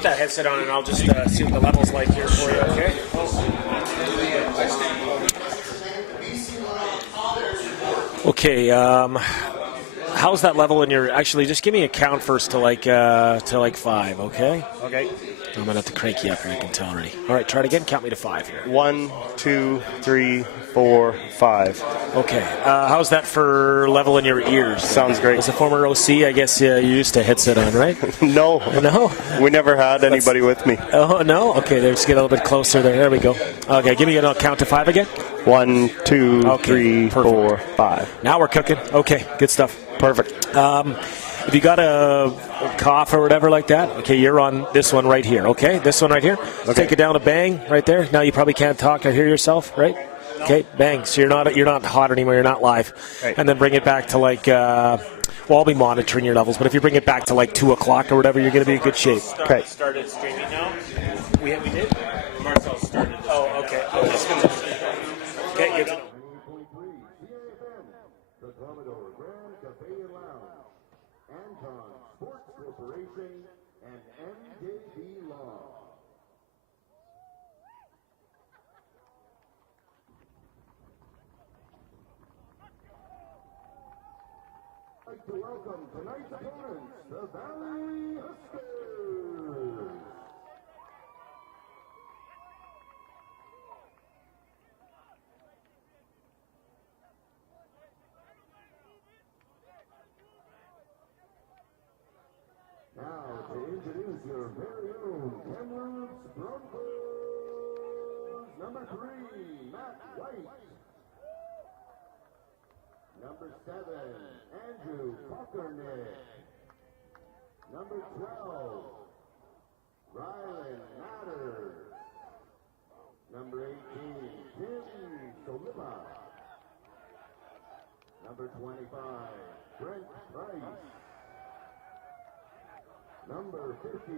put that headset on and I'll just see what the level's like here for you, okay? Okay, how's that level in your... Actually, just give me a count first to like 5, okay? Okay. I'm going to have to crank you up here, I can tell already. All right, try it again. Count me to 5 here. 1, 2, 3, 4, 5. Okay. How's that for level in your ears? Sounds great. As a former OC, I guess you used to headset on, right? No. No? We never had anybody with me. Oh, no? Okay, let's get a little bit closer there. There we go. Okay, give me a count to 5 again. 1, 2, 3, perfect. 4, 5. Now we're cooking. Okay, good stuff. Perfect. If you got a cough or whatever like that, okay, you're on this one right here, okay? This one right here. Okay. Take it down a bang right there. Now you probably can't talk or hear yourself, right? Okay, bang. So you're not hot anymore. You're not live. Right. And then bring it back to like, well, I'll be monitoring your levels, but if you bring it back to like 2 o'clock or whatever, you're going to be in good shape. Okay. Started streaming now. We did? Marcel started. Oh, okay. I was just going to... Okay, good to know. To welcome tonight's opponents, the Valley Huskers. Now to introduce your very own Kamloops Broncos, number 3, Matt White. Number 7, Andrew Buckernick. Number 12, Rylan Matters. Number 18, Tim Soliva. Number 25, Brent Price. Number 53,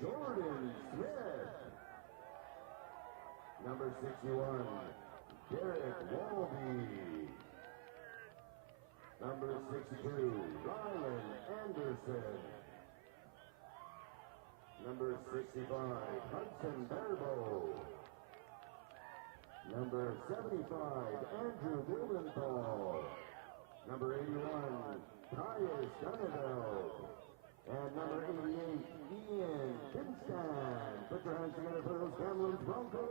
Jordan Smith. Number 61, Derek Walby. Number 62, Rylan Anderson. Number 65, Hudson Barbo. Number 75, Andrew Wildenthal. Number 81, Tyus Dunnevel. And number 88, Ian Kinstan. Put your hands together for those Kamloops Broncos.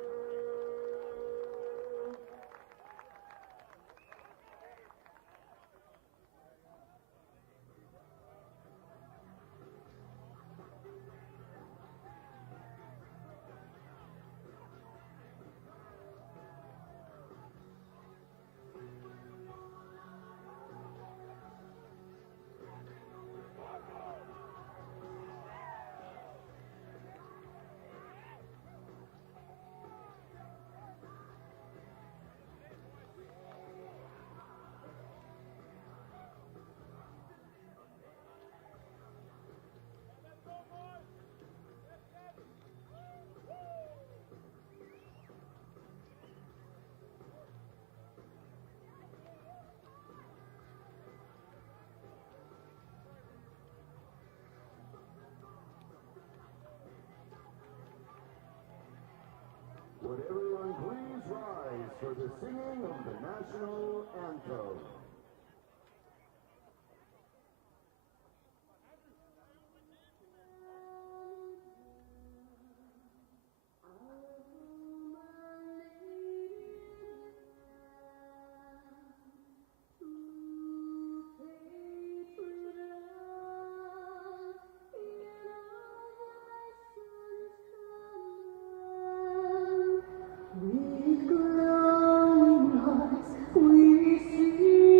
Would everyone please rise for the singing of the national anthem? With glowing hearts we sing.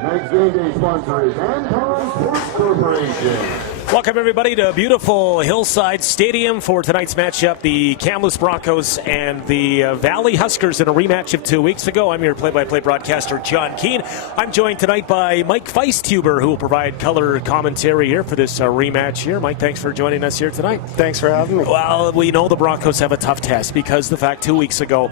Tonight's game day sponsor is Anton Sports Corporation. Welcome, everybody, to beautiful Hillside Stadium for tonight's matchup, the Kamloops Broncos and the Valley Huskers in a rematch of 2 weeks ago. I'm your play-by-play broadcaster, John Keane. I'm joined tonight by Mike Feisthuber, who will provide color commentary here for this rematch here. Mike, thanks for joining us here tonight. Thanks for having me. Well, we know the Broncos have a tough test because the fact 2 weeks ago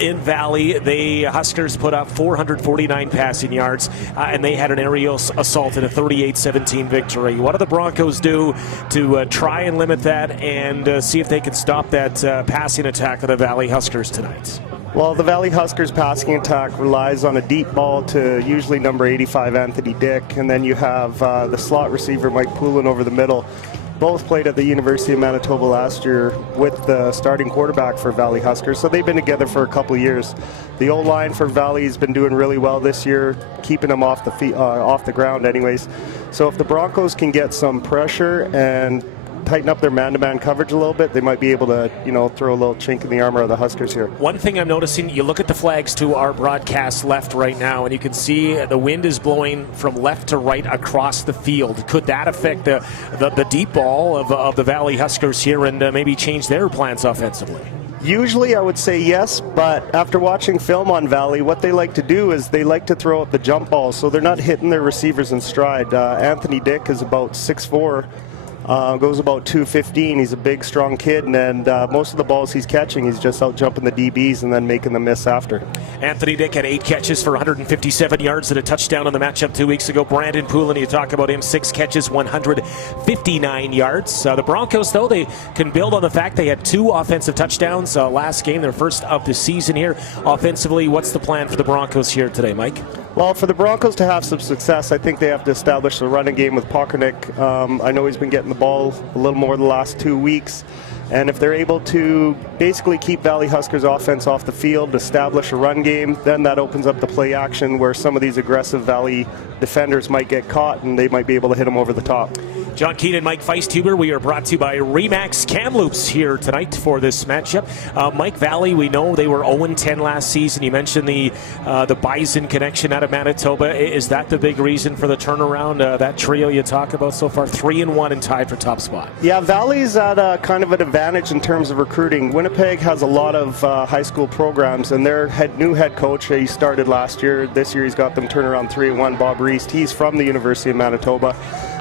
in Valley, the Huskers put up 449 passing yards, and they had an aerial assault in a 38-17 victory. What do the Broncos do to try and limit that and see if they can stop that passing attack of the Valley Huskers tonight? Well, the Valley Huskers passing attack relies on a deep ball to usually number 85, Anthony Dick, and then you have the slot receiver, Mike Poulin, over the middle. Both played at the University of Manitoba last year with the starting quarterback for Valley Huskers, so they've been together for a couple of years. The O-line for Valley has been doing really well this year, keeping them off the ground anyways. So if the Broncos can get some pressure and tighten up their man-to-man coverage a little bit, they might be able to, throw a little chink in the armor of the Huskers here. One thing I'm noticing, you look at the flags to our broadcast left right now, and you can see the wind is blowing from left to right across the field. Could that affect the deep ball of the Valley Huskers here and maybe change their plans offensively? Usually I would say yes, but after watching film on Valley, what they like to do is they like to throw out the jump ball, so they're not hitting their receivers in stride. Anthony Dick is about 6'4", goes about 215. He's a big, strong kid, and most of the balls he's catching, he's just out jumping the DBs and then making them miss after. Anthony Dick had 8 catches for 157 yards and a touchdown on the matchup 2 weeks ago. Brandon Poulin, you talk about him, 6 catches, 159 yards. The Broncos, though, they can build on the fact they had 2 offensive touchdowns last game, their first of the season here. Offensively, what's the plan for the Broncos here today, Mike? Well, for the Broncos to have some success, I think they have to establish the running game with Pockernick. I know he's been getting the ball a little more the last 2 weeks. And if they're able to basically keep Valley Huskers offense off the field, establish a run game, then that opens up the play action where some of these aggressive Valley defenders might get caught and they might be able to hit them over the top. John Keane and Mike Feisthuber, we are brought to you by Remax Kamloops here tonight for this matchup. Mike, Valley, we know they were 0-10 last season. You mentioned the Bison connection out of Manitoba. Is that the big reason for the turnaround, that trio you talk about so far? 3-1 and tied for top spot. Yeah, Valley's at kind of an advantage in terms of recruiting. Winnipeg has a lot of high school programs, and their new head coach, he started last year. This year he's got them turn around 3-1, Bob Reese. He's from the University of Manitoba.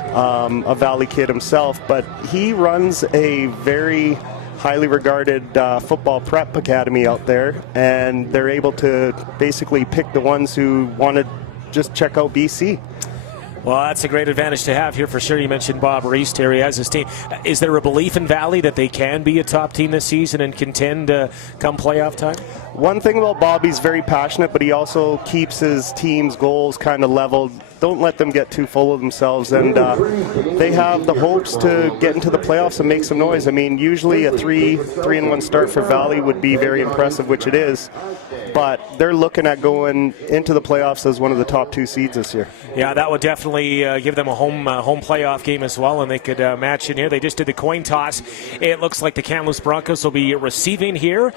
A Valley kid himself, but he runs a very highly regarded football prep academy out there, and they're able to basically pick the ones who want to just check out BC. Well, that's a great advantage to have here for sure. You mentioned Bob Reese here. He has his team. Is there a belief in Valley that they can be a top team this season and contend come playoff time? One thing about Bob, he's very passionate, but he also keeps his team's goals kind of leveled. Don't let them get too full of themselves, and they have the hopes to get into the playoffs and make some noise. I mean, usually a 3-1 start for Valley would be very impressive, which it is, but they're looking at going into the playoffs as one of the top 2 seeds this year. Yeah, that would definitely give them a home playoff game as well, and they could match in here. They just did the coin toss. It looks like the Kamloops Broncos will be receiving here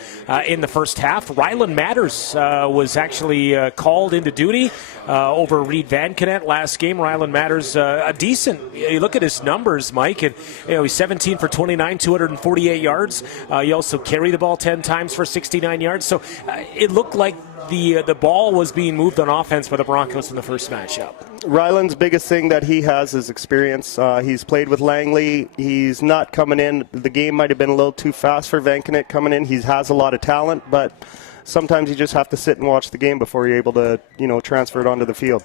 in the first half. Ryland Matters was actually called into duty over Reed Van Kent last game. Ryland Matters, a decent, you look at his numbers, Mike, and he's 17 for 29, 248 yards. He also carried the ball 10 times for 69 yards. So it looked like the ball was being moved on offense by the Broncos in the first matchup. Ryland's biggest thing that he has is experience. He's played with Langley. He's not coming in. The game might have been a little too fast for Vankenet coming in. He has a lot of talent, but sometimes you just have to sit and watch the game before you're able to, transfer it onto the field.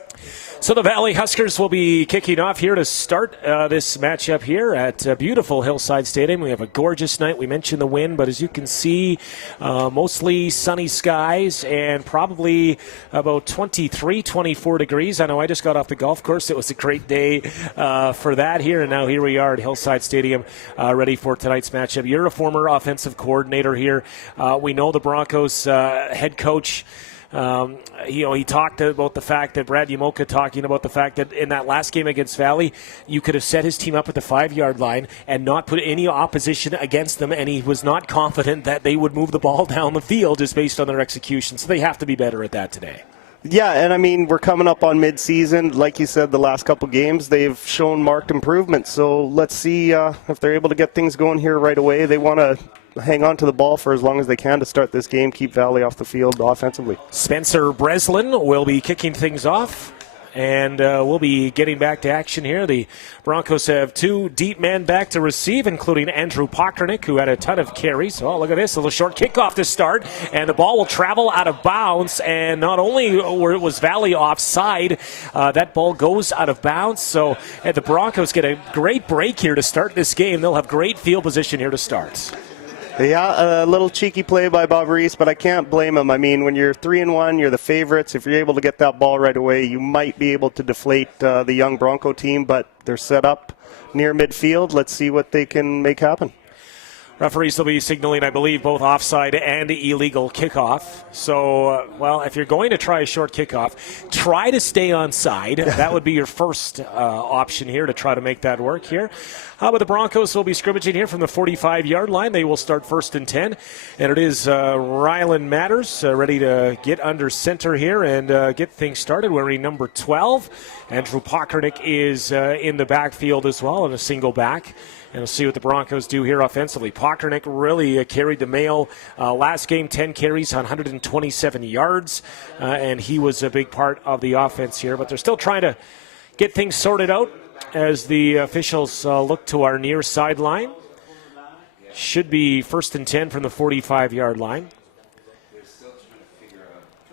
So the Valley Huskers will be kicking off here to start this matchup here at beautiful Hillside Stadium. We have a gorgeous night. We mentioned the wind, but as you can see, mostly sunny skies and probably about 23, 24 degrees. I know I just got off the golf course. It was a great day for that here, and now here we are at Hillside Stadium ready for tonight's matchup. You're a former offensive coordinator here. We know the Broncos head coach. He talked about the fact that Brad Yamoka talking about the fact that in that last game against Valley, you could have set his team up at the 5-yard line and not put any opposition against them, and he was not confident that they would move the ball down the field just based on their execution. So they have to be better at that today. Yeah, and I mean, we're coming up on mid-season. Like you said, the last couple games, they've shown marked improvement. So let's see if they're able to get things going here right away. They want to hang on to the ball for as long as they can to start this game, keep Valley off the field offensively. Spencer Breslin will be kicking things off. And we'll be getting back to action here. The Broncos have two deep men back to receive, including Andrew Pockernick, who had a ton of carries. Oh, look at this, a little short kickoff to start. And the ball will travel out of bounds. And not only was Valley offside, that ball goes out of bounds. So the Broncos get a great break here to start this game. They'll have great field position here to start. Yeah, a little cheeky play by Bob Reese, but I can't blame him. I mean, when you're 3-1, you're the favorites. If you're able to get that ball right away, you might be able to deflate the young Bronco team, but they're set up near midfield. Let's see what they can make happen. Referees will be signaling, I believe, both offside and illegal kickoff. So, well, if you're going to try a short kickoff, try to stay onside. That would be your first option here to try to make that work here. How about the Broncos will be scrimmaging here from the 45-yard line. They will start 1st and 10. And it is Rylan Matters ready to get under center here and get things started, wearing number 12. Andrew Pockernick is in the backfield as well in a single back. And we'll see what the Broncos do here offensively. Pockernick really carried the mail last game, 10 carries on 127 yards, and he was a big part of the offense here. But they're still trying to get things sorted out as the officials look to our near sideline. Should be 1st and 10 from the 45-yard line.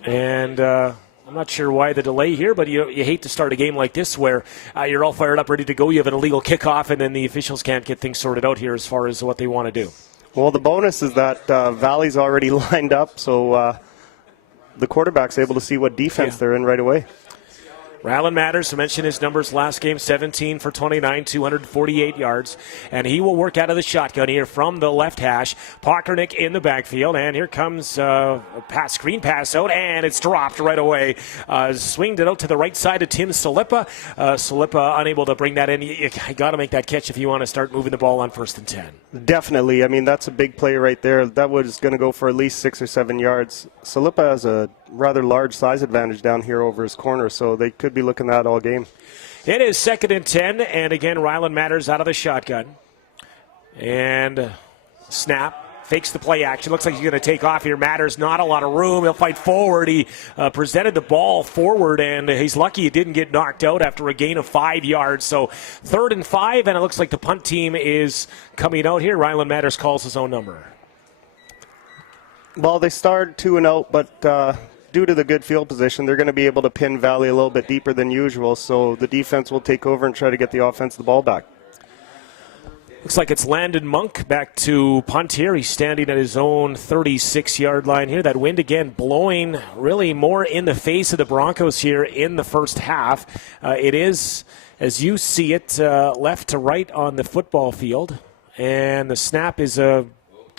And I'm not sure why the delay here, but you hate to start a game like this where you're all fired up, ready to go. You have an illegal kickoff, and then the officials can't get things sorted out here as far as what they want to do. Well, the bonus is that Valley's already lined up, so the quarterback's able to see what defense they're in right away. Rylan Matters, I mentioned his numbers last game, 17 for 29, 248 yards. And he will work out of the shotgun here from the left hash. Pockernick in the backfield. And here comes a screen pass out, and it's dropped right away. Swinged it out to the right side of Tim Salipa. Salipa unable to bring that in. You got to make that catch if you want to start moving the ball on 1st and 10. Definitely. I mean, that's a big play right there. That was going to go for at least 6 or 7 yards. Salipa has a rather large size advantage down here over his corner, so they could be looking at all game. It is 2nd and 10, and again, Rylan Matters out of the shotgun. And snap, fakes the play action. Looks like he's going to take off here. Matters, not a lot of room. He'll fight forward. He presented the ball forward, and he's lucky he didn't get knocked out after a gain of 5 yards. So 3rd and 5, and it looks like the punt team is coming out here. Rylan Matters calls his own number. Well, they started 2-0, but due to the good field position, they're going to be able to pin Valley a little bit deeper than usual, so the defense will take over and try to get the offense the ball back. Looks like it's Landon Monk back to punt here. He's standing at his own 36-yard line here. That wind again blowing really more in the face of the Broncos here in the first half. It is, as you see it, left to right on the football field. And the snap is a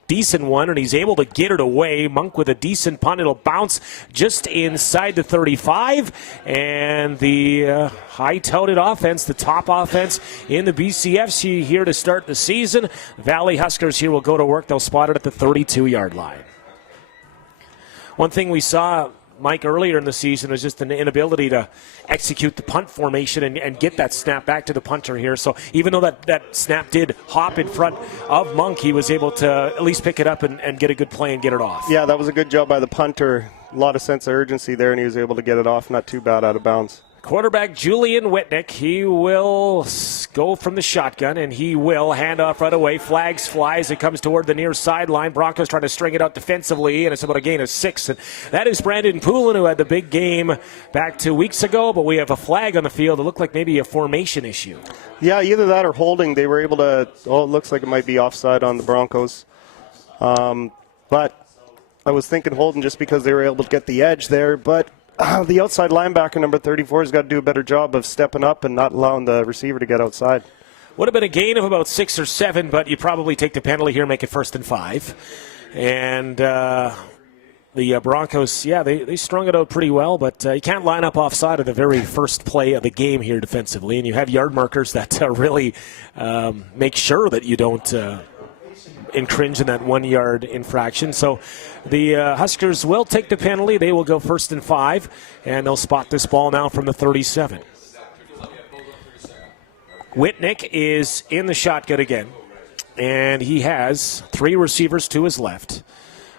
decent one, and he's able to get it away. Monk with a decent punt. It'll bounce just inside the 35, and the high-touted offense, the top offense in the BCFC here to start the season. Valley Huskers here will go to work. They'll spot it at the 32-yard line. One thing we saw, Mike, earlier in the season was just an inability to execute the punt formation and get that snap back to the punter here. So even though that snap did hop in front of Monk, he was able to at least pick it up and get a good play and get it off. Yeah, that was a good job by the punter. A lot of sense of urgency there, and he was able to get it off. Not too bad out of bounds. Quarterback Julian Whitnick, he will go from the shotgun, and he will hand off right away. Flags fly as it comes toward the near sideline. Broncos trying to string it out defensively, and it's about a gain of 6. And that is Brandon Poulin, who had the big game back 2 weeks ago, but we have a flag on the field. It looked like maybe a formation issue. Yeah, either that or holding. They were able to, it looks like it might be offside on the Broncos. But I was thinking holding just because they were able to get the edge there, but the outside linebacker, number 34, has got to do a better job of stepping up and not allowing the receiver to get outside. Would have been a gain of about 6 or 7, but you probably take the penalty here, make it 1st and 5. And the Broncos, they strung it out pretty well, but you can't line up offside of the very first play of the game here defensively. And you have yard markers that really make sure that you don't infringe in that 1 yard infraction. So the Huskers will take the penalty. They will go 1st and 5, and they'll spot this ball now from the 37. Whitnick is in the shotgun again, and he has 3 receivers to his left.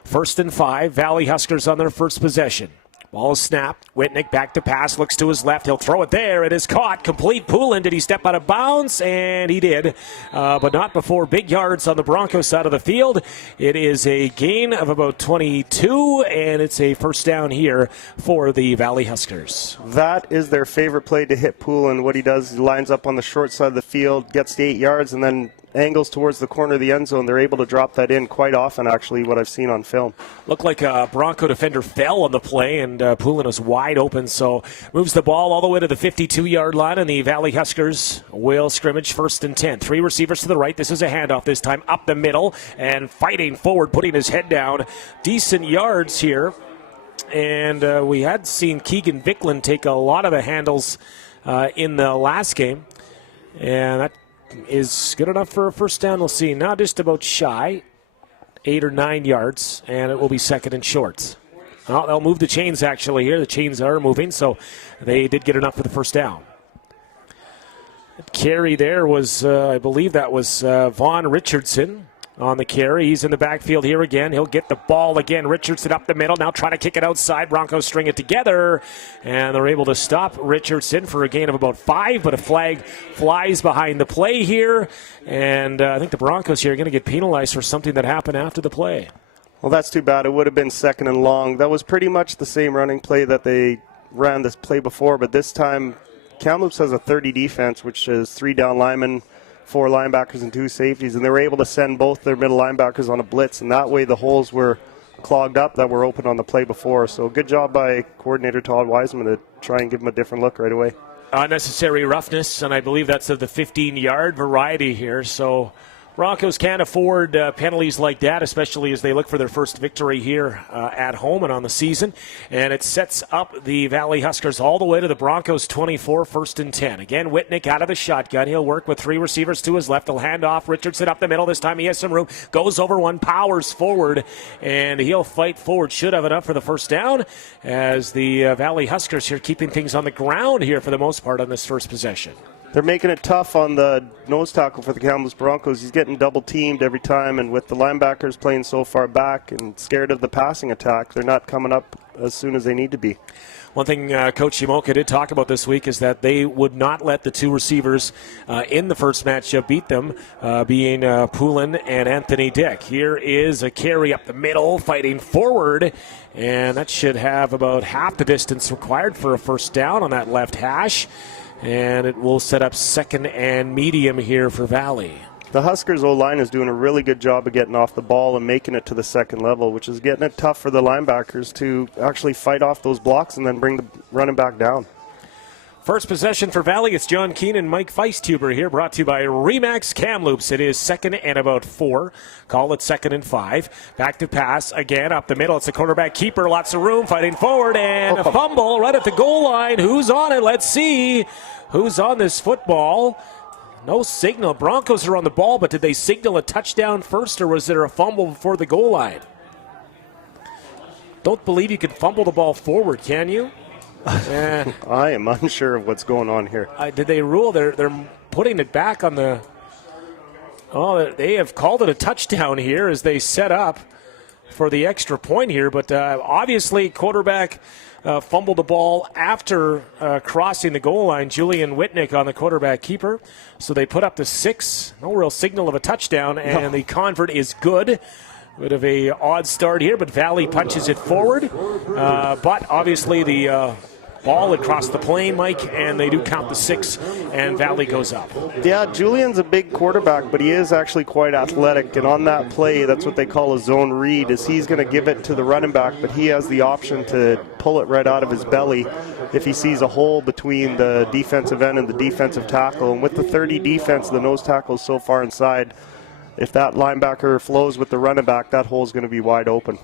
1st and 5, Valley Huskers on their first possession. Ball is snapped. Whitnick back to pass, looks to his left. He'll throw it there. It is caught. Complete. Poulin, did he step out of bounds? And he did, but not before big yards on the Broncos side of the field. It is a gain of about 22, and it's a first down here for the Valley Huskers. That is their favorite play to hit Poulin. What he does, he lines up on the short side of the field, gets the 8 yards, and then angles towards the corner of the end zone. They're able to drop that in quite often, actually, what I've seen on film. Looked like a Bronco defender fell on the play, and Poulin was wide open, so moves the ball all the way to the 52-yard line, and the Valley Huskers will scrimmage 1st and 10. 3 receivers to the right. This is a handoff this time up the middle, and fighting forward, putting his head down. Decent yards here, and we had seen Keegan Vicklin take a lot of the handles in the last game, and that is good enough for a first down. We'll see. Now just about shy, 8 or 9 yards, and it will be 2nd and short. Well, they'll move the chains actually here. The chains are moving, so they did get enough for the first down. Carry there was, I believe that was Vaughn Richardson on the carry. He's in the backfield here again. He'll get the ball again. Richardson up the middle, now trying to kick it outside. Broncos string it together, and they're able to stop Richardson for a gain of about 5, but a flag flies behind the play here, and I think the Broncos here are going to get penalized for something that happened after the play. Well, that's too bad. It would have been 2nd and long. That was pretty much the same running play that they ran this play before, but this time Kamloops has a 30 defense, which is 3 down linemen, 4 linebackers and 2 safeties, and they were able to send both their middle linebackers on a blitz, and that way the holes were clogged up that were open on the play before. So good job by coordinator Todd Wiseman to try and give them a different look right away. Unnecessary roughness, and I believe that's of the 15-yard variety here. So Broncos can't afford penalties like that, especially as they look for their first victory here at home and on the season. And it sets up the Valley Huskers all the way to the Broncos 24, 1st and 10. Again, Whitnick out of the shotgun. He'll work with 3 receivers to his left. He'll hand off Richardson up the middle. This time he has some room. Goes over one, powers forward, and he'll fight forward. Should have enough for the first down as the Valley Huskers here keeping things on the ground here for the most part on this first possession. They're making it tough on the nose tackle for the Kamloops Broncos. He's getting double teamed every time, and with the linebackers playing so far back and scared of the passing attack, they're not coming up as soon as they need to be. One thing Coach Shimoka did talk about this week is that they would not let the 2 receivers in the first matchup beat them, being Poulin and Anthony Dick. Here is a carry up the middle, fighting forward, and that should have about half the distance required for a first down on that left hash. And it will set up 2nd and medium here for Valley. The Huskers O-line is doing a really good job of getting off the ball and making it to the 2nd level, which is getting it tough for the linebackers to actually fight off those blocks and then bring the running back down. First possession for Valley. It's John Keane and Mike Feistuber here, brought to you by Remax Kamloops. It is 2nd and about 4. Call it 2nd and 5. Back to pass again up the middle. It's a quarterback keeper. Lots of room, fighting forward, and a fumble right at the goal line. Who's on it? Let's see who's on this football. No signal. Broncos are on the ball, but did they signal a touchdown first, or was there a fumble before the goal line? Don't believe you can fumble the ball forward, can you? I am unsure of what's going on here. Did they rule? They're putting it back on the... Oh, they have called it a touchdown here as they set up for the extra point here. But obviously, quarterback fumbled the ball after crossing the goal line. Julian Whitnick on the quarterback keeper. So they put up the 6. No real signal of a touchdown, and the convert is good. Bit of a odd start here, but Valley punches it forward. But obviously the ball across the plane, Mike, and they do count the 6, and Valley goes up. Yeah, Julian's a big quarterback, but he is actually quite athletic, and on that play, that's what they call a zone read, is he's going to give it to the running back, but he has the option to pull it right out of his belly if he sees a hole between the defensive end and the defensive tackle. And with the 30 defense, the nose tackle is so far inside, if that linebacker flows with the running back, that hole is going to be wide open.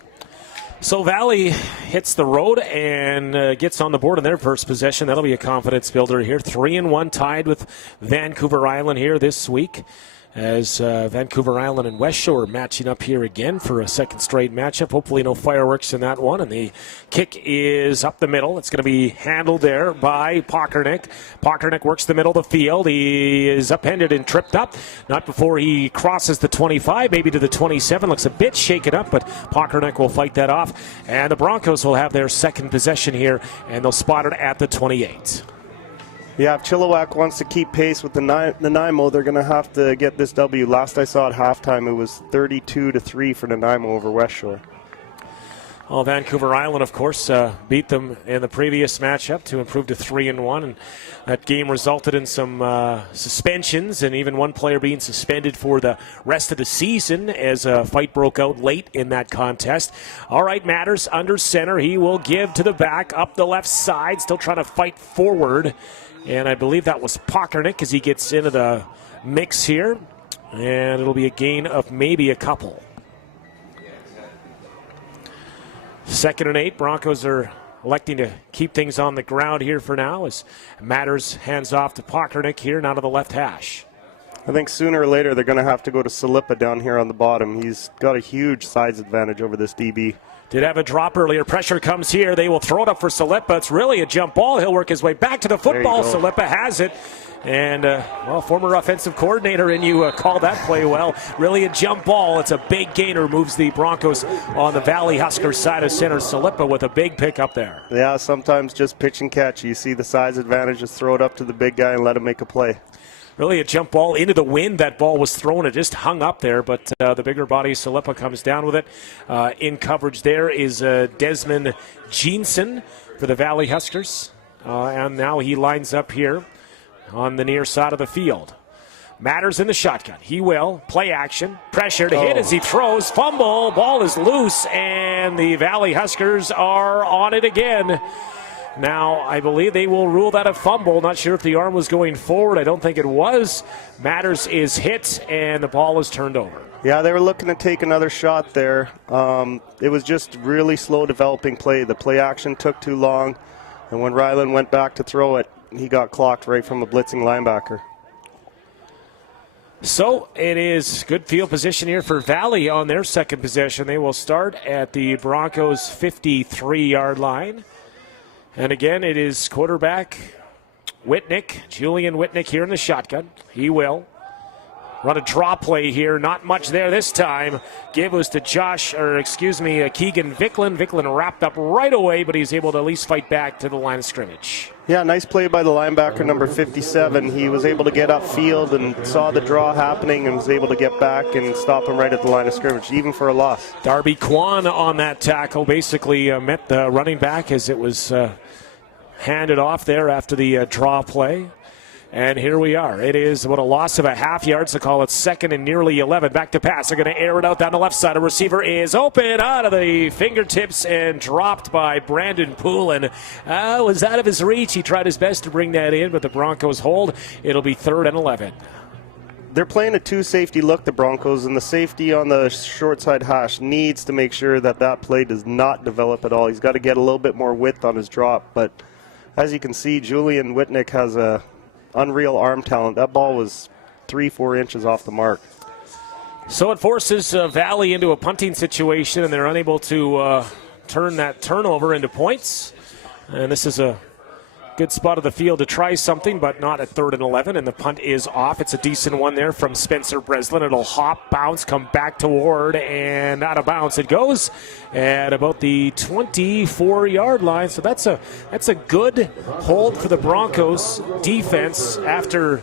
So Valley hits the road and gets on the board in their first possession. That'll be a confidence builder here. 3-1 tied with Vancouver Island here this week. as Vancouver Island and West Shore matching up here again for a second straight matchup. Hopefully no fireworks in that one. And the kick is up the middle. It's going to be handled there by Pockernick. Pockernick works the middle of the field. He is upended and tripped up. Not before he crosses the 25, maybe to the 27. Looks a bit shaken up, but Pockernick will fight that off. And the Broncos will have their second possession here, and they'll spot it at the 28. Yeah, if Chilliwack wants to keep pace with the Nanaimo, they're going to have to get this W. Last I saw at halftime, it was 32-3 for Nanaimo over West Shore. Well, Vancouver Island, of course, beat them in the previous matchup to improve to 3-1, and that game resulted in some suspensions and even one player being suspended for the rest of the season as a fight broke out late in that contest. All right, Matters under center. He will give to the back, up the left side, still trying to fight forward. And I believe that was Pockernick as he gets into the mix here. And it'll be a gain of maybe a couple. 2nd and 8. Broncos are electing to keep things on the ground here for now as Matters hands off to Pockernick here, now to the left hash. I think sooner or later they're going to have to go to Salipa down here on the bottom. He's got a huge size advantage over this DB. Did have a drop earlier. Pressure comes here. They will throw it up for Salipa. It's really a jump ball. He'll work his way back to the football. Salipa has it. And, former offensive coordinator, and you called that play well. Really a jump ball. It's a big gainer. Moves the Broncos on the Valley Husker side of center. Salipa with a big pick up there. Yeah, sometimes just pitch and catch. You see the size advantage. Just throw it up to the big guy and let him make a play. Really a jump ball into the wind. That ball was thrown. It just hung up there, but the bigger body, Salipa, comes down with it. In coverage there is Desmond Jeanson for the Valley Huskers. And now he lines up here on the near side of the field. Matters in the shotgun. He will. Play action. Pressure to hit as he throws. Fumble. Ball is loose, and the Valley Huskers are on it again. Now, I believe they will rule that a fumble. Not sure if the arm was going forward. I don't think it was. Matters is hit, and the ball is turned over. Yeah, they were looking to take another shot there. It was just really slow developing play. The play action took too long, and when Ryland went back to throw it, he got clocked right from a blitzing linebacker. So it is good field position here for Valley on their second possession. They will start at the Broncos' 53-yard line. And again, it is quarterback Whitnick, Julian Whitnick here in the shotgun. He will run a draw play here. Not much there this time. Give was to Keegan Vicklin. Vicklin wrapped up right away, but he's able to at least fight back to the line of scrimmage. Yeah, nice play by the linebacker, number 57. He was able to get upfield and saw the draw happening and was able to get back and stop him right at the line of scrimmage, even for a loss. Darby Kwan on that tackle basically met the running back as it was handed off there after the draw play. And here we are. It is about a loss of a half yard, so call it 2nd and nearly 11. Back to pass. They're going to air it out down the left side. A receiver is open out of the fingertips and dropped by Brandon Poulin. Was out of his reach. He tried his best to bring that in, but the Broncos hold. It'll be 3rd and 11. They're playing a two-safety look, the Broncos, and the safety on the short side hash needs to make sure that play does not develop at all. He's got to get a little bit more width on his drop, but as you can see, Julian Whitnick has a unreal arm talent. That ball was 3-4 inches off the mark. So it forces Valley into a punting situation, and they're unable to turn that turnover into points. And this is a good spot of the field to try something, but not at 3rd and 11, and the punt is off. It's a decent one there from Spencer Breslin. It'll hop, bounce, come back toward, and out of bounds it goes at about the 24-yard line. So that's a good hold for the Broncos defense after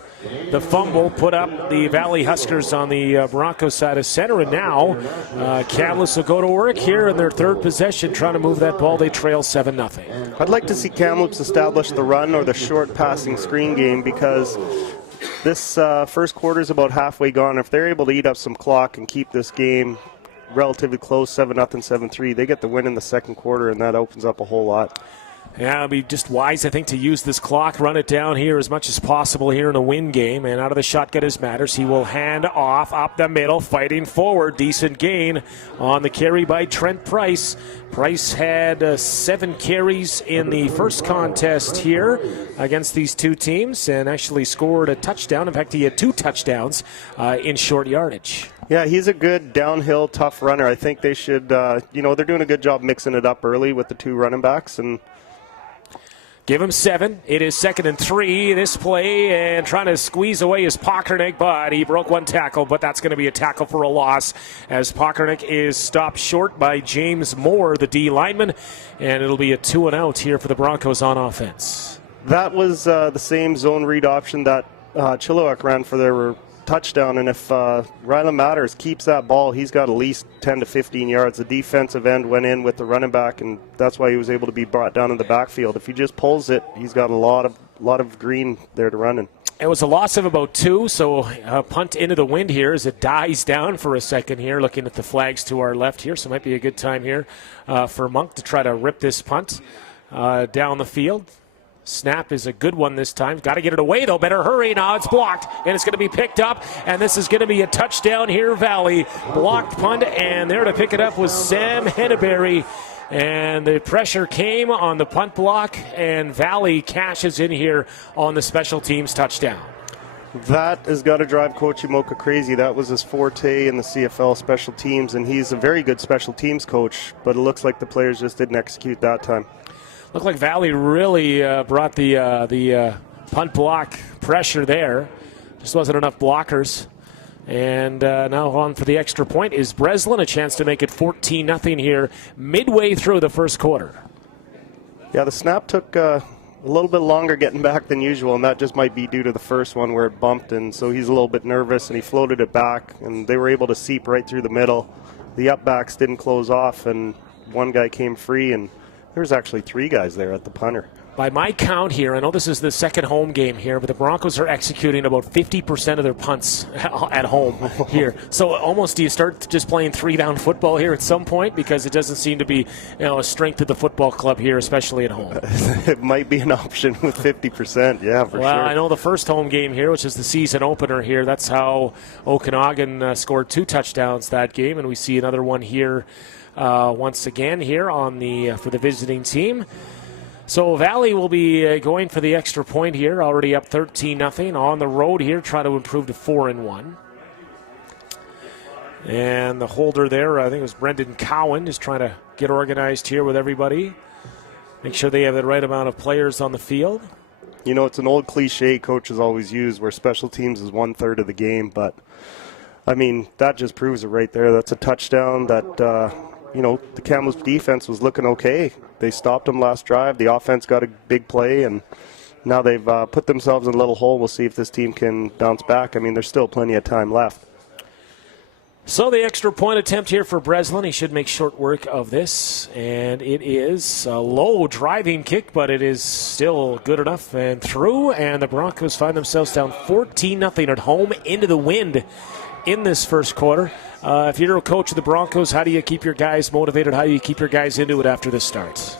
the fumble put up the Valley Huskers on the Broncos side of center. And now Kamloops will go to work here in their 3rd possession, trying to move that ball. They trail 7-0. I'd like to see Kamloops establish the run or the short passing screen game, because this first quarter is about halfway gone. If they're able to eat up some clock and keep this game relatively close, 7-0, 7-3, they get the win in the second quarter, and that opens up a whole lot. Yeah, it'll be just wise, I think, to use this clock, run it down here as much as possible here in a win game. And out of the shotgun as matters, he will hand off up the middle, fighting forward. Decent gain on the carry by Trent Price. Price had 7 carries in the first contest here against these two teams and actually scored a touchdown. In fact, he had 2 touchdowns in short yardage. Yeah, he's a good downhill, tough runner. I think they should, they're doing a good job mixing it up early with the 2 running backs. And give him 7. It is 2nd and 3 this play, and trying to squeeze away his Pockernick, but he broke 1 tackle, but that's going to be a tackle for a loss as Pockernick is stopped short by James Moore, the D lineman, and it'll be a 2 and out here for the Broncos on offense. that was the same zone read option that Chilliwack ran for their touchdown, and if Rylan Matters keeps that ball, he's got at least 10 to 15 yards. The defensive end went in with the running back, and that's why he was able to be brought down in the backfield. If he just pulls it, he's got a lot of green there to run in. It was a loss of about 2, so a punt into the wind here as it dies down for a second here, looking at the flags to our left here, so it might be a good time here for Monk to try to rip this punt down the field. Snap is a good one this time. Got to get it away, though. Better hurry now. It's blocked, and it's going to be picked up, and this is going to be a touchdown here, Valley. Blocked punt, and there to pick it up was Sam Henneberry. And the pressure came on the punt block, and Valley cashes in here on the special teams touchdown. That has got to drive Coach Imoka crazy. That was his forte in the CFL special teams, and he's a very good special teams coach, but it looks like the players just didn't execute that time. Looked like Valley really brought the punt block pressure there. Just wasn't enough blockers. And now on for the extra point is Breslin. A chance to make it 14-0 here midway through the first quarter. Yeah, the snap took a little bit longer getting back than usual, and that just might be due to the first one where it bumped, and so he's a little bit nervous, and he floated it back, and they were able to seep right through the middle. The upbacks didn't close off, and one guy came free, and there was actually 3 guys there at the punter. By my count here, I know this is the second home game here, but the Broncos are executing about 50% of their punts at home here. So almost do you start just playing 3-down football here at some point? Because it doesn't seem to be a strength of the football club here, especially at home. It might be an option with 50%, yeah, for sure. Well, I know the first home game here, which is the season opener here, that's how Okanagan scored 2 touchdowns that game, and we see another one here once again here on for the visiting team. So Valley will be going for the extra point here, already up 13-0 on the road here, try to improve to 4-1. And the holder there, I think it was Brendan Cowan, is trying to get organized here with everybody. Make sure they have the right amount of players on the field. You know, it's an old cliche coaches always use where special teams is 1/3 of the game, but I mean, that just proves it right there. That's a touchdown that, the Kamloops defense was looking okay. They stopped them last drive. The offense got a big play, and now they've put themselves in a little hole. We'll see if this team can bounce back. I mean, there's still plenty of time left. So the extra point attempt here for Breslin. He should make short work of this, and it is a low driving kick, but it is still good enough and through, and the Broncos find themselves down 14-0 at home into the wind in this first quarter. If you're a coach of the Broncos, how do you keep your guys motivated? How do you keep your guys into it after this starts?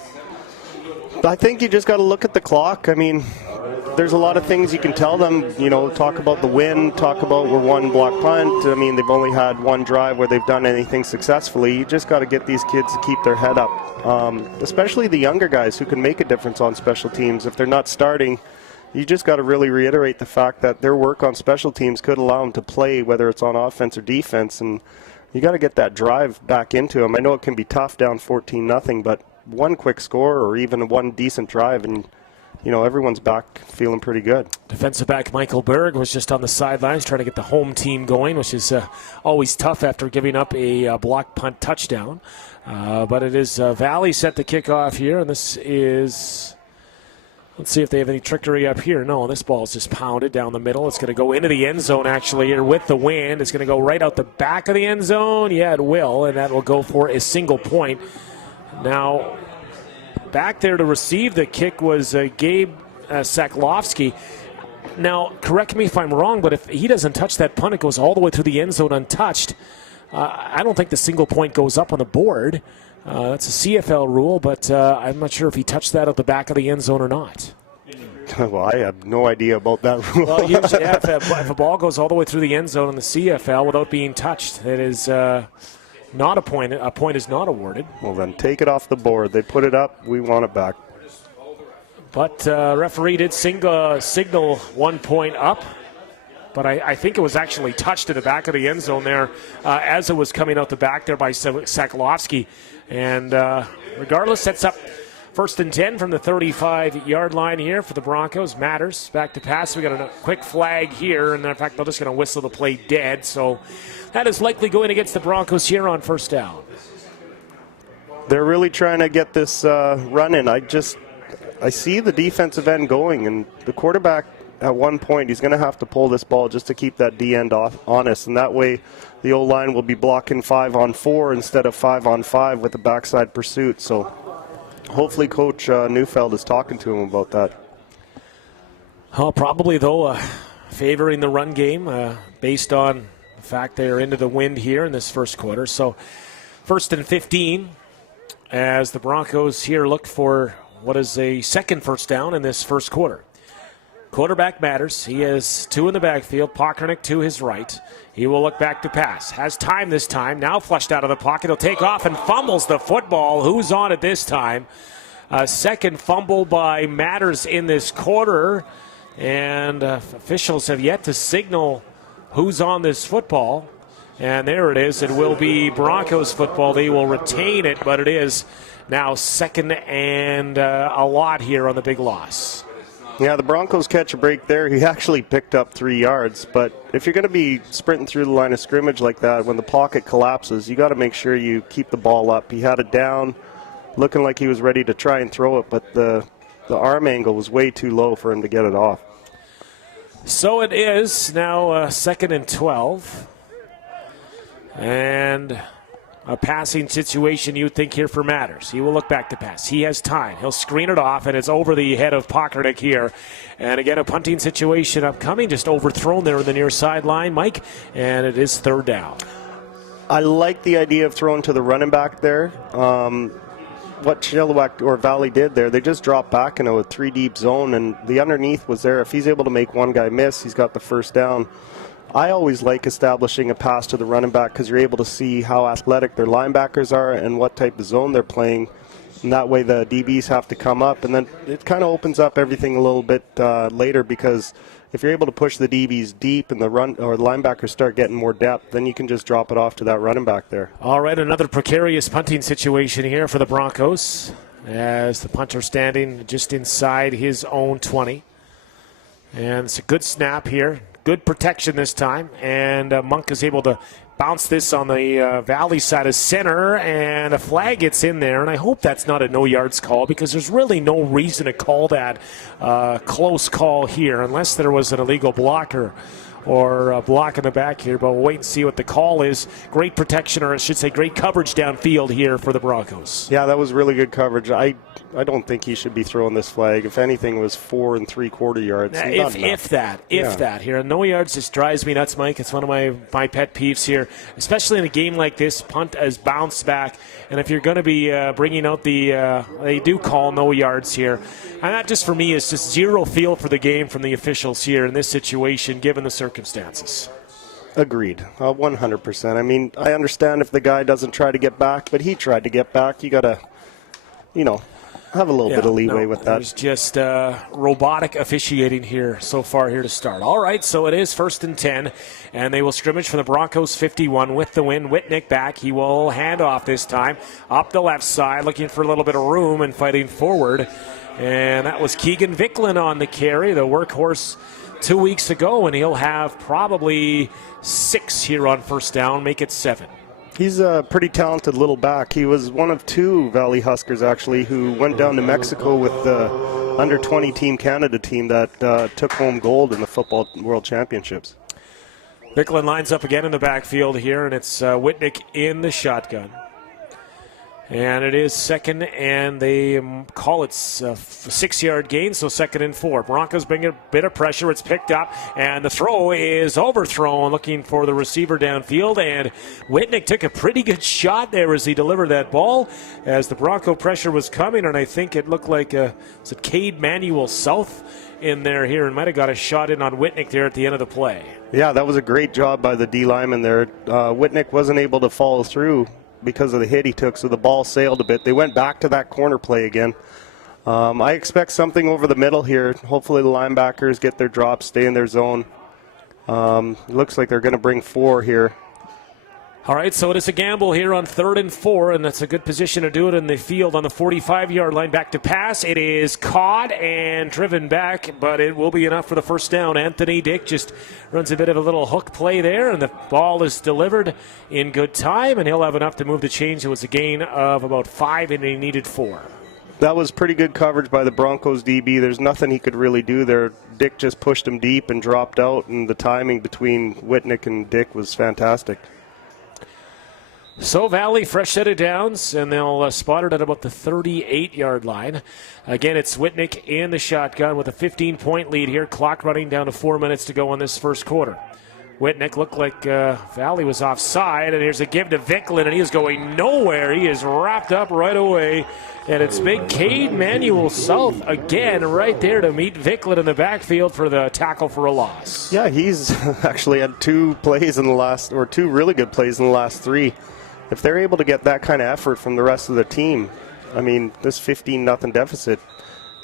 I think you just got to look at the clock. I mean, there's a lot of things you can tell them. Talk about the win, talk about we're 1 block punt. I mean, they've only had 1 drive where they've done anything successfully. You just got to get these kids to keep their head up, especially the younger guys who can make a difference on special teams. If they're not starting, you just got to really reiterate the fact that their work on special teams could allow them to play, whether it's on offense or defense, and you got to get that drive back into them. I know it can be tough down 14-0, but 1 quick score or even 1 decent drive, and everyone's back feeling pretty good. Defensive back Michael Berg was just on the sidelines trying to get the home team going, which is always tough after giving up a block punt touchdown. But it is Valley set the kickoff here, and this is... Let's see if they have any trickery up here. No, this ball is just pounded down the middle. It's going to go into the end zone, actually, here with the wind. It's going to go right out the back of the end zone. Yeah, it will, and that will go for a single point. Now, back there to receive the kick was Gabe Saklowski. Now, correct me if I'm wrong, but if he doesn't touch that punt, it goes all the way through the end zone untouched. I don't think the single point goes up on the board. That's a CFL rule, but I'm not sure if he touched that at the back of the end zone or not. Well, I have no idea about that rule. Well, usually, yeah, if a ball goes all the way through the end zone in the CFL without being touched, it is not a point. A point is not awarded. Well, then take it off the board. They put it up. We want it back. But referee did signal 1 point up. But I think it was actually touched in the back of the end zone there as it was coming out the back there by Sakalovsky. And regardless, sets up 1st and 10 from the 35-yard line here for the Broncos. Matters back to pass. We got a quick flag here. And in fact, they're just going to whistle the play dead. So that is likely going against the Broncos here on 1st down. They're really trying to get this run in. I see the defensive end going, and the quarterback at one point, he's going to have to pull this ball just to keep that D end honest, and that way the O-line will be blocking 5-on-4 instead of 5-on-5 with the backside pursuit. So hopefully Coach Neufeld is talking to him about that. Oh, probably, though, favoring the run game based on the fact they are into the wind here in this first quarter. So 1st and 15 as the Broncos here look for what is a second first down in this first quarter. Quarterback Matters. He has 2 in the backfield. Pockernick to his right. He will look back to pass. Has time this time. Now flushed out of the pocket. He'll take off and fumbles the football. Who's on it this time? A second fumble by Matters in this quarter. And officials have yet to signal who's on this football. And there it is. It will be Broncos football. They will retain it, but it is now 2nd and a lot here on the big loss. Yeah, the Broncos catch a break there. He actually picked up 3 yards, but if you're going to be sprinting through the line of scrimmage like that, when the pocket collapses, you got to make sure you keep the ball up. He had it down, looking like he was ready to try and throw it, but the arm angle was way too low for him to get it off. So it is now 2nd and 12. And a passing situation you would think here for Matters. He will look back to pass. He has time. He'll screen it off, and it's over the head of Pockernick here. And again, a punting situation upcoming, just overthrown there on the near sideline, Mike, and it is 3rd down. I like the idea of throwing to the running back there. What Chilliwack or Valley did there, they just dropped back into a 3-deep zone, and the underneath was there. If he's able to make one guy miss, he's got the first down. I always like establishing a pass to the running back because you're able to see how athletic their linebackers are and what type of zone they're playing. And that way the DBs have to come up. And then it kind of opens up everything a little bit later, because if you're able to push the DBs deep and the linebackers start getting more depth, then you can just drop it off to that running back there. All right, another precarious punting situation here for the Broncos as the punter standing just inside his own 20. And it's a good snap here. Good protection this time, and Monk is able to bounce this on the Valley side of center, and a flag gets in there, and I hope that's not a no-yards call, because there's really no reason to call that close call here unless there was an illegal blocker or a block in the back here, but we'll wait and see what the call is. Great protection, or I should say great coverage downfield here for the Broncos. Yeah, that was really good coverage. I don't think he should be throwing this flag. If anything, it was 4 3/4 yards. If that here. No yards just drives me nuts, Mike. It's one of my pet peeves here, especially in a game like this. Punt has bounced back, and if you're going to be bringing out they do call no yards here. And that just for me is just zero feel for the game from the officials here in this situation, given the circumstances. Agreed, 100%. I mean, I understand if the guy doesn't try to get back, but he tried to get back. You got to, have a little bit of leeway with that. There's just robotic officiating here so far here to start. All right, so it is 1st and 10, and they will scrimmage from the Broncos 51 with the win. Whitnick back. He will hand off this time up the left side, looking for a little bit of room and fighting forward. And that was Keegan Vicklin on the carry, the workhorse 2 weeks ago, and he'll have probably 6 here on 1st down, make it 7. He's a pretty talented little back. He was one of 2 Valley Huskers, actually, who went down to Mexico with the under-20 Team Canada team that took home gold in the Football World Championships. Vicklin lines up again in the backfield here, and it's Whitnick in the shotgun. And it is second, and they call it a 6-yard gain, so 2nd and 4. Broncos bring a bit of pressure. It's picked up, and the throw is overthrown, looking for the receiver downfield. And Whitnick took a pretty good shot there as he delivered that ball as the Bronco pressure was coming, and I think it looked like was it Cade Manuel South in there here, and might have got a shot in on Whitnick there at the end of the play. Yeah, that was a great job by the D lineman there. Whitnick wasn't able to follow through because of the hit he took, so the ball sailed a bit. They went back to that corner play again. I expect something over the middle here. Hopefully the linebackers get their drops, stay in their zone. Looks like they're going to bring 4 here. All right, so it is a gamble here on 3rd and 4, and that's a good position to do it in the field on the 45-yard line. Back to pass. It is caught and driven back, but it will be enough for the first down. Anthony Dick just runs a bit of a little hook play there, and the ball is delivered in good time, and he'll have enough to move the chains. It was a gain of about 5, and he needed 4. That was pretty good coverage by the Broncos DB. There's nothing he could really do there. Dick just pushed him deep and dropped out, and the timing between Whitnick and Dick was fantastic. So Valley, fresh set of downs, and they'll spot it at about the 38-yard line. Again, it's Whitnick in the shotgun with a 15-point lead here. Clock running down to 4 minutes to go in this first quarter. Whitnick looked like Valley was offside, and here's a give to Vicklin, and he is going nowhere. He is wrapped up right away, and it's big Cade Manuel South again right there to meet Vicklin in the backfield for the tackle for a loss. Yeah, he's actually had 2 plays in the last, or 2 really good plays in the last 3. If they're able to get that kind of effort from the rest of the team, I mean, this 15-0 deficit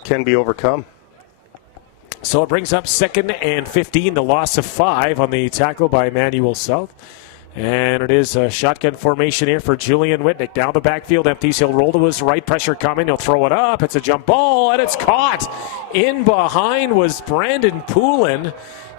can be overcome. So it brings up 2nd and 15, the loss of 5 on the tackle by Manuel South. And it is a shotgun formation here for Julian Whitnick. Down the backfield, empties. He'll roll to his right, pressure coming. He'll throw it up. It's a jump ball, and it's caught. In behind was Brandon Poulin.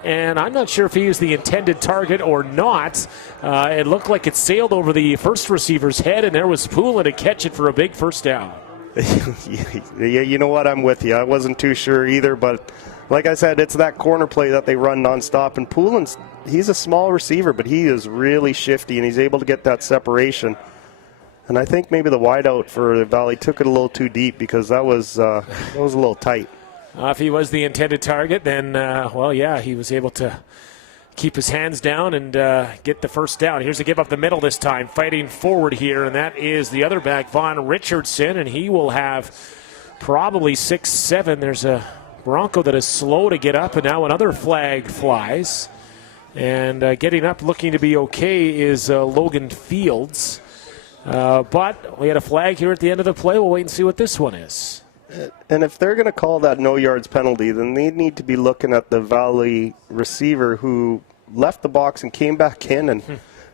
And I'm not sure if he was the intended target or not. It looked like it sailed over the first receiver's head, and there was Poulin to catch it for a big first down. Yeah, you know what? I'm with you. I wasn't too sure either, but like I said, it's that corner play that they run nonstop. And Poulin's, he's a small receiver, but he is really shifty, and he's able to get that separation. And I think maybe the wideout for the Valley took it a little too deep because that was a little tight. If he was the intended target, then, well, yeah, he was able to keep his hands down and get the first down. Here's a give up the middle this time, fighting forward here, and that is the other back, Vaughn Richardson, and he will have probably 6-7. There's a Bronco that is slow to get up, and now another flag flies. And getting up looking to be okay is Logan Fields. But we had a flag here at the end of the play. We'll wait and see what this one is. And if they're going to call that no yards penalty, then they need to be looking at the Valley receiver who left the box and came back in and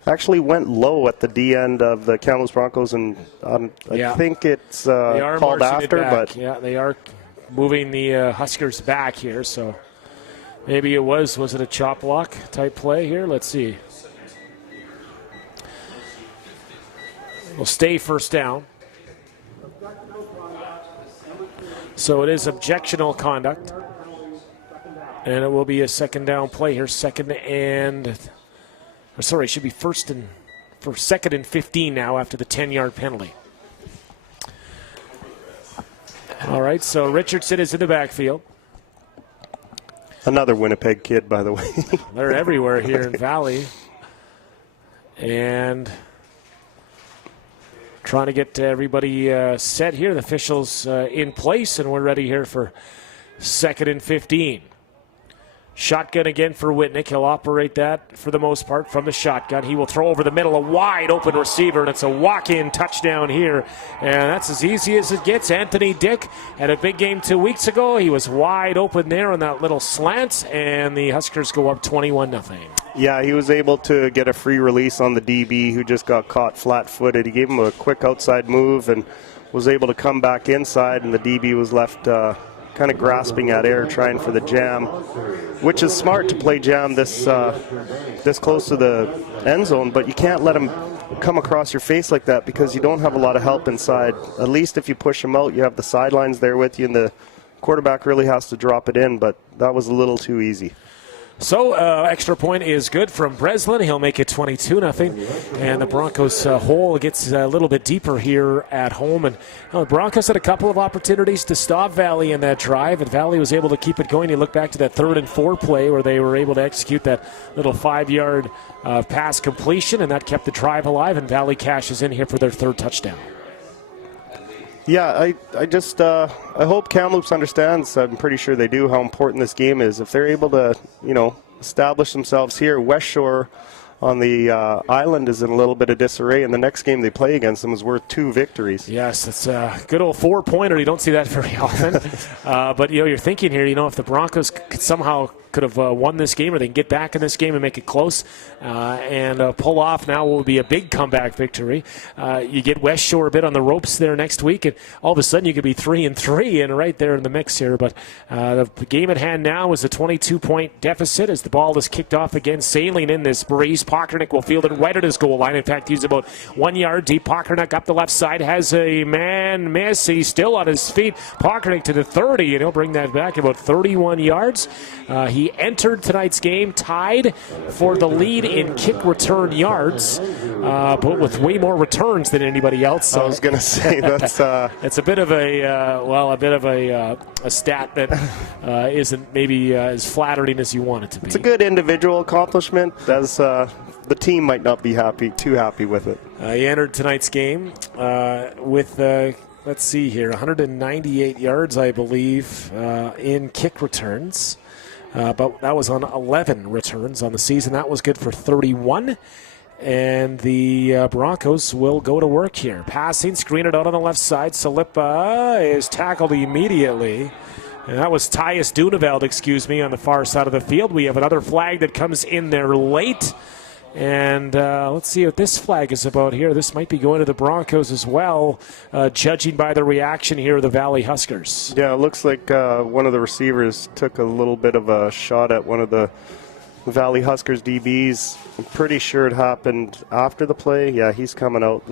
actually went low at the D end of the Kamloops Broncos. And I think it's called after. But yeah, they are moving the Huskers back here. So maybe it was it a chop block type play here? Let's see. We'll stay first down. So it is objectionable conduct, and it will be a second down play here. It should be 2nd and 15 now after the 10-yard penalty. All right, so Richardson is in the backfield. Another Winnipeg kid, by the way. They're everywhere here in Valley. And trying to get everybody set here. The officials in place, and we're ready here for 2nd and 15. Shotgun again for Whitnick. He'll operate that for the most part from the shotgun. He will throw over the middle, a wide open receiver, and it's a walk-in touchdown here. And that's as easy as it gets. Anthony Dick had a big game 2 weeks ago. He was wide open there on that little slant, and the Huskers go up 21-0. Yeah, he was able to get a free release on the DB who just got caught flat-footed. He gave him a quick outside move and was able to come back inside, and the DB was left kind of grasping at air, trying for the jam, which is smart to play jam this close to the end zone, but you can't let him come across your face like that because you don't have a lot of help inside. At least if you push him out, you have the sidelines there with you, and the quarterback really has to drop it in, but that was a little too easy. So extra point is good from Breslin. He'll make it 22-0. And the Broncos hole gets a little bit deeper here at home. And the Broncos had a couple of opportunities to stop Valley in that drive, and Valley was able to keep it going. You look back to that 3rd and 4 play where they were able to execute that little 5-yard pass completion, and that kept the drive alive, and Valley cashes in here for their 3rd touchdown. Yeah, I just I hope Kamloops understands. I'm pretty sure they do how important this game is. If they're able to, establish themselves here, West Shore on the island is in a little bit of disarray, and the next game they play against them is worth 2 victories. Yes, it's a good old 4-pointer. You don't see that very often. But you're thinking here, if the Broncos could have won this game, or they can get back in this game and make it close and pull off now will be a big comeback victory. You get West Shore a bit on the ropes there next week, and all of a sudden you could be 3-3 and right there in the mix here. But the game at hand now is a 22-point deficit as the ball is kicked off again, sailing in this breeze. Pockernick will field it right at his goal line. In fact, he's about 1 yard deep. Pockernick up the left side, has a man miss. He's still on his feet. Pockernick to the 30, and he'll bring that back about 31 yards. He entered tonight's game tied for the lead in kick return yards, but with way more returns than anybody else. I was going to say that's it's a bit of a stat that isn't maybe as flattering as you want it to be. It's a good individual accomplishment, as the team might not be too happy with it. He entered tonight's game with let's see here, 198 yards, I believe, in kick returns. But that was on 11 returns on the season. That was good for 31. And the Broncos will go to work here. Passing, screen it out on the left side. Salipa is tackled immediately. And that was Tyus Duneveld, on the far side of the field. We have another flag that comes in there late. And let's see what this flag is about here. This might be going to the Broncos as well, judging by the reaction here of the Valley Huskers. Yeah, it looks like one of the receivers took a little bit of a shot at one of the Valley Huskers DBs. I'm pretty sure it happened after the play. Yeah, he's coming out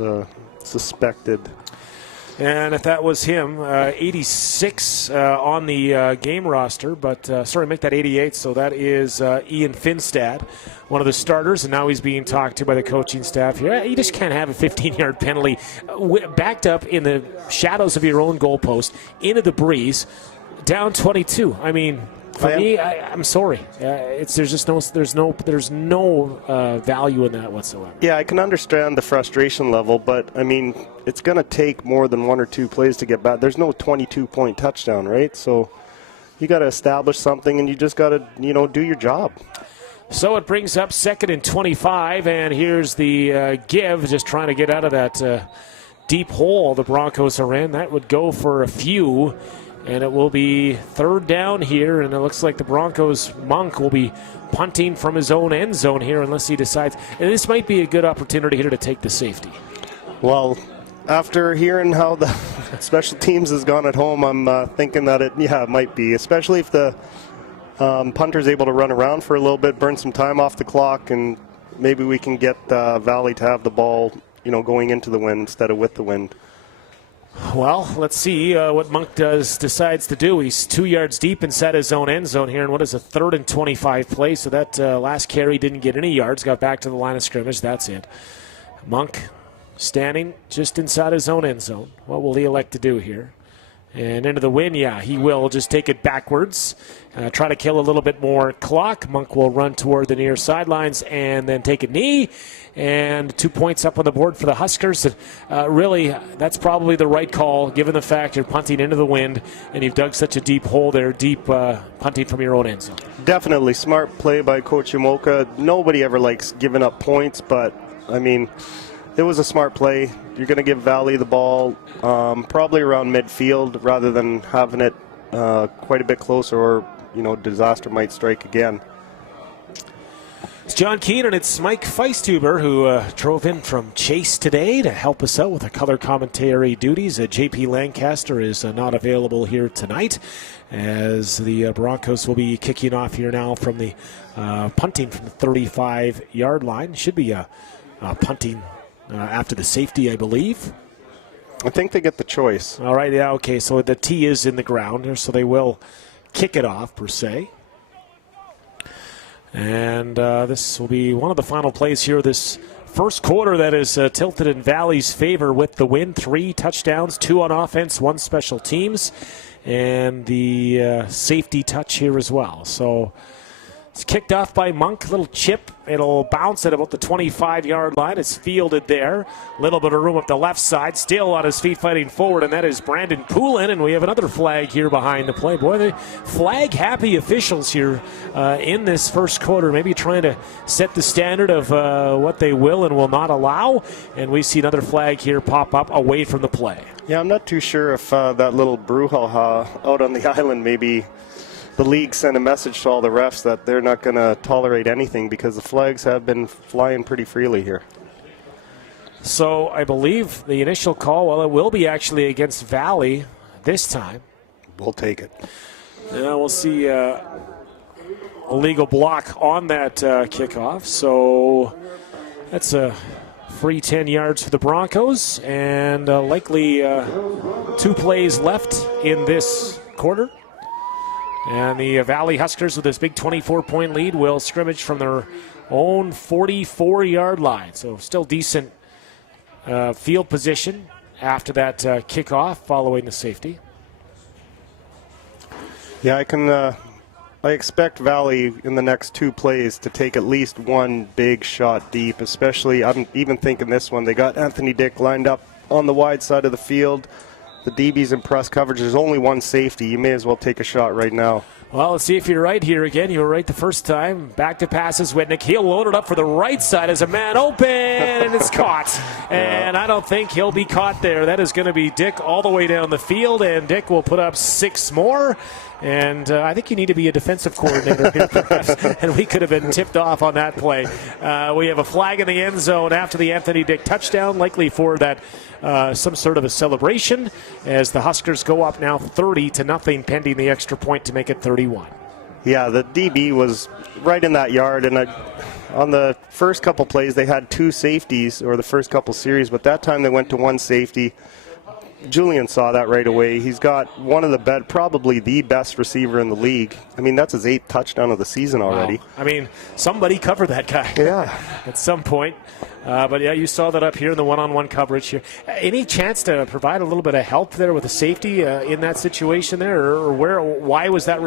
suspected. And if that was him, 86 on the game roster, but make that 88. So that is Ian Finstad, one of the starters, and now he's being talked to by the coaching staff here. You just can't have a 15-yard penalty backed up in the shadows of your own goalpost into the breeze, down 22. I mean, for me, I'm sorry. There's no value in that whatsoever. Yeah, I can understand the frustration level, but I mean, it's going to take more than 1 or 2 plays to get back. There's no 22-point touchdown, right? So you got to establish something, and you just got to, do your job. So it brings up 2nd and 25, and here's the give, just trying to get out of that deep hole the Broncos are in. That would go for a few. And it will be 3rd down here, and it looks like the Broncos' Monk will be punting from his own end zone here unless he decides. And this might be a good opportunity here to take the safety. Well, after hearing how the special teams has gone at home, I'm thinking that it might be, especially if the punter's able to run around for a little bit, burn some time off the clock, and maybe we can get Valley to have the ball, going into the wind instead of with the wind. Well, let's see what Monk decides to do. He's 2 yards deep inside his own end zone here, and what is a 3rd and 25 play? So that last carry didn't get any yards, got back to the line of scrimmage. That's it. Monk standing just inside his own end zone. What will he elect to do here? And into the wind, he will just take it backwards, try to kill a little bit more clock. Monk will run toward the near sidelines and then take a knee. And 2 points up on the board for the Huskers. And, really, that's probably the right call, given the fact you're punting into the wind and you've dug such a deep hole there, punting from your own end zone. Definitely smart play by Coach Yamoka. Nobody ever likes giving up points, but, I mean, it was a smart play. You're going to give Valley the ball probably around midfield rather than having it quite a bit closer, or, disaster might strike again. It's John Keane, and it's Mike Feistuber who drove in from Chase today to help us out with the color commentary duties. JP Lancaster is not available here tonight, as the Broncos will be kicking off here now from the punting from the 35-yard line. Should be punting after the safety, I believe. I think they get the choice. All right, okay, so the tee is in the ground, so they will kick it off, per se. And this will be one of the final plays here this first quarter that is tilted in Valley's favor with the win. 3 touchdowns, 2 on offense, 1 special teams, and the safety touch here as well. So it's kicked off by Monk, little chip. It'll bounce at about the 25-yard line. It's fielded there. Little bit of room up the left side. Still on his feet fighting forward, and that is Brandon Poulin. And we have another flag here behind the play. Boy, the flag-happy officials here in this first quarter, maybe trying to set the standard of what they will and will not allow. And we see another flag here pop up away from the play. Yeah, I'm not too sure if that little brouhaha out on the island, maybe the league sent a message to all the refs that they're not going to tolerate anything because the flags have been flying pretty freely here. So I believe the initial call, well, it will be actually against Valley this time. We'll take it. Yeah, we'll see a legal block on that kickoff. So that's a free 10 yards for the Broncos, and likely 2 plays left in this quarter. And the Valley Huskers, with this big 24-point lead, will scrimmage from their own 44-yard line. So still decent field position after that kickoff following the safety. Yeah, I expect Valley in the next 2 plays to take at least 1 big shot deep, especially, I'm even thinking this one. They got Anthony Dick lined up on the wide side of the field. The DB's in press coverage. There's only 1 safety. You may as well take a shot right now. Well, let's see if you're right here again. You were right the first time. Back to passes, Whitnick. He'll load it up for the right side as a man open, and it's caught. And I don't think he'll be caught there. That is going to be Dick all the way down the field, and Dick will put up 6 more. And I think you need to be a defensive coordinator here, perhaps. And we could have been tipped off on that play. We have a flag in the end zone after the Anthony Dick touchdown, likely for that some sort of a celebration, as the Huskers go up now 30-0, pending the extra point to make it 31. Yeah, the DB was right in that yard, and on the first couple plays they had 2 safeties, or the first couple series, but that time they went to 1 safety. Julian saw that right away. He's got one of the probably the best receiver in the league. I mean, that's his 8th touchdown of the season already. Wow. I mean, somebody covered that guy. Yeah. At some point. But yeah, you saw that up here in the one-on-one coverage here. Any chance to provide a little bit of help there with the safety in that situation there, or why was that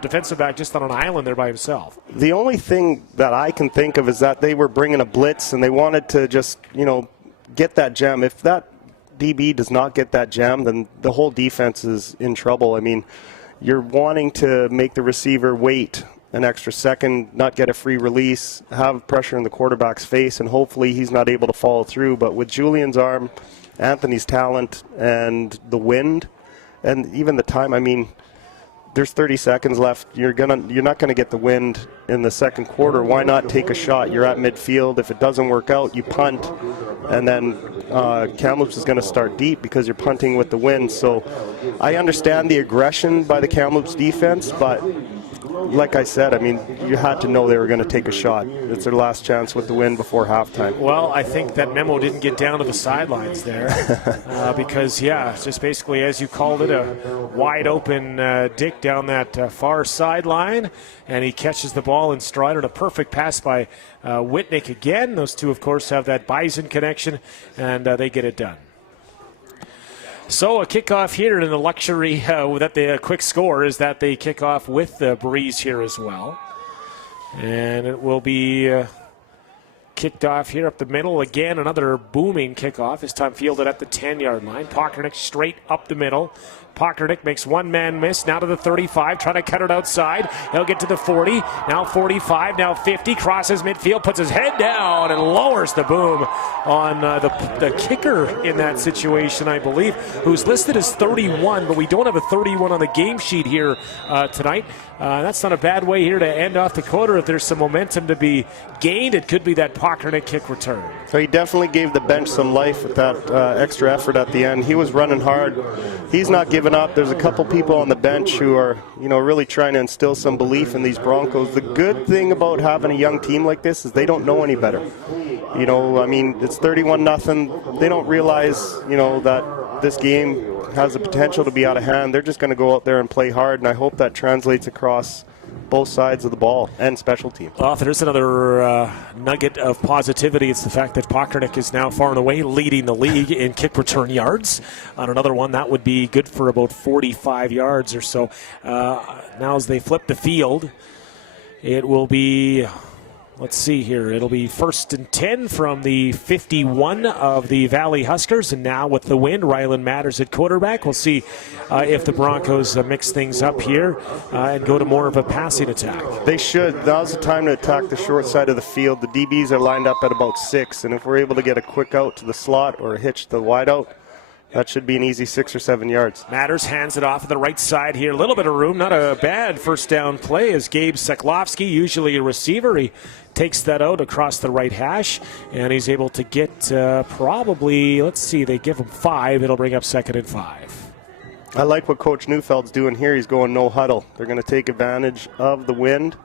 defensive back just on an island there by himself? The only thing that I can think of is that they were bringing a blitz and they wanted to just, get that jam. If that DB does not get that jam, then the whole defense is in trouble. I mean, you're wanting to make the receiver wait an extra second, not get a free release, have pressure in the quarterback's face, and hopefully he's not able to follow through. But with Julian's arm, Anthony's talent, and the wind, and even the time, I mean, there's 30 seconds left. You're not gonna get the wind in the second quarter. Why not take a shot? You're at midfield. If it doesn't work out, you punt, and then Kamloops is going to start deep because you're punting with the wind. So I understand the aggression by the Kamloops defense, but like I said, I mean, you had to know they were going to take a shot. It's their last chance with the win before halftime. Well, I think that memo didn't get down to the sidelines there because, yeah, it's just basically, as you called it, a wide-open Dick down that far sideline, and he catches the ball in stride, and a perfect pass by Whitnick again. Those two, of course, have that Bison connection, and they get it done. So a kickoff here, and the luxury that the quick score is that they kick off with the breeze here as well. And it will be kicked off here up the middle. Again, another booming kickoff, this time fielded at the 10-yard line. Pockernick straight up the middle. Pockernick makes one man miss, now to the 35, trying to cut it outside. He'll get to the 40, now 45, now 50, crosses midfield, puts his head down and lowers the boom on the kicker in that situation, I believe, who's listed as 31, but we don't have a 31 on the game sheet here tonight. That's not a bad way here to end off the quarter. If there's some momentum to be gained, it could be that Pockernick kick return. So he definitely gave the bench some life with that extra effort at the end. He was running hard. He's not giving up. There's a couple people on the bench who are, really trying to instill some belief in these Broncos. The good thing about having a young team like this is they don't know any better. I mean, it's 31-0. They don't realize, that this game has the potential to be out of hand. They're just going to go out there and play hard, and I hope that translates across both sides of the ball and special teams. Well, if there's another nugget of positivity, it's the fact that Pachernik is now far and away leading the league in kick return yards. On another one, that would be good for about 45 yards or so. Now as they flip the field, it will be... Let's see here. It'll be 1st and 10 from the 51 of the Valley Huskers. And now with the wind, Ryland Matters at quarterback. We'll see if the Broncos mix things up here and go to more of a passing attack. They should. Now's the time to attack the short side of the field. The DBs are lined up at about 6. And if we're able to get a quick out to the slot or a hitch to the wide out, that should be an easy 6 or 7 yards. Matters hands it off to the right side here. A little bit of room. Not a bad first down play as Gabe Seklovsky, usually a receiver, he takes that out across the right hash, and he's able to get probably, let's see, they give him 5. It'll bring up 2nd and 5. I like what Coach Neufeld's doing here. He's going no huddle. They're going to take advantage of the wind.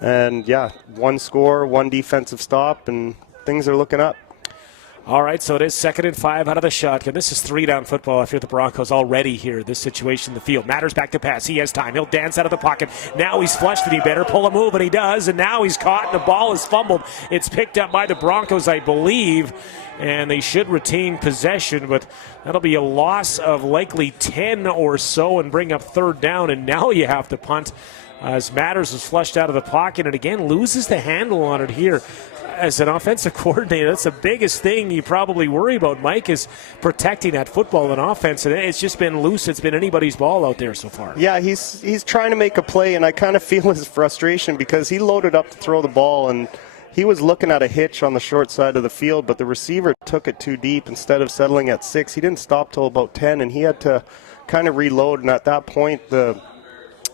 And, yeah, 1 score, 1 defensive stop, and things are looking up. All right, so it is 2nd and 5 out of the shotgun. This is 3-down football if you're the Broncos already here. This situation in the field. Matters back to pass. He has time. He'll dance out of the pocket. Now he's flushed and he better pull a move, and he does. And now he's caught and the ball is fumbled. It's picked up by the Broncos, I believe, and they should retain possession, but that'll be a loss of likely 10 or so and bring up 3rd down, and now you have to punt as Matters was flushed out of the pocket and again loses the handle on it here. As an offensive coordinator, that's the biggest thing you probably worry about, Mike, is protecting that football in offense. And it's just been loose. It's been anybody's ball out there so far. Yeah, he's trying to make a play, and I kind of feel his frustration because he loaded up to throw the ball, and he was looking at a hitch on the short side of the field, but the receiver took it too deep. Instead of settling at 6, he didn't stop till about 10, and he had to kind of reload. And at that point, the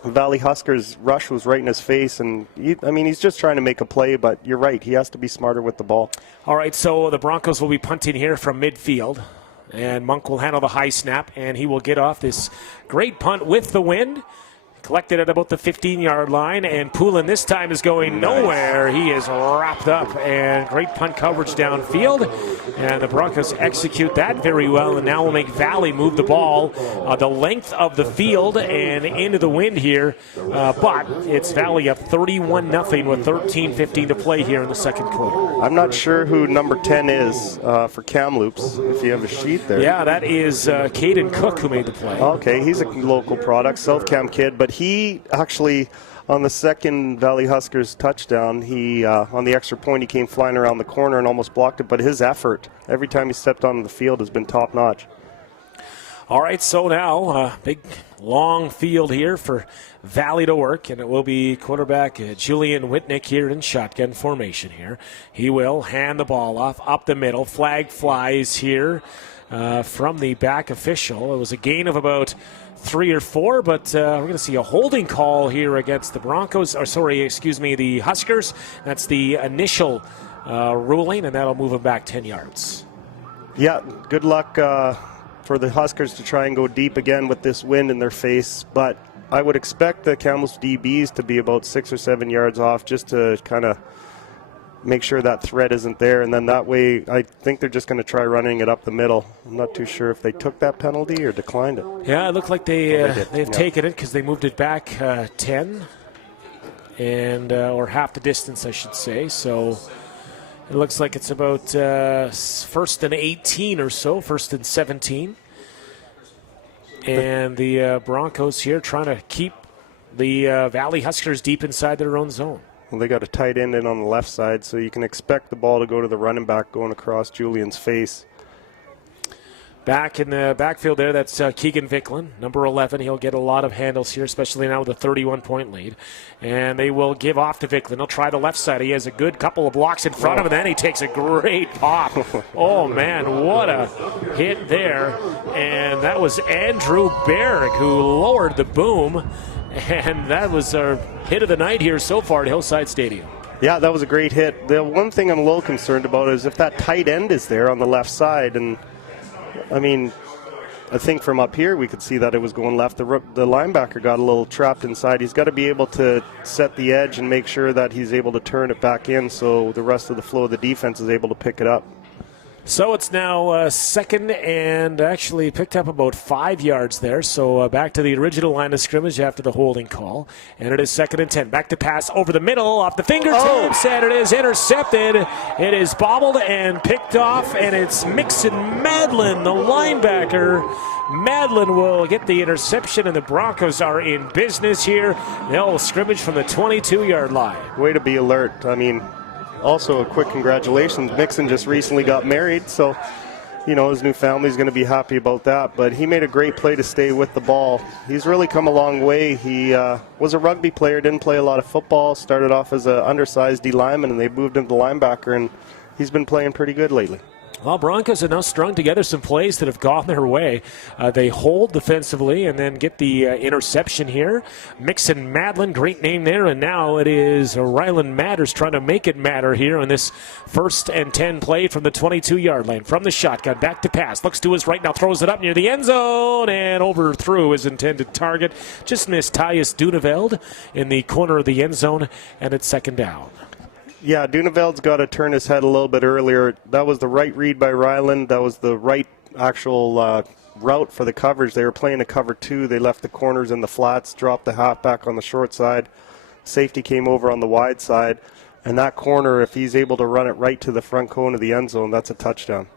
Valley Huskers rush was right in his face, and he's just trying to make a play, but you're right, he has to be smarter with the ball. All right, so the Broncos will be punting here from midfield, and Monk will handle the high snap, and he will get off this great punt with the wind. Collected at about the 15-yard line, and Poulin this time is going nowhere. He is wrapped up, and great punt coverage downfield, and the Broncos execute that very well, and now will make Valley move the ball the length of the field and into the wind here, but it's Valley up 31-0 with 13:15 to play here in the second quarter. I'm not sure who number 10 is for Kamloops, if you have a sheet there. Yeah, that is Caden Cook who made the play. Okay, he's a local product, South Cam kid, but he actually, on the second Valley Huskers touchdown, he on the extra point, he came flying around the corner and almost blocked it, but his effort every time he stepped onto the field has been top-notch. All right, so now big, long field here for Valley to work, and it will be quarterback Julian Whitnick here in shotgun formation here. He will hand the ball off up the middle. Flag flies here from the back official. It was a gain of about 3 or 4, but we're going to see a holding call here against the the Huskers. That's the initial ruling, and that'll move them back 10 yards. Yeah, good luck for the Huskers to try and go deep again with this wind in their face, but I would expect the Kamloops DBs to be about 6 or 7 yards off just to kind of make sure that threat isn't there, and then that way I think they're just going to try running it up the middle. I'm not too sure if they took that penalty or declined it. Yeah, it looked like they've taken it because they moved it back 10 and or half the distance, I should say. So it looks like it's about 1st and 18 or so, 1st and 17. And the Broncos here trying to keep the Valley Huskers deep inside their own zone. Well, they got a tight end in on the left side, so you can expect the ball to go to the running back going across Julian's face. Back in the backfield there, that's Keegan Vicklin, number 11. He'll get a lot of handles here, especially now with a 31-point lead. And they will give off to Vicklin. He'll try the left side. He has a good couple of blocks in front of him, and then he takes a great pop. Oh, man, what a hit there. And that was Andrew Barrick who lowered the boom. And that was our hit of the night here so far at Hillside Stadium. Yeah, that was a great hit. The one thing I'm a little concerned about is if that tight end is there on the left side. And, I think from up here we could see that it was going left. The linebacker got a little trapped inside. He's got to be able to set the edge and make sure that he's able to turn it back in so the rest of the flow of the defense is able to pick it up. So it's now second and actually picked up about 5 yards there. So back to the original line of scrimmage after the holding call. And it is 2nd and 10. Back to pass over the middle, off the fingertips, and it is intercepted. It is bobbled and picked off, and it's Mixon Madlin, the linebacker. Madlin will get the interception, and the Broncos are in business here. They'll scrimmage from the 22-yard line. Way to be alert. I mean, also a quick congratulations. Mixon just recently got married, so, his new family's going to be happy about that. But he made a great play to stay with the ball. He's really come a long way. He was a rugby player, didn't play a lot of football, started off as an undersized D lineman, and they moved him to linebacker, and he's been playing pretty good lately. Well, Broncos have now strung together some plays that have gone their way. They hold defensively and then get the interception here. Mixon Madlin, great name there, and now it is Rylan Matters trying to make it matter here on this 1st and 10 play from the 22-yard line. From the shotgun, back to pass, looks to his right now, throws it up near the end zone and overthrew his intended target. Just missed Tyus Duneveld in the corner of the end zone, and it's 2nd down. Yeah, Duneveld's got to turn his head a little bit earlier. That was the right read by Ryland. That was the right actual route for the coverage. They were playing a cover 2. They left the corners and the flats, dropped the halfback on the short side. Safety came over on the wide side. And that corner, if he's able to run it right to the front cone of the end zone, that's a touchdown.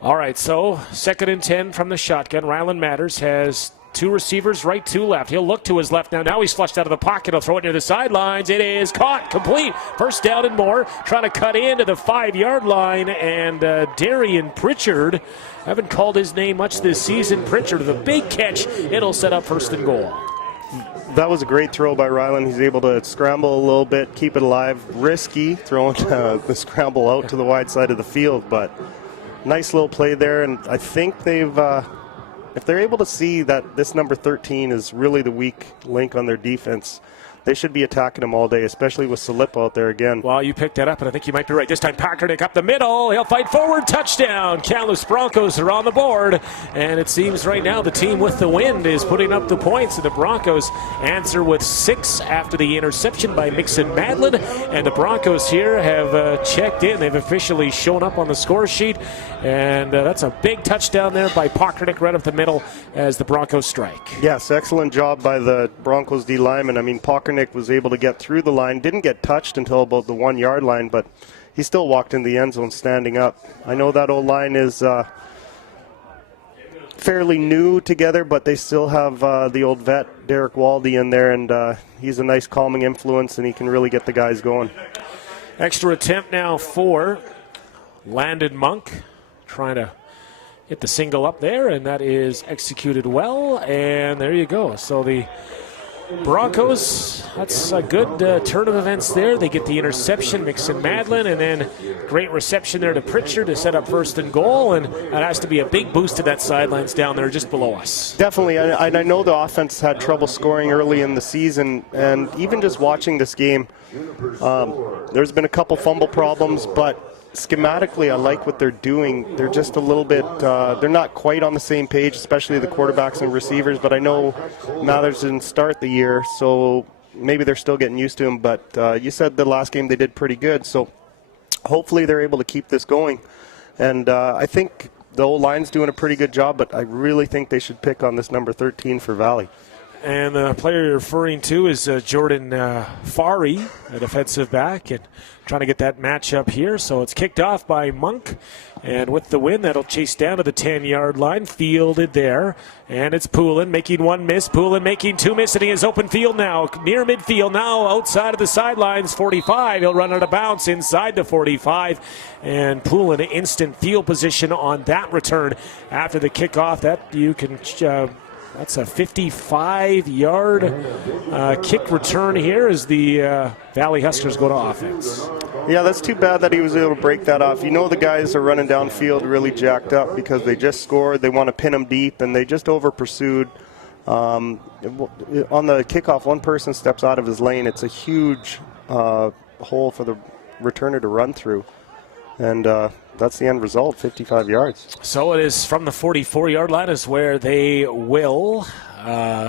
All right, so 2nd and 10 from the shotgun. Rylan Matters has 2 receivers, right, 2 left. He'll look to his left now. Now he's flushed out of the pocket. He'll throw it near the sidelines. It is caught, complete. 1st down and more. Trying to cut into the 5-yard line. And Darian Pritchard, haven't called his name much this season. Pritchard with a big catch. It'll set up 1st and goal. That was a great throw by Ryland. He's able to scramble a little bit, keep it alive. Risky, throwing the scramble out to the wide side of the field. But nice little play there. And I think they've... if they're able to see that this number 13 is really the weak link on their defense, they should be attacking him all day, especially with Salipa out there again. Well, you picked that up, and I think you might be right. This time, Pakernick up the middle. He'll fight forward. Touchdown. Kamloops Broncos are on the board. And it seems right now the team with the wind is putting up the points, and the Broncos answer with 6 after the interception by Mixon Madlin. And the Broncos here have checked in. They've officially shown up on the score sheet. And that's a big touchdown there by Pakernick right up the middle as the Broncos strike. Yes, excellent job by the Broncos D lineman. I mean, Pakernick was able to get through the line, didn't get touched until about the 1-yard line, but he still walked in the end zone standing up. I know that old line is fairly new together, but they still have the old vet, Derek Waldy, in there, and he's a nice calming influence, and he can really get the guys going. Extra attempt now for Landon Monk, trying to hit the single up there, and that is executed well, and there you go. So the Broncos, that's a good turn of events there. They get the interception, Mixon Madlin, and then great reception there to Pritchard to set up 1st and goal, and that has to be a big boost to that sidelines down there just below us. Definitely, I know the offense had trouble scoring early in the season, and even just watching this game, there's been a couple fumble problems, but schematically, I like what they're doing. They're just a little bit, they're not quite on the same page, especially the quarterbacks and receivers, but I know Mathers didn't start the year, so maybe they're still getting used to him, but you said the last game they did pretty good, so hopefully they're able to keep this going. And I think the old line's doing a pretty good job, but I really think they should pick on this number 13 for Valley. And the player you're referring to is Jordan Fari, a defensive back, and trying to get that matchup here. So it's kicked off by Monk, and with the win, that'll chase down to the 10-yard line, fielded there. And it's Poulin making 1 miss, Poulin making 2 miss, and he is open field now, near midfield now, outside of the sidelines, 45. He'll run out of bounds inside the 45, and Poulin instant field position on that return after the kickoff. That you can... that's a 55-yard kick return here as the Valley Huskers go to offense. Yeah, that's too bad that he was able to break that off. You know the guys are running downfield really jacked up because they just scored. They want to pin them deep, and they just over-pursued. On the kickoff, one person steps out of his lane. It's a huge hole for the returner to run through. And that's the end result, 55 yards. So it is from the 44-yard line is where they will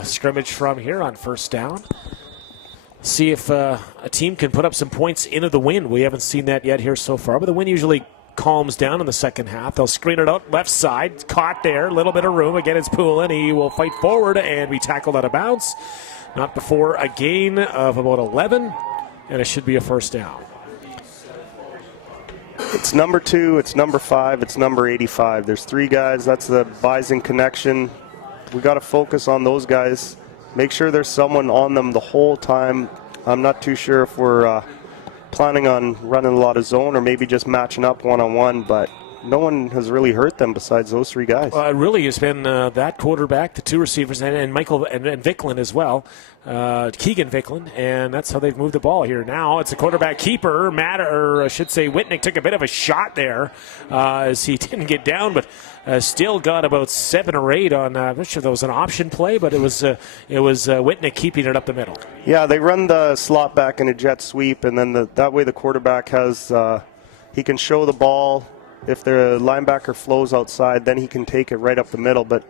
scrimmage from here on 1st down. See if a team can put up some points into the wind. We haven't seen that yet here so far, but the wind usually calms down in the second half. They'll screen it out left side. Caught there. A little bit of room. Again, it's Poulin. He will fight forward and be tackled out of bounds. Not before a gain of about 11, and it should be a first down. It's number 2, it's number 5, it's number 85. There's 3 guys. That's the Bison connection. We got to focus on those guys. Make sure there's someone on them the whole time. I'm not too sure if we're planning on running a lot of zone or maybe just matching up one-on-one, but no one has really hurt them besides those 3 guys. It really has been that quarterback, the 2 receivers, and Michael and Vicklin as well, Keegan Vicklin, and that's how they've moved the ball here. Now it's a quarterback keeper. Whitnick took a bit of a shot there as he didn't get down, but still got about 7 or 8 on. I'm not sure if that was an option play, but it was Whitnick keeping it up the middle. Yeah, they run the slot back in a jet sweep, and then that way the quarterback has he can show the ball. If the linebacker flows outside, then he can take it right up the middle. But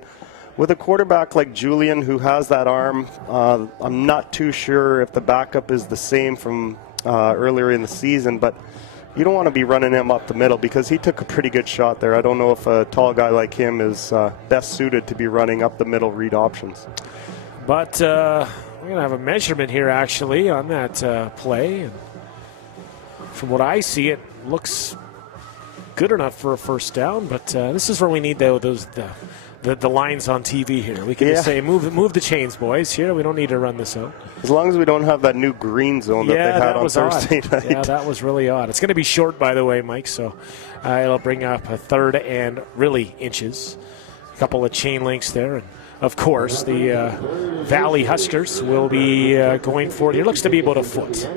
with a quarterback like Julian, who has that arm, I'm not too sure if the backup is the same from earlier in the season. But you don't want to be running him up the middle because he took a pretty good shot there. I don't know if a tall guy like him is best suited to be running up the middle read options. But we're going to have a measurement here, actually, on that play. And from what I see, it looks good enough for a first down, but this is where we need the lines on TV here. We can just say, move the chains, boys. Here, we don't need to run this out. As long as we don't have that new green zone that they had on Thursday night. Yeah, that was really odd. It's going to be short, by the way, Mike, so it'll bring up a 3rd and really inches. A couple of chain links there, and of course, the Valley Huskers will be going for it. It looks to be about a foot.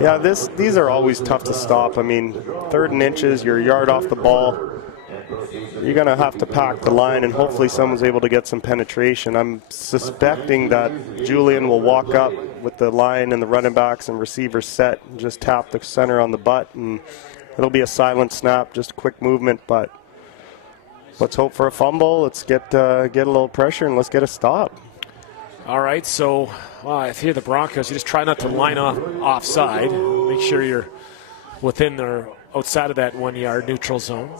Yeah, these are always tough to stop. I mean, 3rd and inches, you're a yard off the ball. You're going to have to pack the line, and hopefully someone's able to get some penetration. I'm suspecting that Julian will walk up with the line and the running backs and receivers set and just tap the center on the butt, and it'll be a silent snap, just a quick movement, but let's hope for a fumble. Let's get a little pressure, and let's get a stop. All right, so if you're the Broncos, you just try not to line off offside. Make sure you're within or outside of that 1-yard neutral zone.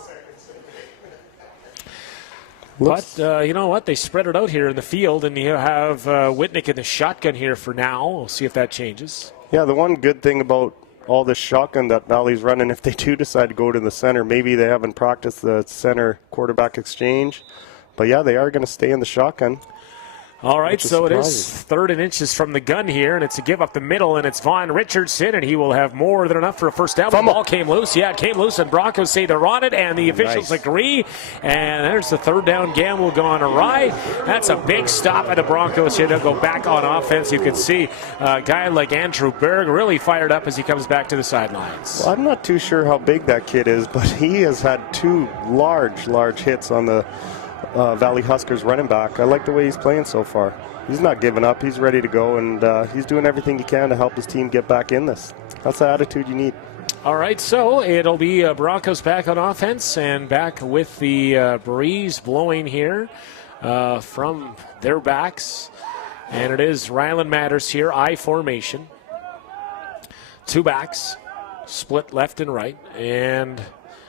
But you know what? They spread it out here in the field, and you have Whitnick in the shotgun here for now. We'll see if that changes. Yeah, the one good thing about all this shotgun that Valley's running, if they do decide to go to the center, maybe they haven't practiced the center quarterback exchange. But yeah, they are going to stay in the shotgun. All right, so it is 3rd and inches from the gun here, and it's a give up the middle, and it's Vaughn Richardson, and he will have more than enough for a first down. The ball came loose. Yeah, it came loose, and Broncos say they're on it, and the officials agree. And there's the 3rd down gamble gone awry. That's a big stop at the Broncos here. They'll go back on offense. You can see a guy like Andrew Berg really fired up as he comes back to the sidelines. Well, I'm not too sure how big that kid is, but he has had 2 large hits on the Valley Huskers running back. I like the way he's playing so far. He's not giving up. He's ready to go, and he's doing everything he can to help his team get back in this. That's the attitude you need. All right, so it'll be Broncos back on offense and back with the breeze blowing here from their backs. And it is Ryland Matters here, I formation. 2 backs, split left and right, and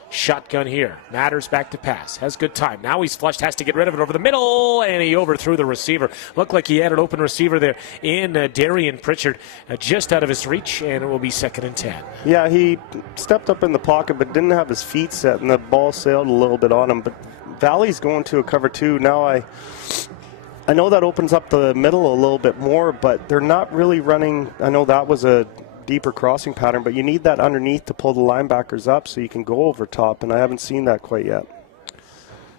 shotgun here. Matters back to pass. Has good time. Now he's flushed. Has to get rid of it over the middle, and he overthrew the receiver. Looked like he had an open receiver there in Darian Pritchard, just out of his reach, and it will be 2nd and 10. Yeah, he stepped up in the pocket but didn't have his feet set, and the ball sailed a little bit on him. But Valley's going to a cover 2. Now I know that opens up the middle a little bit more, but they're not really running. I know that was a deeper crossing pattern, but you need that underneath to pull the linebackers up so you can go over top, and I haven't seen that quite yet.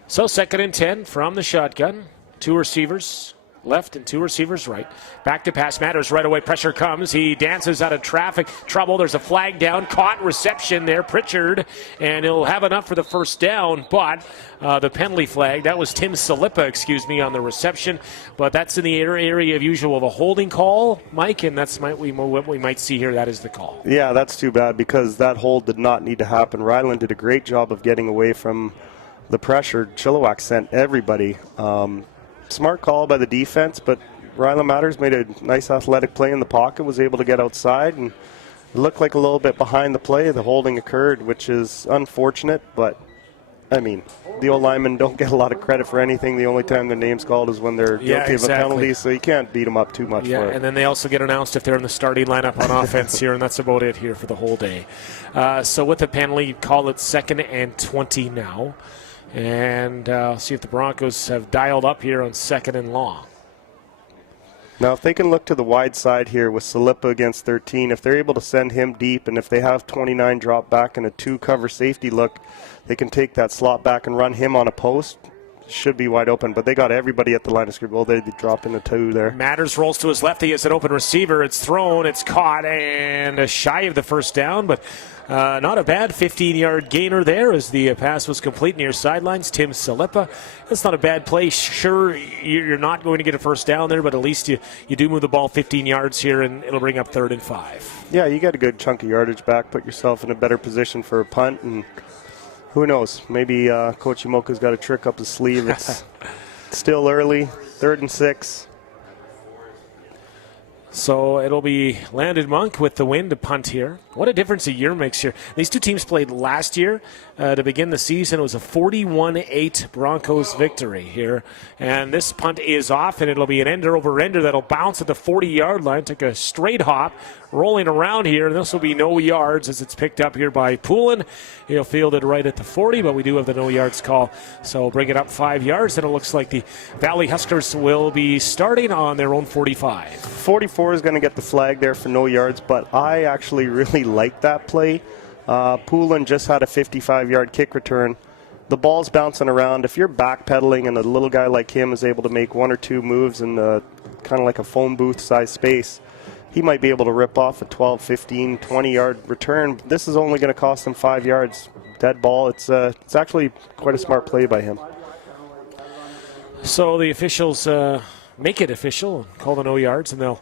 So 2nd and 10 from the shotgun. 2 receivers left and 2 receivers right. Back to pass. Matters right away. Pressure comes. He dances out of trouble. There's a flag down. Caught reception there. Pritchard, and he'll have enough for the first down, but the penalty flag, that was Tim Salipa, on the reception, but that's in the area of usual of a holding call, Mike, and that's what we might see here. That is the call. Yeah, that's too bad because that hold did not need to happen. Ryland did a great job of getting away from the pressure. Chilliwack sent everybody. Smart call by the defense, but Ryland Matters made a nice athletic play in the pocket, was able to get outside, and it looked like a little bit behind the play. The holding occurred, which is unfortunate, but I mean, the old linemen don't get a lot of credit for anything. The only time their name's called is when they're guilty of a penalty, so you can't beat them up too much for it. And then they also get announced if they're in the starting lineup on offense here, and that's about it here for the whole day. So with the penalty, call it 2nd and 20 now. And see if the Broncos have dialed up here on 2nd and long. Now, if they can look to the wide side here with Salipa against 13, if they're able to send him deep, and if they have 29 drop back and a 2-cover safety look, they can take that slot back and run him on a post. Should be wide open, but they got everybody at the line of scrimmage. Well, they drop in the 2 there. Matters rolls to his left. He has an open receiver. It's thrown. It's caught, and shy of the first down, but not a bad 15-yard gainer there as the pass was complete near sidelines. Tim Salipa. That's not a bad play. Sure, you're not going to get a first down there, but at least you do move the ball 15 yards here, and it'll bring up 3rd and 5. Yeah, you got a good chunk of yardage back. Put yourself in a better position for a punt, and who knows? Maybe Coach Imoka's got a trick up his sleeve. It's still early, 3rd and 6. So it'll be Landon Monk with the win to punt here. What a difference a year makes here. These two teams played last year to begin the season. It was a 41-8 Broncos victory here. And this punt is off, and it'll be an ender-over-ender that'll bounce at the 40-yard line. Took a straight hop, rolling around here. And this will be no yards as it's picked up here by Poulin. He'll field it right at the 40, but we do have the no yards call. So bring it up 5 yards, and it looks like the Valley Huskers will be starting on their own 45. 44 is going to get the flag there for no yards, but I actually really like that play. Poulin just had a 55-yard kick return. The ball's bouncing around. If you're backpedaling and a little guy like him is able to make 1 or 2 moves in the kind of like a phone booth size space, he might be able to rip off a 12, 15, 20-yard return. This is only going to cost him 5 yards. Dead ball. It's actually quite a smart play by him. So the officials make it official, call the no yards, and they'll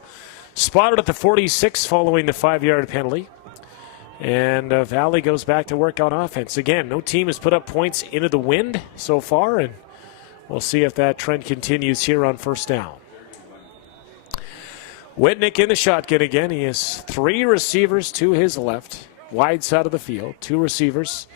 spot it at the 46 following the 5-yard penalty. And Valley goes back to work on offense. Again, no team has put up points into the wind so far, and we'll see if that trend continues here on first down. Whitnick in the shotgun again. He has 3 receivers to his left, wide side of the field, 2 receivers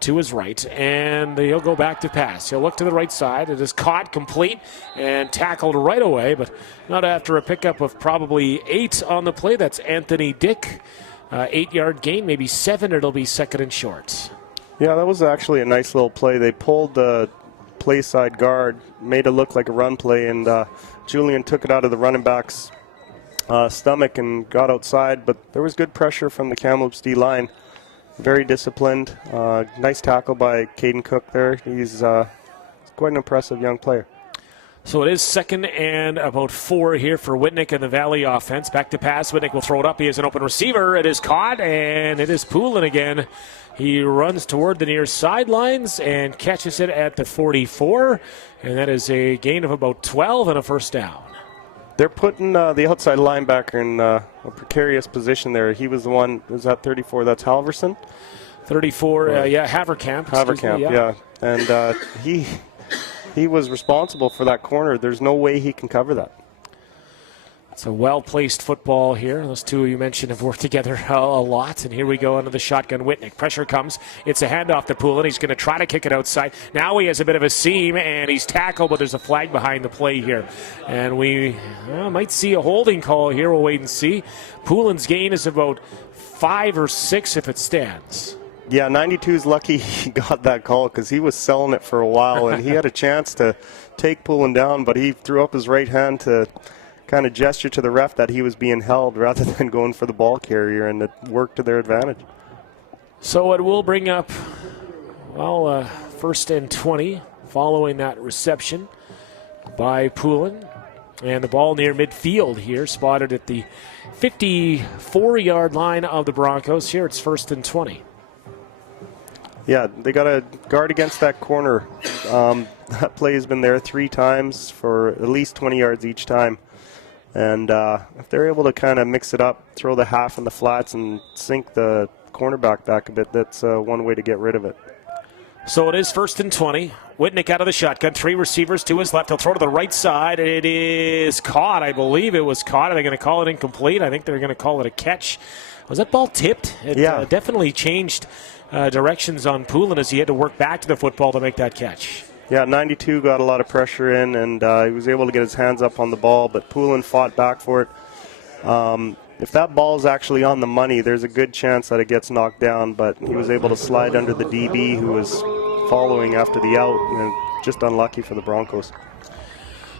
to his right, and he'll go back to pass. He'll look to the right side. It is caught, complete, and tackled right away, but not after a pickup of probably 8 on the play. That's Anthony Dick. 8-yard gain, maybe 7. It'll be 2nd and short. Yeah, that was actually a nice little play. They pulled the play side guard, made it look like a run play, and Julian took it out of the running back's stomach and got outside, but there was good pressure from the Kamloops D-line. Very disciplined. Nice tackle by Caden Cook there. He's quite an impressive young player. So it is 2nd and about 4 here for Whitnick and the Valley offense. Back to pass. Whitnick will throw it up. He has an open receiver. It is caught, and it is Poulin again. He runs toward the near sidelines and catches it at the 44, and that is a gain of about 12 and a first down. They're putting the outside linebacker in a precarious position there. He was the one, was that 34? That's Halverson? 34, Haverkamp. Haverkamp, yeah. And he was responsible for that corner. There's no way he can cover that. It's a well-placed football here. Those two you mentioned have worked together a lot. And here we go into the shotgun. Whitnick. Pressure comes. It's a handoff to Poulin. He's going to try to kick it outside. Now he has a bit of a seam, and he's tackled, but there's a flag behind the play here. And we might see a holding call here. We'll wait and see. Poulin's gain is about 5 or 6 if it stands. Yeah, 92's lucky he got that call because he was selling it for a while, and he had a chance to take Poulin down, but he threw up his right hand to kind of gesture to the ref that he was being held rather than going for the ball carrier, and it worked to their advantage. So it will bring up, 1st and 20 following that reception by Poulin. And the ball near midfield here, spotted at the 54-yard line of the Broncos. Here it's 1st and 20. Yeah, they got to guard against that corner. That play has been there 3 times for at least 20 yards each time. And if they're able to kind of mix it up, throw the half in the flats and sink the cornerback back a bit, that's one way to get rid of it. So it is 1st and 20. Whitnick out of the shotgun. 3 receivers to his left. He'll throw to the right side. It is caught. I believe it was caught. Are they going to call it incomplete? I think they're going to call it a catch. Was that ball tipped? It definitely changed directions on Poulin as he had to work back to the football to make that catch. Yeah, 92 got a lot of pressure in, and he was able to get his hands up on the ball, but Poulin fought back for it. If that ball is actually on the money, there's a good chance that it gets knocked down, but he was able to slide under the DB who was following after the out, and just unlucky for the Broncos.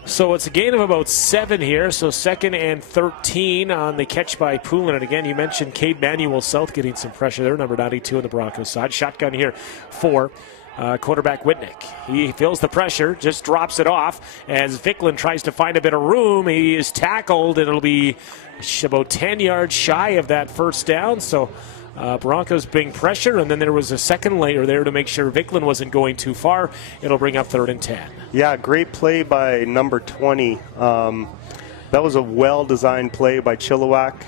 So it's a gain of about 7 here, so 2nd and 13 on the catch by Poulin. And again, you mentioned Cade Manuel South getting some pressure there, number 92 on the Broncos side. Shotgun here for quarterback Whitnick. He feels the pressure, just drops it off as Vicklin tries to find a bit of room. He is tackled, and it'll be about 10 yards shy of that first down. So Broncos being pressure, and then there was a second layer there to make sure Vicklin wasn't going too far. It'll bring up 3rd and 10. Yeah, great play by number 20. That was a well-designed play by Chilliwack.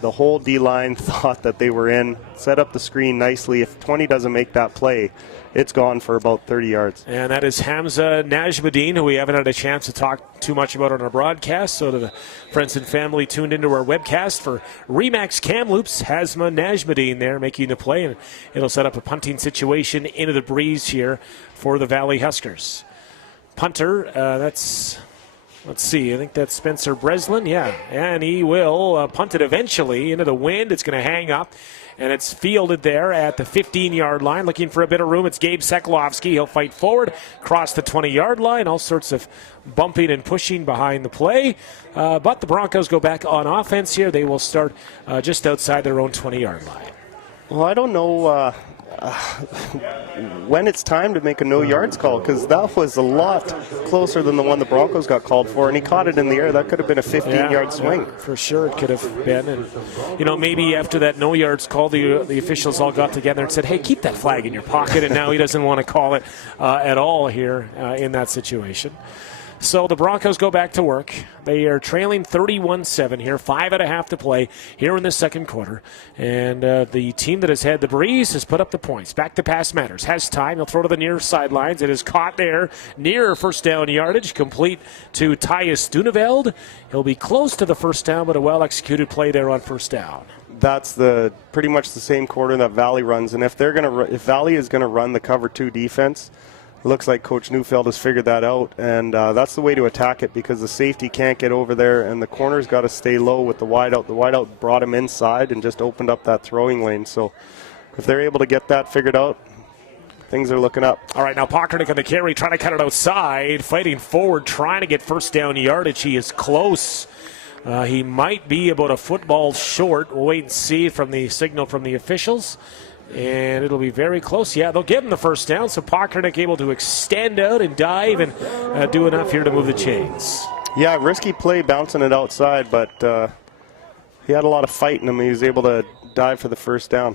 The whole D-line thought that they were in, set up the screen nicely. If 20 doesn't make that play, it's gone for about 30 yards. And that is Hamza Najmuddin, who we haven't had a chance to talk too much about on our broadcast. So to the friends and family tuned into our webcast for Remax Kamloops, Hamza Najmuddin there making the play. And it'll set up a punting situation into the breeze here for the Valley Huskers. Punter, let's see, I think that's Spencer Breslin, yeah. And he will punt it eventually into the wind. It's going to hang up. And it's fielded there at the 15-yard line. Looking for a bit of room. It's Gabe Seklovsky. He'll fight forward, cross the 20-yard line. All sorts of bumping and pushing behind the play. But the Broncos go back on offense here. They will start just outside their own 20-yard line. Well, I don't know when it's time to make a no yards call, because that was a lot closer than the one the Broncos got called for, and he caught it in the air. That could have been a 15-yard swing. Yeah, for sure it could have been. And, maybe after that no yards call, the officials all got together and said, hey, keep that flag in your pocket, and now he doesn't want to call it at all here in that situation. So the Broncos go back to work. They are trailing 31-7 here, 5.5 to play here in the second quarter. And the team that has had the breeze has put up the points. Back to pass matters. Has time. He'll throw to the near sidelines. It is caught there near first down yardage, complete to Tyus Duneveld. He'll be close to the first down, but a well-executed play there on first down. That's pretty much the same quarter that Valley runs. And if Valley is going to run the cover 2 defense, looks like Coach Neufeld has figured that out, and that's the way to attack it, because the safety can't get over there, and the corner's got to stay low with the wideout. The wideout brought him inside and just opened up that throwing lane. So if they're able to get that figured out, things are looking up. All right, now Pockernick on the carry, trying to cut it outside, fighting forward, trying to get first down yardage. He is close. He might be about a football short. We'll wait and see from the signal from the officials. And it'll be very close. Yeah, they'll give him the first down, so Pockernick able to extend out and dive and do enough here to move the chains. Yeah, risky play bouncing it outside, but he had a lot of fight in him. He was able to dive for the first down.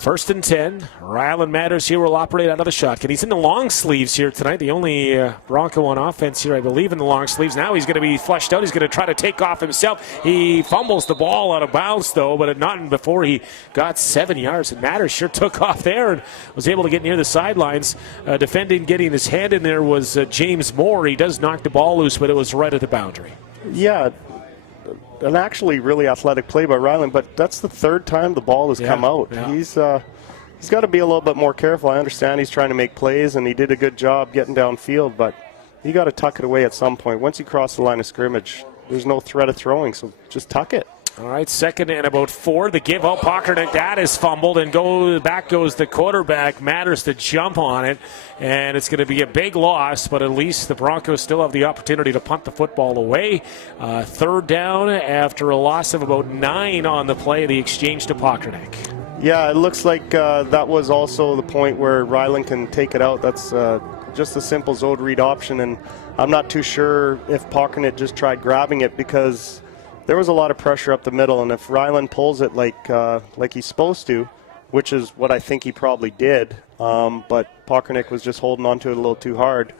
1st and 10. Ryland Matters here will operate out of the shotgun. He's in the long sleeves here tonight. The only Bronco on offense here, I believe, in the long sleeves. Now he's going to be flushed out. He's going to try to take off himself. He fumbles the ball out of bounds, though, but not before he got 7 yards. And Matters sure took off there and was able to get near the sidelines. Defending, getting his hand in there was James Moore. He does knock the ball loose, but it was right at the boundary. Yeah. An actually really athletic play by Ryland, but that's the 3rd time the ball has come out. Yeah. He's got to be a little bit more careful. I understand he's trying to make plays, and he did a good job getting downfield, but you got to tuck it away at some point. Once you cross the line of scrimmage, there's no threat of throwing, so just tuck it. All right, 2nd and about 4. The give out, Pockernick, that is fumbled, and back goes the quarterback. Matters to jump on it, and it's going to be a big loss, but at least the Broncos still have the opportunity to punt the football away. 3rd down after a loss of about 9 on the play, the exchange to Pockernick. Yeah, it looks like that was also the point where Ryland can take it out. That's just a simple zone read option, and I'm not too sure if Pockernick just tried grabbing it, because there was a lot of pressure up the middle, and if Ryland pulls it like he's supposed to, which is what I think he probably did, but Pockernick was just holding on to it a little too hard,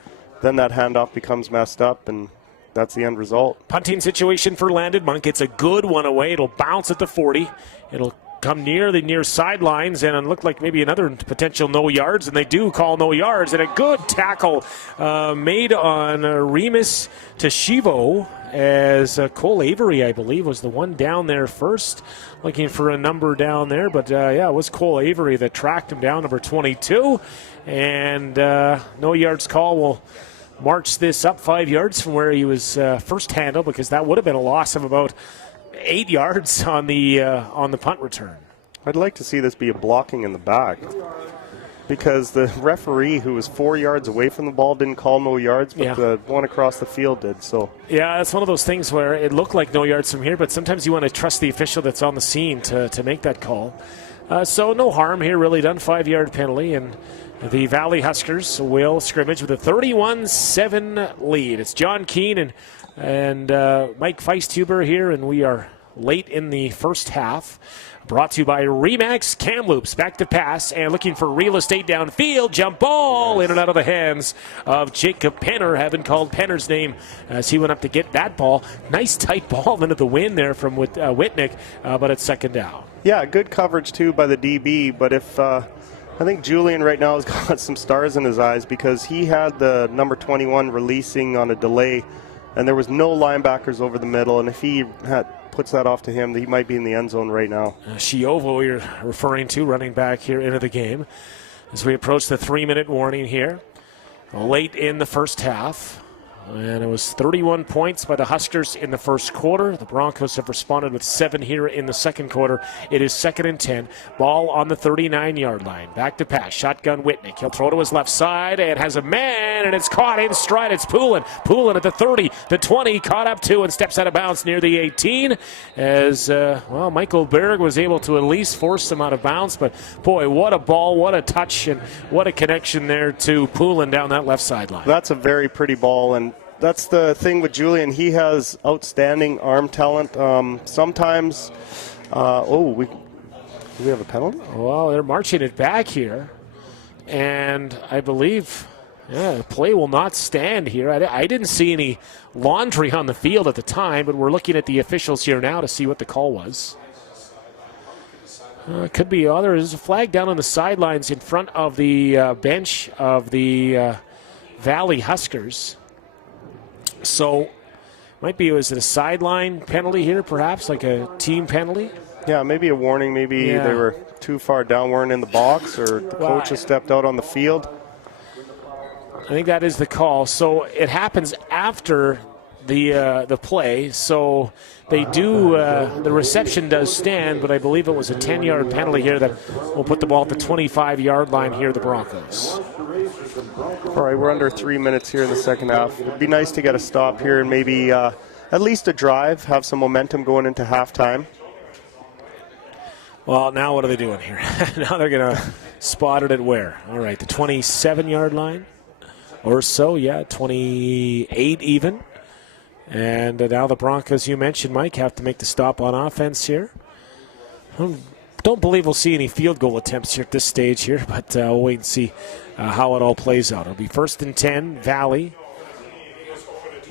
then that handoff becomes messed up, and that's the end result. Punting situation for Landon Monk. It's a good one away. It'll bounce at the 40. It'll come near the near sidelines, and it looked like maybe another potential no yards, and they do call no yards. And a good tackle made on Remus Teshivo, as Cole Avery, I believe, was the one down there first, looking for a number down there. But, it was Cole Avery that tracked him down, number 22. And no yards call will march this up 5 yards from where he was first handled, because that would have been a loss of about 8 yards on the punt return. I'd like to see this be a blocking in the back, because the referee, who was 4 yards away from the ball, didn't call no yards, but the one across the field did. So yeah, it's one of those things where it looked like no yards from here, but sometimes you want to trust the official that's on the scene to make that call. So no harm here really done, 5-yard penalty, and the Valley Huskers will scrimmage with a 31-7 lead. It's John Keane and Mike Feisthuber here, and we are late in the first half. Brought to you by Remax Kamloops. Back to pass and looking for real estate downfield. Jump ball in and out of the hands of Jacob Penner. Haven't called Penner's name as he went up to get that ball. Nice tight ball into the wind there from Whitnick, but it's second down. Yeah, good coverage too by the DB, but if I think Julian right now has got some stars in his eyes, because he had the number 21 releasing on a delay, and there was no linebackers over the middle, and if he puts that off to him, he might be in the end zone right now. Shiovo, you're referring to, running back here into the game as we approach the 3-minute warning here late in the first half. And it was 31 points by the Huskers in the first quarter. The Broncos have responded with 7 here in the second quarter. It is 2nd and 10. Ball on the 39-yard line. Back to pass. Shotgun Whitnick. He'll throw to his left side and has a man, and it's caught in stride. It's Poulin. Poulin at the 30, the 20, caught up to and steps out of bounds near the 18 as, Michael Berg was able to at least force him out of bounds. But, boy, what a ball, what a touch, and what a connection there to Poulin down that left sideline. That's a very pretty ball, and that's the thing with Julian. He has outstanding arm talent. Sometimes, we have a penalty? Well, they're marching it back here, and I believe, the play will not stand here. I didn't see any laundry on the field at the time, but we're looking at the officials here now to see what the call was. Could be there's a flag down on the sidelines in front of the bench of the Valley Huskers. So, was it a sideline penalty here, perhaps, like a team penalty? Yeah, maybe a warning. Maybe they were too far down, weren't in the box, or the coach has stepped out on the field. I think that is the call. So it happens after the play. So they do, the reception does stand, but I believe it was a 10-yard penalty here that will put the ball at the 25-yard line here, the Broncos. All right, we're under 3 minutes here in the second half. It'd be nice to get a stop here and maybe at least a drive, have some momentum going into halftime. Well, now what are they doing here? Now they're going to spot it at where? All right, the 27-yard line or so, 28 even. And now the Broncos, you mentioned, Mike, have to make the stop on offense here. Don't believe we'll see any field goal attempts here at this stage here, but we'll wait and see how it all plays out. It'll be 1st and 10, Valley,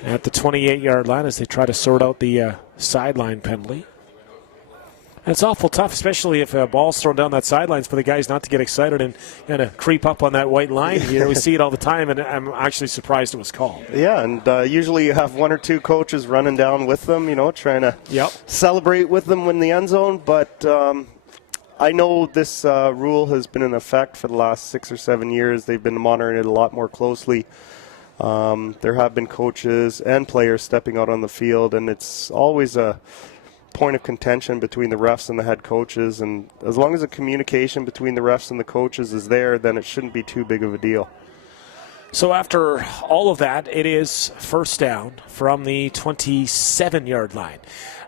at the 28-yard line as they try to sort out the sideline penalty. And it's awful tough, especially if a ball's thrown down that sidelines, for the guys not to get excited and kind of creep up on that white line here. We see it all the time, and I'm actually surprised it was called. Yeah, and usually you have one or two coaches running down with them, trying to celebrate with them in the end zone. But I know this rule has been in effect for the last 6 or 7 years. They've been monitoring it a lot more closely. There have been coaches and players stepping out on the field, and it's always a point of contention between the refs and the head coaches, and as long as the communication between the refs and the coaches is there, then it shouldn't be too big of a deal. So after all of that, it is first down from the 27-yard line.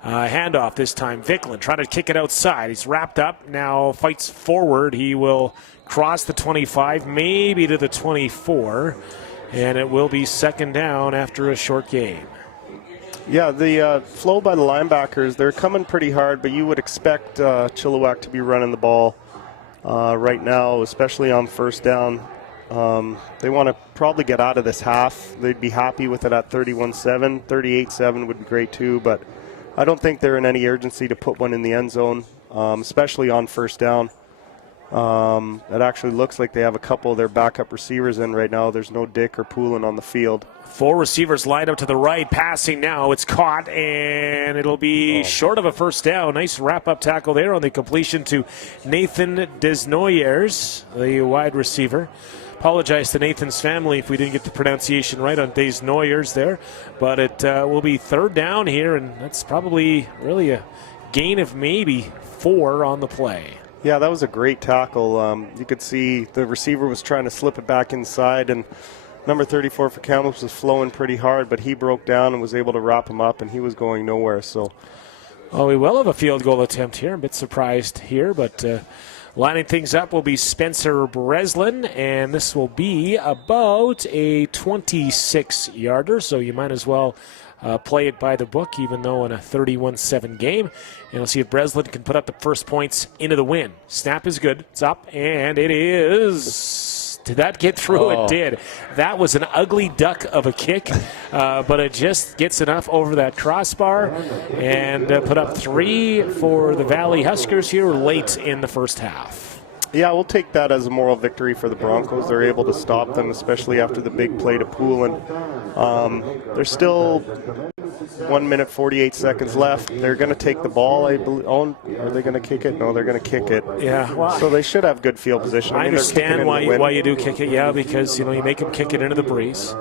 Handoff this time. Vicklin trying to kick it outside. He's wrapped up, now fights forward. He will cross the 25, maybe to the 24, and it will be second down after a short game. Yeah, the flow by the linebackers, they're coming pretty hard, but you would expect Chilliwack to be running the ball right now, especially on first down. They want to probably get out of this half. They'd be happy with it at 31-7. 38-7 would be great too, but I don't think they're in any urgency to put one in the end zone. especially on first down. It actually looks like they have a couple of their backup receivers in right now. There's no Dick or Poulin on the field. 4 receivers lined up to the right, passing now. It's caught, and it'll be short of a first down. Nice wrap-up tackle there on the completion to Nathan Desnoyers, the wide receiver. Apologize to Nathan's family if we didn't get the pronunciation right on Desnoyers there. But it will be third down here, and that's probably really a gain of maybe 4 on the play. Yeah, that was a great tackle. You could see the receiver was trying to slip it back inside, and number 34 for Kamloops was flowing pretty hard, but he broke down and was able to wrap him up, and he was going nowhere. So, we will have a field goal attempt here. I'm a bit surprised here, but lining things up will be Spencer Breslin, and this will be about a 26-yarder, so you might as well play it by the book, even though in a 31-7 game. And we'll see if Breslin can put up the first points into the win. Snap is good. It's up, and it is. Did that get through? It did. That was an ugly duck of a kick, but it just gets enough over that crossbar and put up 3 for the Valley Huskers here late in the first half. Yeah, we'll take that as a moral victory for the Broncos. They're able to stop them, especially after the big play to Poulin. There's still 1 minute, 48 seconds left. They're going to take the ball, I believe. Oh, are they going to kick it? No, they're going to kick it. Yeah. Well, so they should have good field position. I understand why you do kick it, yeah, because, you make them kick it into the breeze.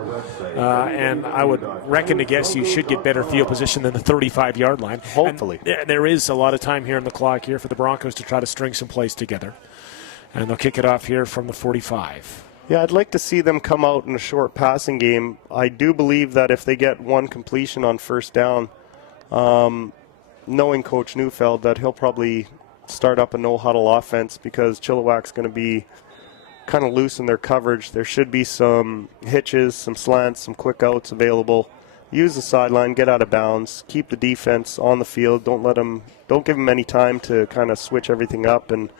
And I would reckon to guess you should get better field position than the 35-yard line. Hopefully. And there is a lot of time here in the clock here for the Broncos to try to string some plays together. And they'll kick it off here from the 45. Yeah, I'd like to see them come out in a short passing game. I do believe that if they get one completion on first down, knowing Coach Neufeld, that he'll probably start up a no-huddle offense because Chilliwack's going to be kind of loose in their coverage. There should be some hitches, some slants, some quick outs available. Use the sideline, get out of bounds, keep the defense on the field. Don't give them any time to kind of switch everything up, and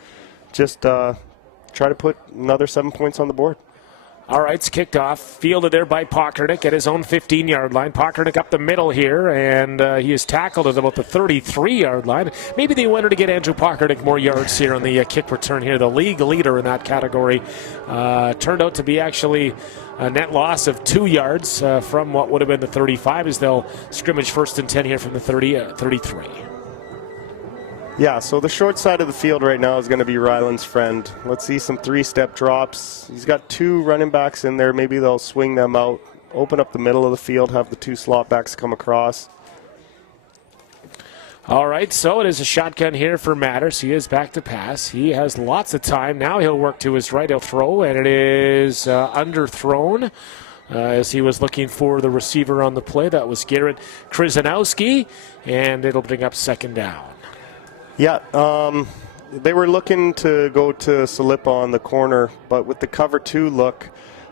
just try to put another 7 points on the board. All right, it's kicked off. Fielded there by Pockernick at his own 15-yard line. Pockernick up the middle here, and he is tackled at about the 33-yard line. Maybe they wanted to get Andrew Pockernick more yards here on the kick return here. The league leader in that category turned out to be actually a net loss of 2 yards from what would have been the 35 as they'll scrimmage first and 10 here from the 33. Yeah, so the short side of the field right now is going to be Ryland's friend. Let's see some 3-step drops. He's got 2 running backs in there. Maybe they'll swing them out, open up the middle of the field, have the 2 slot backs come across. All right, so it is a shotgun here for Matters. He is back to pass. He has lots of time. Now he'll work to his right. He'll throw, and it is underthrown. As he was looking for the receiver on the play. That was Garrett Krzyzanowski, and it'll bring up second down. Yeah, they were looking to go to Salipa on the corner, but with the cover 2 look,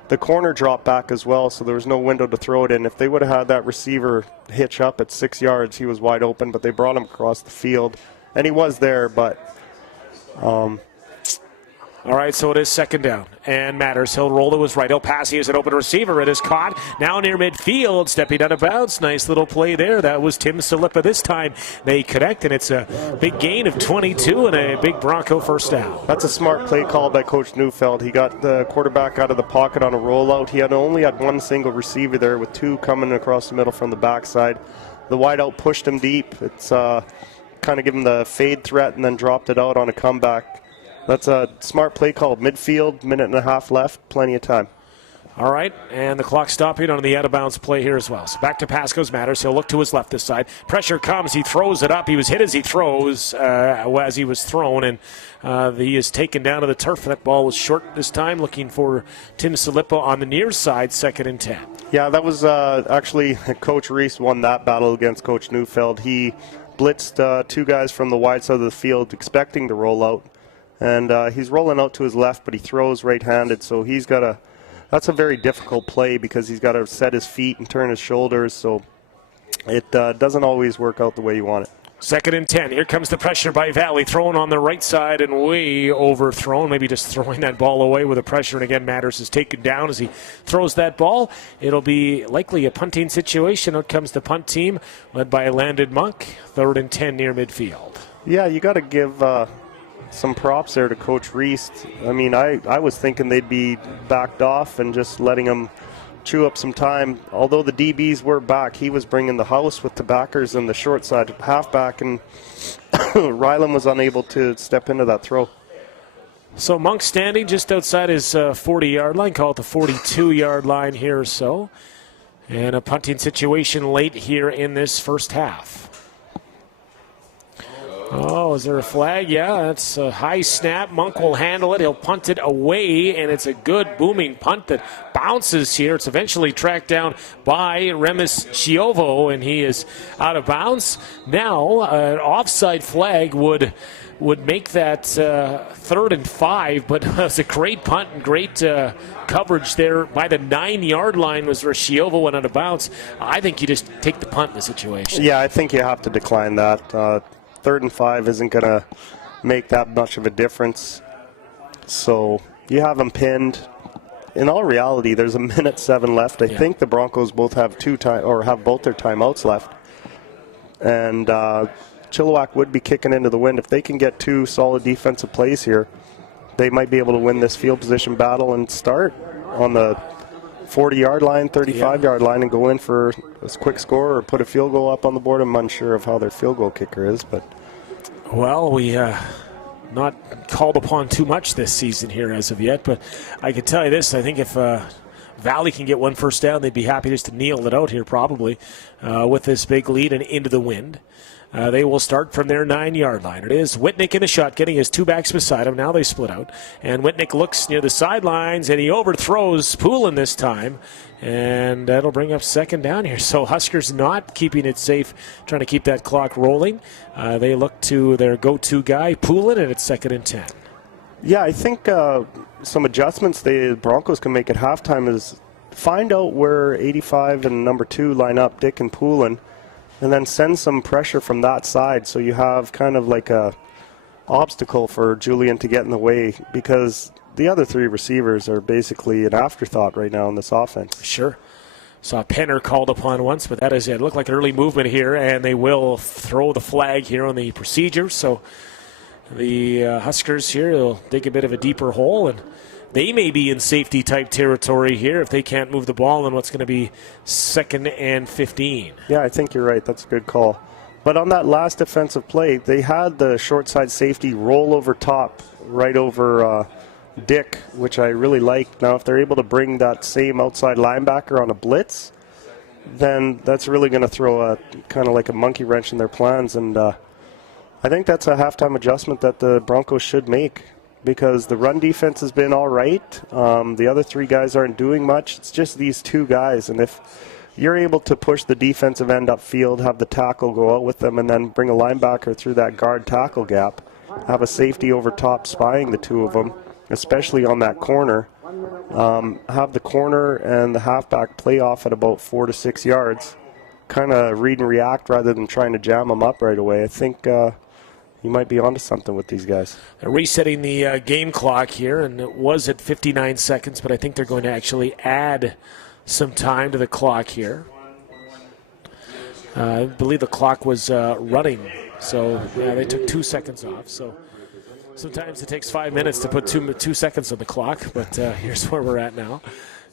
the corner dropped back as well, so there was no window to throw it in. If they would have had that receiver hitch up at 6 yards, he was wide open, but they brought him across the field, and he was there, but... All right, so it is second down. And Matters, he'll roll to his right. He'll pass. He is an open receiver. It is caught. Now near midfield, stepping out of bounds. Nice little play there. That was Tim Salipa this time. They connect, and it's a big gain of 22 and a big Bronco first down. That's a smart play call by Coach Neufeld. He got the quarterback out of the pocket on a rollout. He only had 1 single receiver there with 2 coming across the middle from the backside. The wideout pushed him deep. It's kind of given the fade threat and then dropped it out on a comeback. That's a smart play call. Midfield, minute and a half left, plenty of time. All right, and the clock stopping on the out-of-bounds play here as well. So back to pass goes Matters. He'll look to his left this side. Pressure comes. He throws it up. He was hit as he throws, as he was thrown, and he is taken down to the turf. That ball was short this time, looking for Tim Salipa on the near side, 2nd and 10. Yeah, that was actually Coach Reese won that battle against Coach Neufeld. He blitzed 2 guys from the wide side of the field expecting the rollout. And he's rolling out to his left, but he throws right-handed, so he's got that's a very difficult play because he's got to set his feet and turn his shoulders, so it doesn't always work out the way you want it. 2nd and 10. Here comes the pressure by Valley, thrown on the right side and way overthrown, maybe just throwing that ball away with the pressure, and again Matters is taken down as he throws that ball. It'll be likely a punting situation. Out comes the punt team, led by Landon Monk, 3rd and 10 near midfield. Yeah, you got to give some props there to Coach Reese. I mean, I was thinking they'd be backed off and just letting them chew up some time. Although the DBs were back, he was bringing the house with the backers and the short side halfback, and Ryland was unable to step into that throw. So Monk standing just outside his 40-yard line, call it the 42-yard line here or so. And a punting situation late here in this first half. Oh, is there a flag? Yeah, that's a high snap. Monk will handle it. He'll punt it away, and it's a good booming punt that bounces here. It's eventually tracked down by Remis Chiovo, and he is out of bounds. Now, an offside flag would make that 3rd and 5, but it was a great punt and great coverage there by the 9-yard line was where Chiovo went out of bounds. I think you just take the punt in the situation. Yeah, I think you have to decline that. 3rd and 5 isn't going to make that much of a difference. So you have them pinned. In all reality, there's 1:07 left. I think the Broncos both have have both their timeouts left. And Chilliwack would be kicking into the wind. If they can get 2 solid defensive plays here, they might be able to win this field position battle and start on the 40-yard line, 35-yard line, and go in for a quick score or put a field goal up on the board. I'm unsure of how their field goal kicker is, but well, we not called upon too much this season here as of yet, but I can tell you this: I think if Valley can get 1 first down, they'd be happy just to kneel it out here probably with this big lead and into the wind. They will start from their 9-yard line. It is Whitnick in the shotgun. He has 2 backs beside him. Now they split out. And Whitnick looks near the sidelines, and he overthrows Poulin this time. And that'll bring up 2nd down here. So Huskers not keeping it safe, trying to keep that clock rolling. They look to their go-to guy, Poulin, and it's 2nd and 10. Yeah, I think some adjustments the Broncos can make at halftime is find out where 85 and number 2 line up, Dick and Poulin, and then send some pressure from that side so you have kind of like a obstacle for Julian to get in the way, because the other 3 receivers are basically an afterthought right now in this offense. Sure. Saw Penner called upon once, but that is it. It looked like an early movement here, and they will throw the flag here on the procedure. So the Huskers here will dig a bit of a deeper hole, and they may be in safety-type territory here if they can't move the ball in what's going to be 2nd and 15. Yeah, I think you're right. That's a good call. But on that last defensive play, they had the short side safety roll over top right over Dick, which I really like. Now, if they're able to bring that same outside linebacker on a blitz, then that's really going to throw a kind of like a monkey wrench in their plans. And I think that's a halftime adjustment that the Broncos should make, because the run defense has been all right. The other 3 guys aren't doing much. It's just these 2 guys. And if you're able to push the defensive end upfield, have the tackle go out with them, and then bring a linebacker through that guard tackle gap, have a safety over top spying the 2 of them, especially on that corner, have the corner and the halfback play off at about 4 to 6 yards, kind of read and react rather than trying to jam them up right away. I think you might be onto something with these guys. They're resetting the game clock here, and it was at 59 seconds, but I think they're going to actually add some time to the clock here. I believe the clock was running, so yeah, they took 2 seconds off. So sometimes it takes 5 minutes to put 2 seconds on the clock, but here's where we're at now.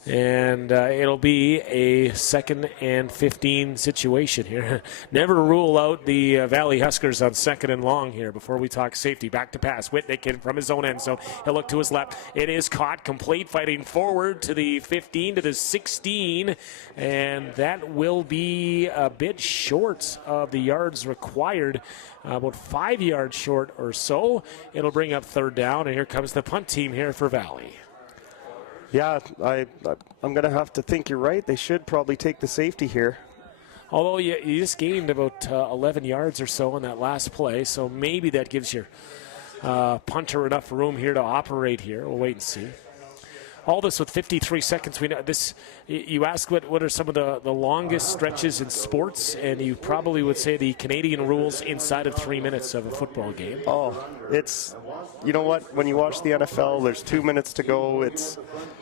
And it'll be a 2nd and 15 situation here. Never rule out the Valley Huskers on 2nd and long here before we talk safety. Back to pass. Whitnick in from his own end zone. He'll look to his left. It is caught. Complete, fighting forward to the 15, to the 16. And that will be a bit short of the yards required. About 5 yards short or so. It'll bring up 3rd down. And here comes the punt team here for Valley. Yeah, I'm going to have to think you're right. They should probably take the safety here. Although you just gained about 11 yards or so on that last play, so maybe that gives your punter enough room here to operate here. We'll wait and see. All this with 53 seconds. We know this. You ask what are some of the longest stretches in sports, and you probably would say the Canadian rules inside of 3 minutes of a football game. Oh, it's, you know what? When you watch the NFL, there's 2 minutes to go.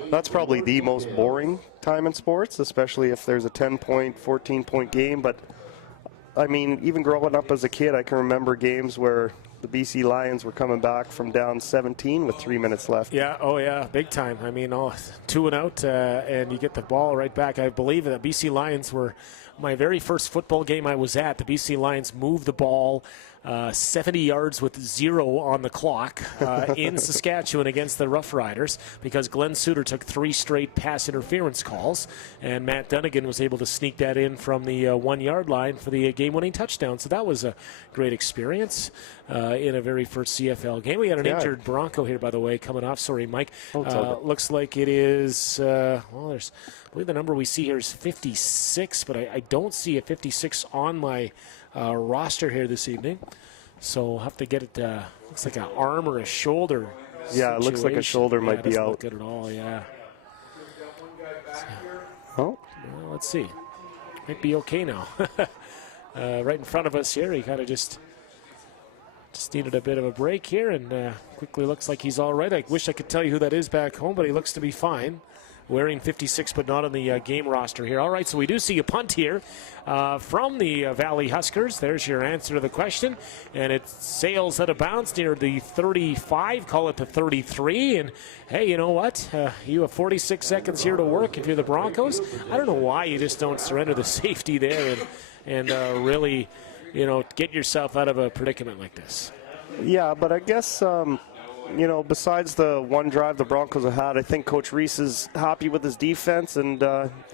That's probably the most boring time in sports, especially if there's a 10-point, 14-point game. But I mean, even growing up as a kid, I can remember games where the BC Lions were coming back from down 17 with 3 minutes left. Yeah, oh yeah, big time. I mean, 2 and out, and you get the ball right back. I believe the BC Lions were my very first football game I was at. The BC Lions moved the ball 70 yards with 0 on the clock in Saskatchewan against the Rough Riders because Glenn Suter took 3 straight pass interference calls, and Matt Dunnigan was able to sneak that in from the 1 yard line for the game-winning touchdown. So that was a great experience in a very first CFL game. We had an injured Bronco here, by the way, coming off. Sorry, Mike. Looks like it is, I believe the number we see here is 56, but I don't see a 56 on my roster here this evening. So we'll have to get it, looks like an arm or a shoulder. Yeah, it looks like a shoulder might be out. Look good at all, yeah. Oh. Well, let's see. Might be okay now. Right in front of us here, he kind of just needed a bit of a break here, and quickly looks like he's all right. I wish I could tell you who that is back home, but he looks to be fine. Wearing 56, but not on the game roster here. All right, so we do see a punt here from the Valley Huskers. There's your answer to the question. And it sails out of bounds near the 35, call it the 33. And, hey, you know what? You have 46 seconds here to work if you're the Broncos. I don't know why you just don't surrender the safety there and really, get yourself out of a predicament like this. Yeah, but I guess... besides the one drive the Broncos have had, I think Coach Reese is happy with his defense, and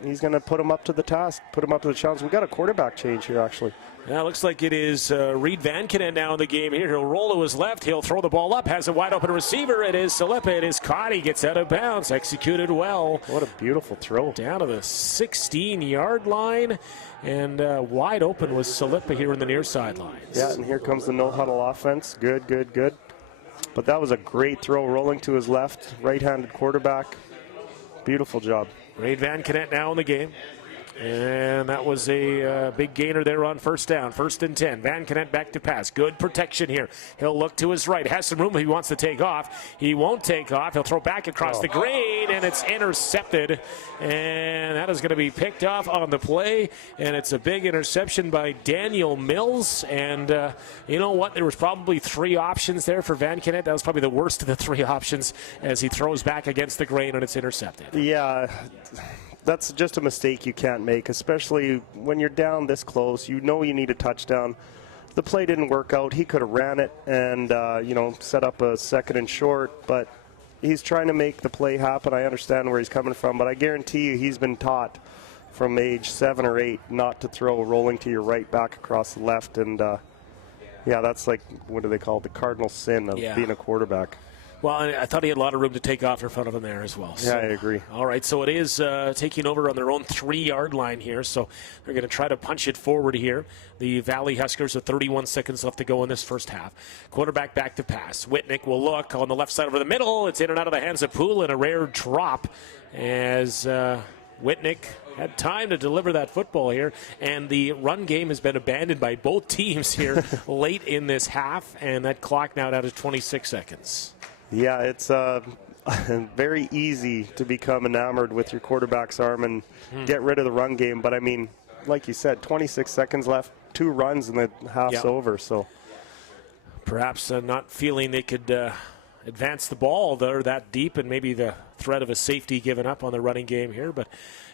he's going to put him up to the task, put him up to the challenge. We got a quarterback change here, actually. Yeah, looks like it is Reed Vankanen now in the game here. He'll roll to his left. He'll throw the ball up. Has a wide open receiver. It is Salipa. It is caught. He gets out of bounds. Executed well. What a beautiful throw. Down to the 16-yard line. And wide open was Salipa here in the near sidelines. Yeah, and here comes the no-huddle offense. Good, good, good. But that was a great throw, rolling to his left, right-handed quarterback. Beautiful job. Reed Vankanen now in the game. And that was a big gainer there on first down. 1st and 10. Vankanen back to pass. Good protection here. He'll look to his right. Has some room if he wants to take off. He won't take off. He'll throw back across the green, and it's intercepted. And that is going to be picked off on the play. And it's a big interception by Daniel Mills. And you know what? There was probably 3 options there for Vankanen. That was probably the worst of the 3 options as he throws back against the grain, and it's intercepted. Yeah. That's just a mistake you can't make, especially when you're down this close. You know you need a touchdown. The play didn't work out. He could have ran it and, set up a 2nd and short, but he's trying to make the play happen. I understand where he's coming from, but I guarantee you he's been taught from age 7 or 8 not to throw rolling to your right back across the left. And, that's like, what do they call it? The cardinal sin of being a quarterback. Well, I thought he had a lot of room to take off in front of him there as well. So, yeah, I agree. All right, so it is taking over on their own 3-yard line here, so they're going to try to punch it forward here. The Valley Huskers with 31 seconds left to go in this first half. Quarterback back to pass. Whitnick will look on the left side over the middle. It's in and out of the hands of Poole, and a rare drop as Whitnick had time to deliver that football here, and the run game has been abandoned by both teams here late in this half, and that clock now down to 26 seconds. Yeah, it's very easy to become enamored with your quarterback's arm and get rid of the run game. But, I mean, like you said, 26 seconds left, 2 runs, and the half's over. So perhaps not feeling they could advance the ball there that deep, and maybe the threat of a safety given up on the running game here. But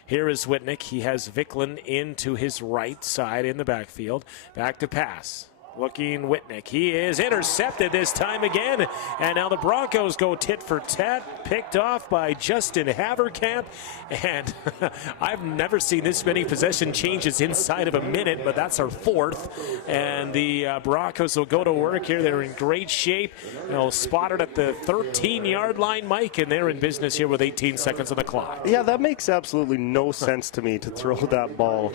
here is Whitnick. He has Vicklin into his right side in the backfield. Back to pass. Looking Whitnick. He is intercepted this time again. And now the Broncos go tit for tat. Picked off by Justin Haverkamp. And I've never seen this many possession changes inside of a minute, but that's our 4th. And the Broncos will go to work here. They're in great shape. They'll spot it at the 13-yard line, Mike, and they're in business here with 18 seconds on the clock. Yeah, that makes absolutely no sense to me to throw that ball.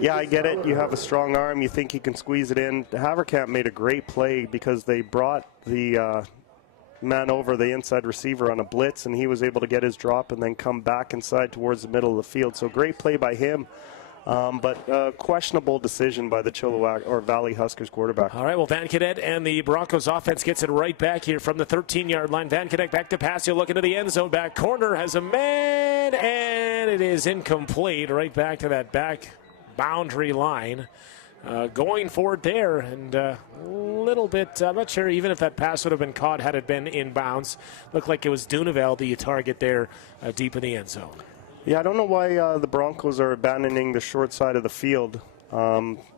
Yeah, I get it. You have a strong arm. You think you can squeeze it in. Haverkamp made a great play because they brought the man over, the inside receiver, on a blitz, and he was able to get his drop and then come back inside towards the middle of the field. So great play by him. But questionable decision by the Chilliwack or Valley Huskers quarterback. All right, well, Vankanen and the Broncos offense gets it right back here from the 13-yard line. Vankanen back to pass. He'll look into the end zone. Back corner has a man, and it is incomplete. Right back to that back boundary line. Going forward there, and a little bit, I'm not sure even if that pass would have been caught had it been in bounds. Looked like it was Dunevel, the target there, deep in the end zone. Yeah, I don't know why the Broncos are abandoning the short side of the field.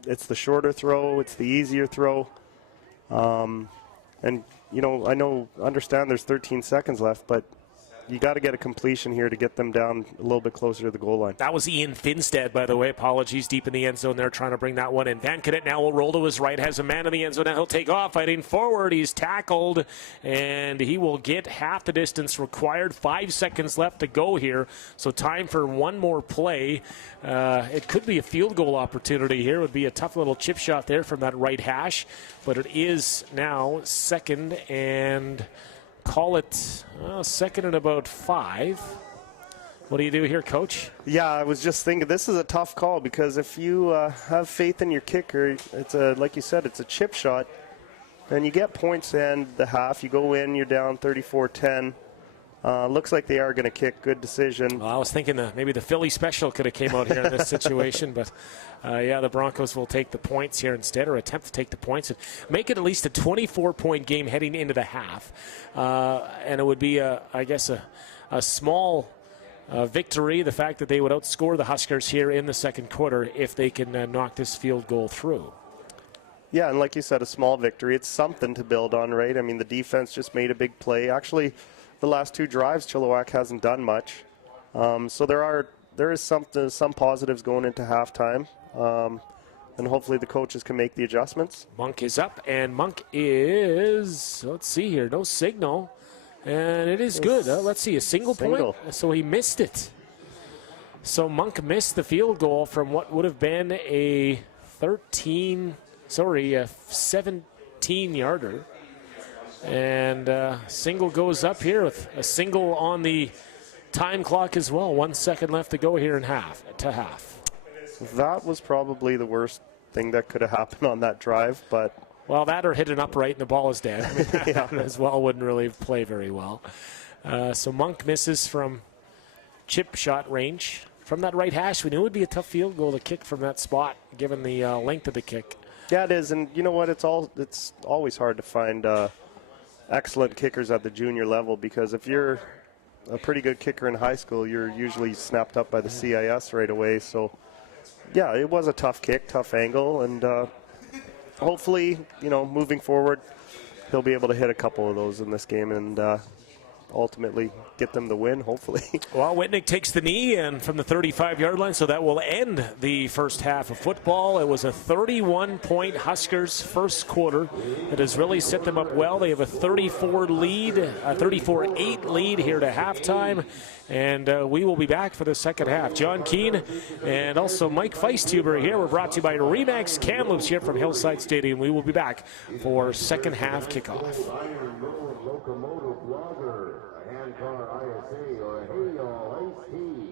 It's the shorter throw, it's the easier throw. And, you know, understand there's 13 seconds left, but you got to get a completion here to get them down a little bit closer to the goal line. That was Ian Finstead, by the way. Apologies, deep in the end zone there, trying to bring that one in. Van Cadet now will roll to his right, has a man in the end zone, and he'll take off, fighting forward. He's tackled, and he will get half the distance required. 5 seconds left to go here, so time for one more play. It could be a field goal opportunity here. It would be a tough little chip shot there from that right hash, but it is now second and... call it second and about 5. What do you do here, Coach? Yeah, I was just thinking this is a tough call because if you have faith in your kicker, it's like you said, it's a chip shot, and you get points and the half. You go in, you're down 34-10. Looks like they are going to kick. Good decision. Well, I was thinking maybe the Philly special could have came out here in this situation, but yeah, the Broncos will take the points here instead, or attempt to take the points and make it at least a 24-point game heading into the half. And it would be, I guess, a small victory, the fact that they would outscore the Huskers here in the second quarter if they can knock this field goal through. Yeah, and like you said, a small victory. It's something to build on, right? I mean, the defense just made a big play. Actually, the last 2 drives, Chilliwack hasn't done much. So there is some positives going into halftime. And hopefully the coaches can make the adjustments. Monk is up, and Monk is, let's see here, no signal. And it is good. Let's see, a single point. So he missed it. So Monk missed the field goal from what would have been a 17-yarder. And single goes up here with a single on the time clock as well. 1 second left to go here in half. That was probably the worst thing that could have happened on that drive, but... Well, that or hit an upright and the ball is dead. I mean, that as well wouldn't really play very well. So Monk misses from chip shot range. From that right hash, we knew it would be a tough field goal to kick from that spot, given the length of the kick. Yeah, it is, and you know what? It's always hard to find excellent kickers at the junior level, because if you're a pretty good kicker in high school, you're usually snapped up by the CIS right away. So, yeah, it was a tough kick, tough angle, and hopefully, you know, moving forward, he'll be able to hit a couple of those in this game and ultimately get them the win, hopefully. Well, Whitnick takes the knee and from the 35-yard line, so that will end the first half of football. It was a 31-point Huskers first quarter that has really set them up well. They have a 34-8 lead here to halftime, and we will be back for the second half. John Keane and also Mike Feisthuber here. We're brought to you by Remax Kamloops here from Hillside Stadium. We will be back for second half kickoff. Locomotive Lager, a Handcar ISA, or a Hey Y'all Iced Tea.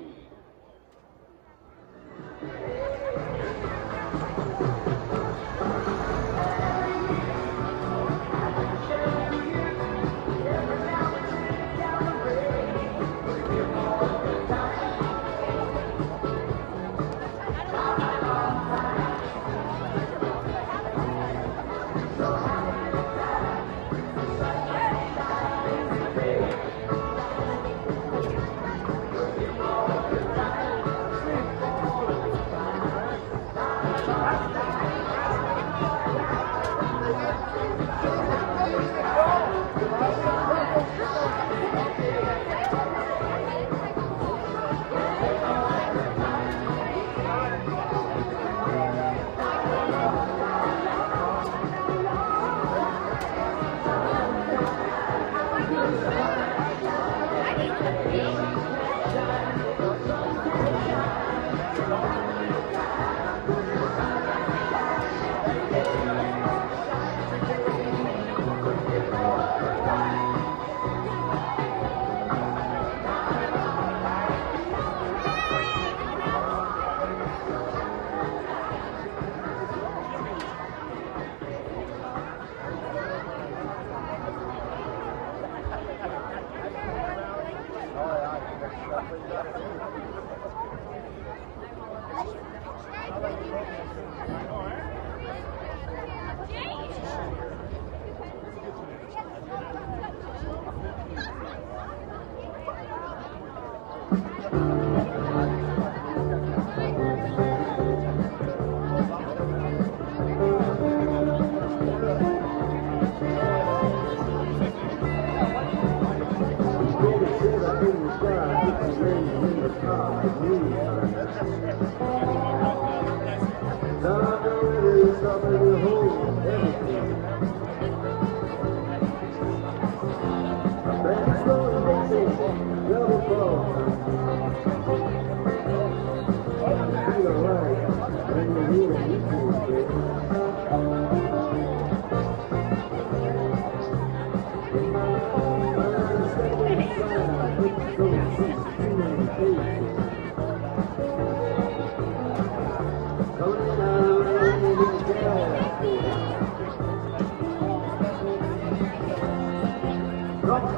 Roberta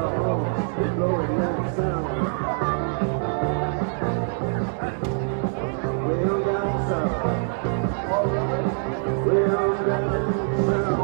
Holmes is going down south. Way on down south. Way on down south.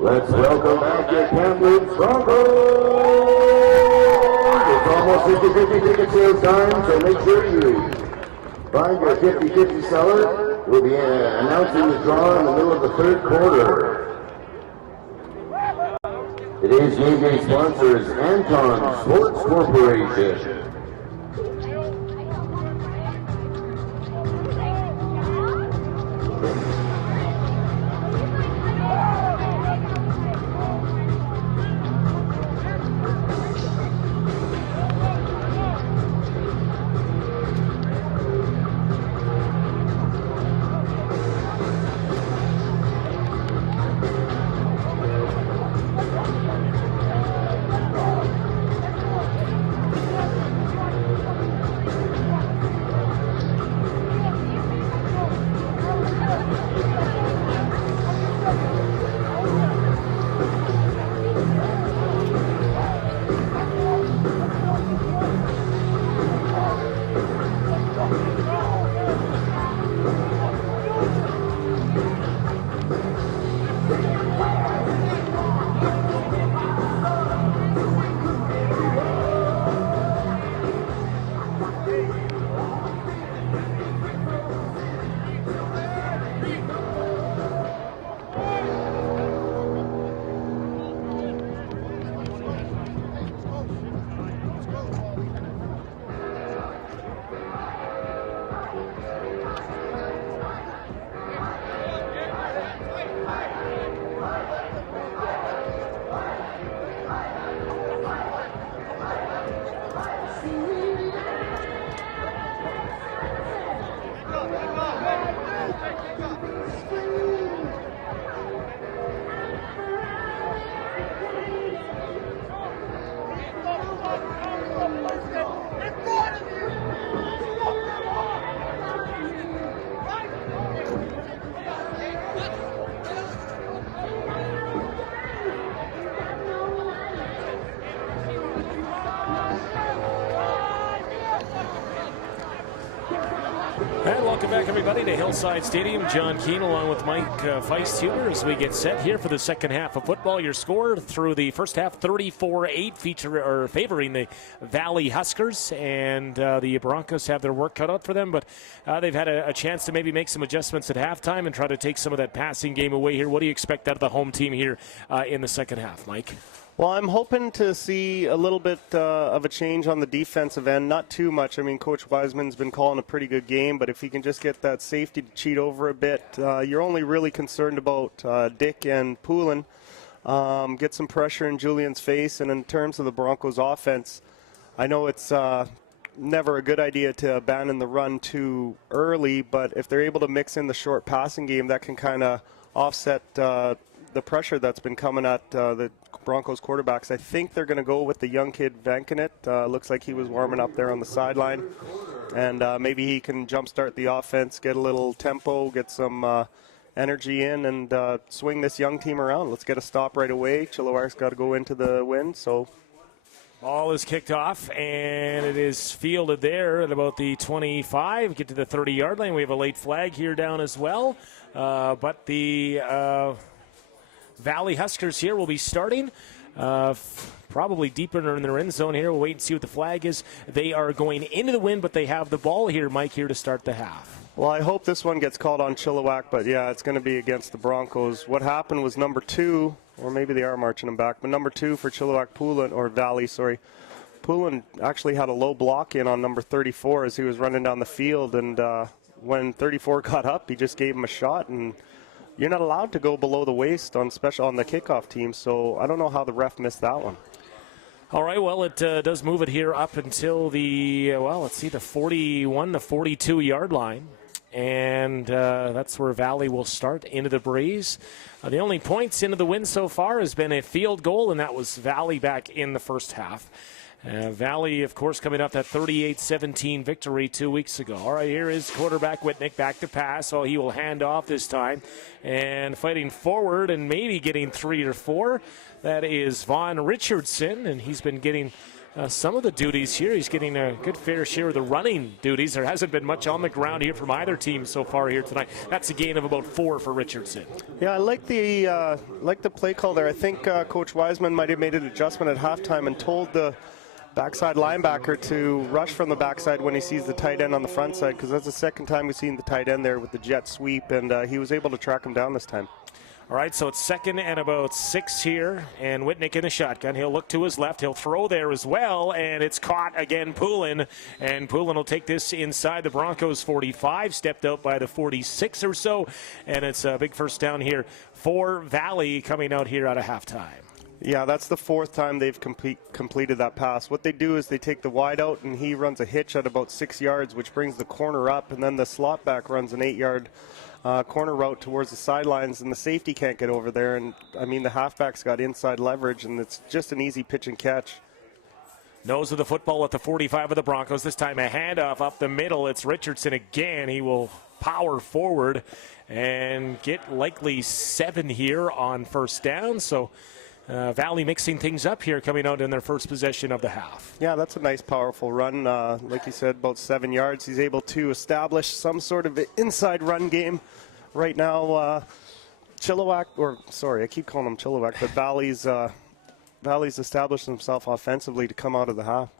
Let's welcome back your Kamloops Broncos. It's almost 50-50 ticket sales time, so make sure you find your 50-50 seller. We'll be announcing the draw in the middle of the third quarter. Today's game day sponsor is Anton Sports Corporation. Welcome back, everybody, to Hillside Stadium. John Keane along with Mike Feist here as we get set here for the second half of football. Your score through the first half, 34-8, favoring the Valley Huskers, and the Broncos have their work cut out for them, but they've had a chance to maybe make some adjustments at halftime and try to take some of that passing game away here. What do you expect out of the home team here in the second half, Mike? Well, I'm hoping to see a little bit of a change on the defensive end. Not too much. I mean, Coach Wiseman's been calling a pretty good game, but if he can just get that safety to cheat over a bit, you're only really concerned about Dick and Poulin. Get some pressure in Julian's face, and in terms of the Broncos' offense, I know it's never a good idea to abandon the run too early, but if they're able to mix in the short passing game, that can kind of offset the pressure that's been coming at the Broncos quarterbacks. I think they're going to go with the young kid Vankanet. Looks like he was warming up there on the sideline, and maybe he can jumpstart the offense, get a little tempo, get some energy in, and swing this young team around. Let's get a stop right away. Chilliwack's got to go into the win, so... Ball is kicked off, and it is fielded there at about the 25. Get to the 30-yard line. We have a late flag here down as well, but the... Valley Huskers here will be starting probably deeper in their end zone here. We'll wait and see what the flag is. They are going into the wind, but they have the ball here, Mike, here to start the half. Well, I hope this one gets called on Chilliwack, but yeah, it's going to be against the Broncos. What happened was number 2, or maybe they are marching them back, but number 2 for Chilliwack Poulin, or Valley, sorry. Poulin actually had a low block in on number 34 as he was running down the field, and when 34 got up, he just gave him a shot, and you're not allowed to go below the waist on the kickoff team, so I don't know how the ref missed that one. All right, well, it does move it here up until the, let's see, the 41 to 42 yard line. And that's where Valley will start into the breeze. The only points into the win so far has been a field goal, and that was Valley back in the first half. Valley, of course, coming off that 38-17 victory 2 weeks ago. All right, here is quarterback Whitnick back to pass. He will hand off this time. And fighting forward and maybe getting 3 or 4. That is Vaughn Richardson, and he's been getting some of the duties here. He's getting a good fair share of the running duties. There hasn't been much on the ground here from either team so far here tonight. That's a gain of about 4 for Richardson. Yeah, I like the play call there. I think Coach Wiseman might have made an adjustment at halftime and told the backside linebacker to rush from the backside when he sees the tight end on the front side, because that's the second time we've seen the tight end there with the jet sweep, and he was able to track him down this time. All right, so it's 2nd and about 6 here, and Whitnick in a shotgun. He'll look to his left. He'll throw there as well, and it's caught again, Poulin. And Poulin will take this inside the Broncos 45, stepped out by the 46 or so, and it's a big first down here for Valley coming out here out of halftime. Yeah, that's the 4th time they've completed that pass. What they do is they take the wide out, and he runs a hitch at about 6 yards, which brings the corner up, and then the slot back runs an 8-yard corner route towards the sidelines, and the safety can't get over there. And I mean, the halfback's got inside leverage, and it's just an easy pitch and catch. Nose of the football at the 45 of the Broncos. This time a handoff up the middle. It's Richardson again. He will power forward and get likely 7 here on first down. So Valley mixing things up here, coming out in their first possession of the half. Yeah, that's a nice, powerful run. Like you said, about 7 yards. He's able to establish some sort of inside run game. Right now, Chilliwack, I keep calling him Chilliwack, but Valley's established himself offensively to come out of the half.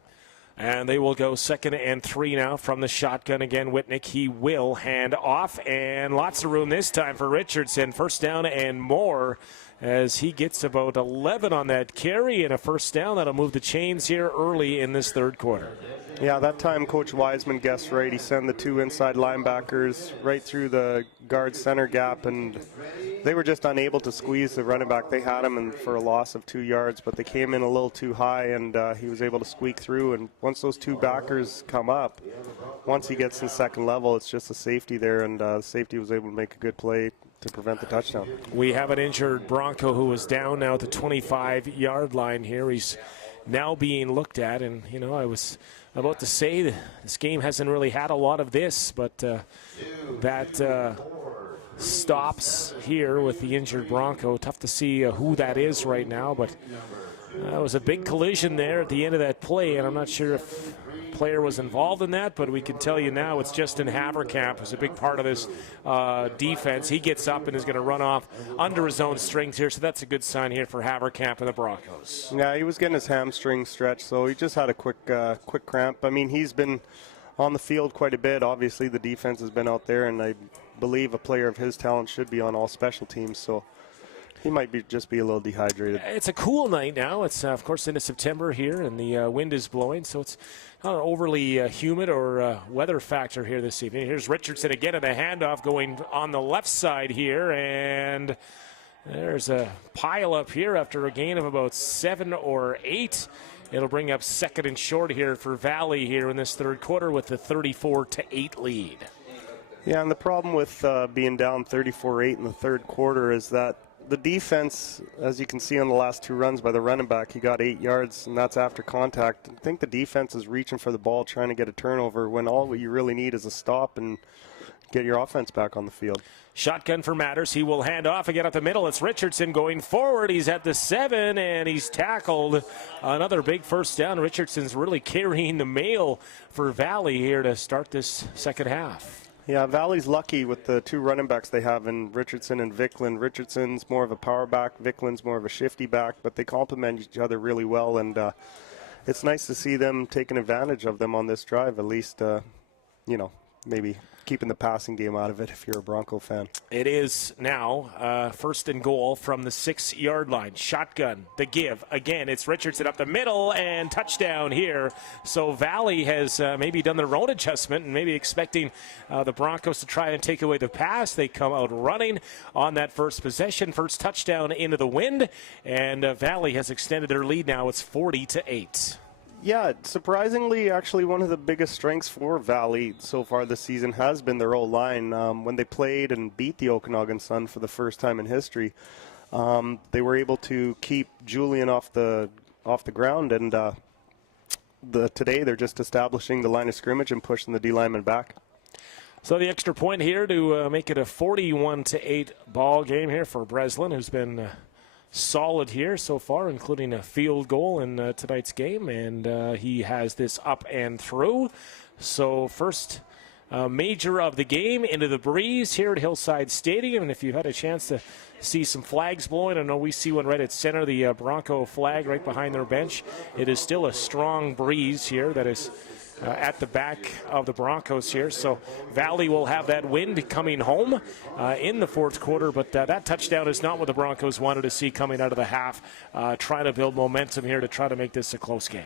And they will go 2nd and 3 now from the shotgun again. Whitnick, he will hand off, and lots of room this time for Richardson. First down and more as he gets about 11 on that carry and a first down. That'll move the chains here early in this third quarter. Yeah, that time Coach Wiseman guessed right. He sent the 2 inside linebackers right through the guard center gap, and they were just unable to squeeze the running back. They had him for a loss of 2 yards, but they came in a little too high, and he was able to squeak through. And once those 2 backers come up, once he gets to the second level, it's just a safety there, and the safety was able to make a good play to prevent the touchdown. We have an injured Bronco who is down now at the 25-yard line here. He's now being looked at, and I was about to say this game hasn't really had a lot of this, but that stops here with the injured Bronco. Tough to see who that is right now, but it was a big collision there at the end of that play, and I'm not sure if player was involved in that, but we can tell you now it's Justin Haverkamp who's a big part of this defense. He gets up and is going to run off under his own strings here, so that's a good sign here for Haverkamp and the Broncos. Yeah, he was getting his hamstring stretched, so he just had a quick cramp. I mean, he's been on the field quite a bit. Obviously, the defense has been out there, and I believe a player of his talent should be on all special teams, so he might just be a little dehydrated. It's a cool night now. It's, of course, into September here, and the wind is blowing, so it's not an overly humid or weather factor here this evening. Here's Richardson again in a handoff going on the left side here, and there's a pile up here after a gain of about 7 or 8. It'll bring up second and short here for Valley here in this third quarter with the 34-8 lead. Yeah, and the problem with being down 34-8 in the third quarter is that the defense, as you can see on the last 2 runs by the running back, he got 8 yards, and that's after contact. I think the defense is reaching for the ball, trying to get a turnover, when all you really need is a stop and get your offense back on the field. Shotgun for Matters. He will hand off again up the middle. It's Richardson going forward. He's at the 7, and he's tackled. Another big first down. Richardson's really carrying the mail for Valley here to start this second half. Yeah, Valley's lucky with the 2 running backs they have in Richardson and Vicklin. Richardson's more of a power back, Vicklin's more of a shifty back, but they complement each other really well, and it's nice to see them taking advantage of them on this drive, at least, maybe keeping the passing game out of it if you're a Bronco fan. It is now first and goal from the 6-yard line. Shotgun, the give. Again, it's Richardson up the middle and touchdown here. So Valley has maybe done their own adjustment and maybe expecting the Broncos to try and take away the pass. They come out running on that first possession. First touchdown into the wind, and Valley has extended their lead now. It's 40-8. Yeah, surprisingly, actually one of the biggest strengths for Valley so far this season has been their O-line. When they played and beat the Okanagan Sun for the first time in history, they were able to keep Julian off the ground, and today they're just establishing the line of scrimmage and pushing the D-lineman back. So the extra point here to make it a 41-8 ball game here for Breslin, who's been solid here so far, including a field goal in tonight's game, and he has this up and through. So first major of the game into the breeze here at Hillside Stadium, and if you've had a chance to see some flags blowing, I know we see one right at center, the Bronco flag right behind their bench. It is still a strong breeze here that is at the back of the Broncos here. So Valley will have that wind coming home in the fourth quarter, but that touchdown is not what the Broncos wanted to see coming out of the half, trying to build momentum here to try to make this a close game.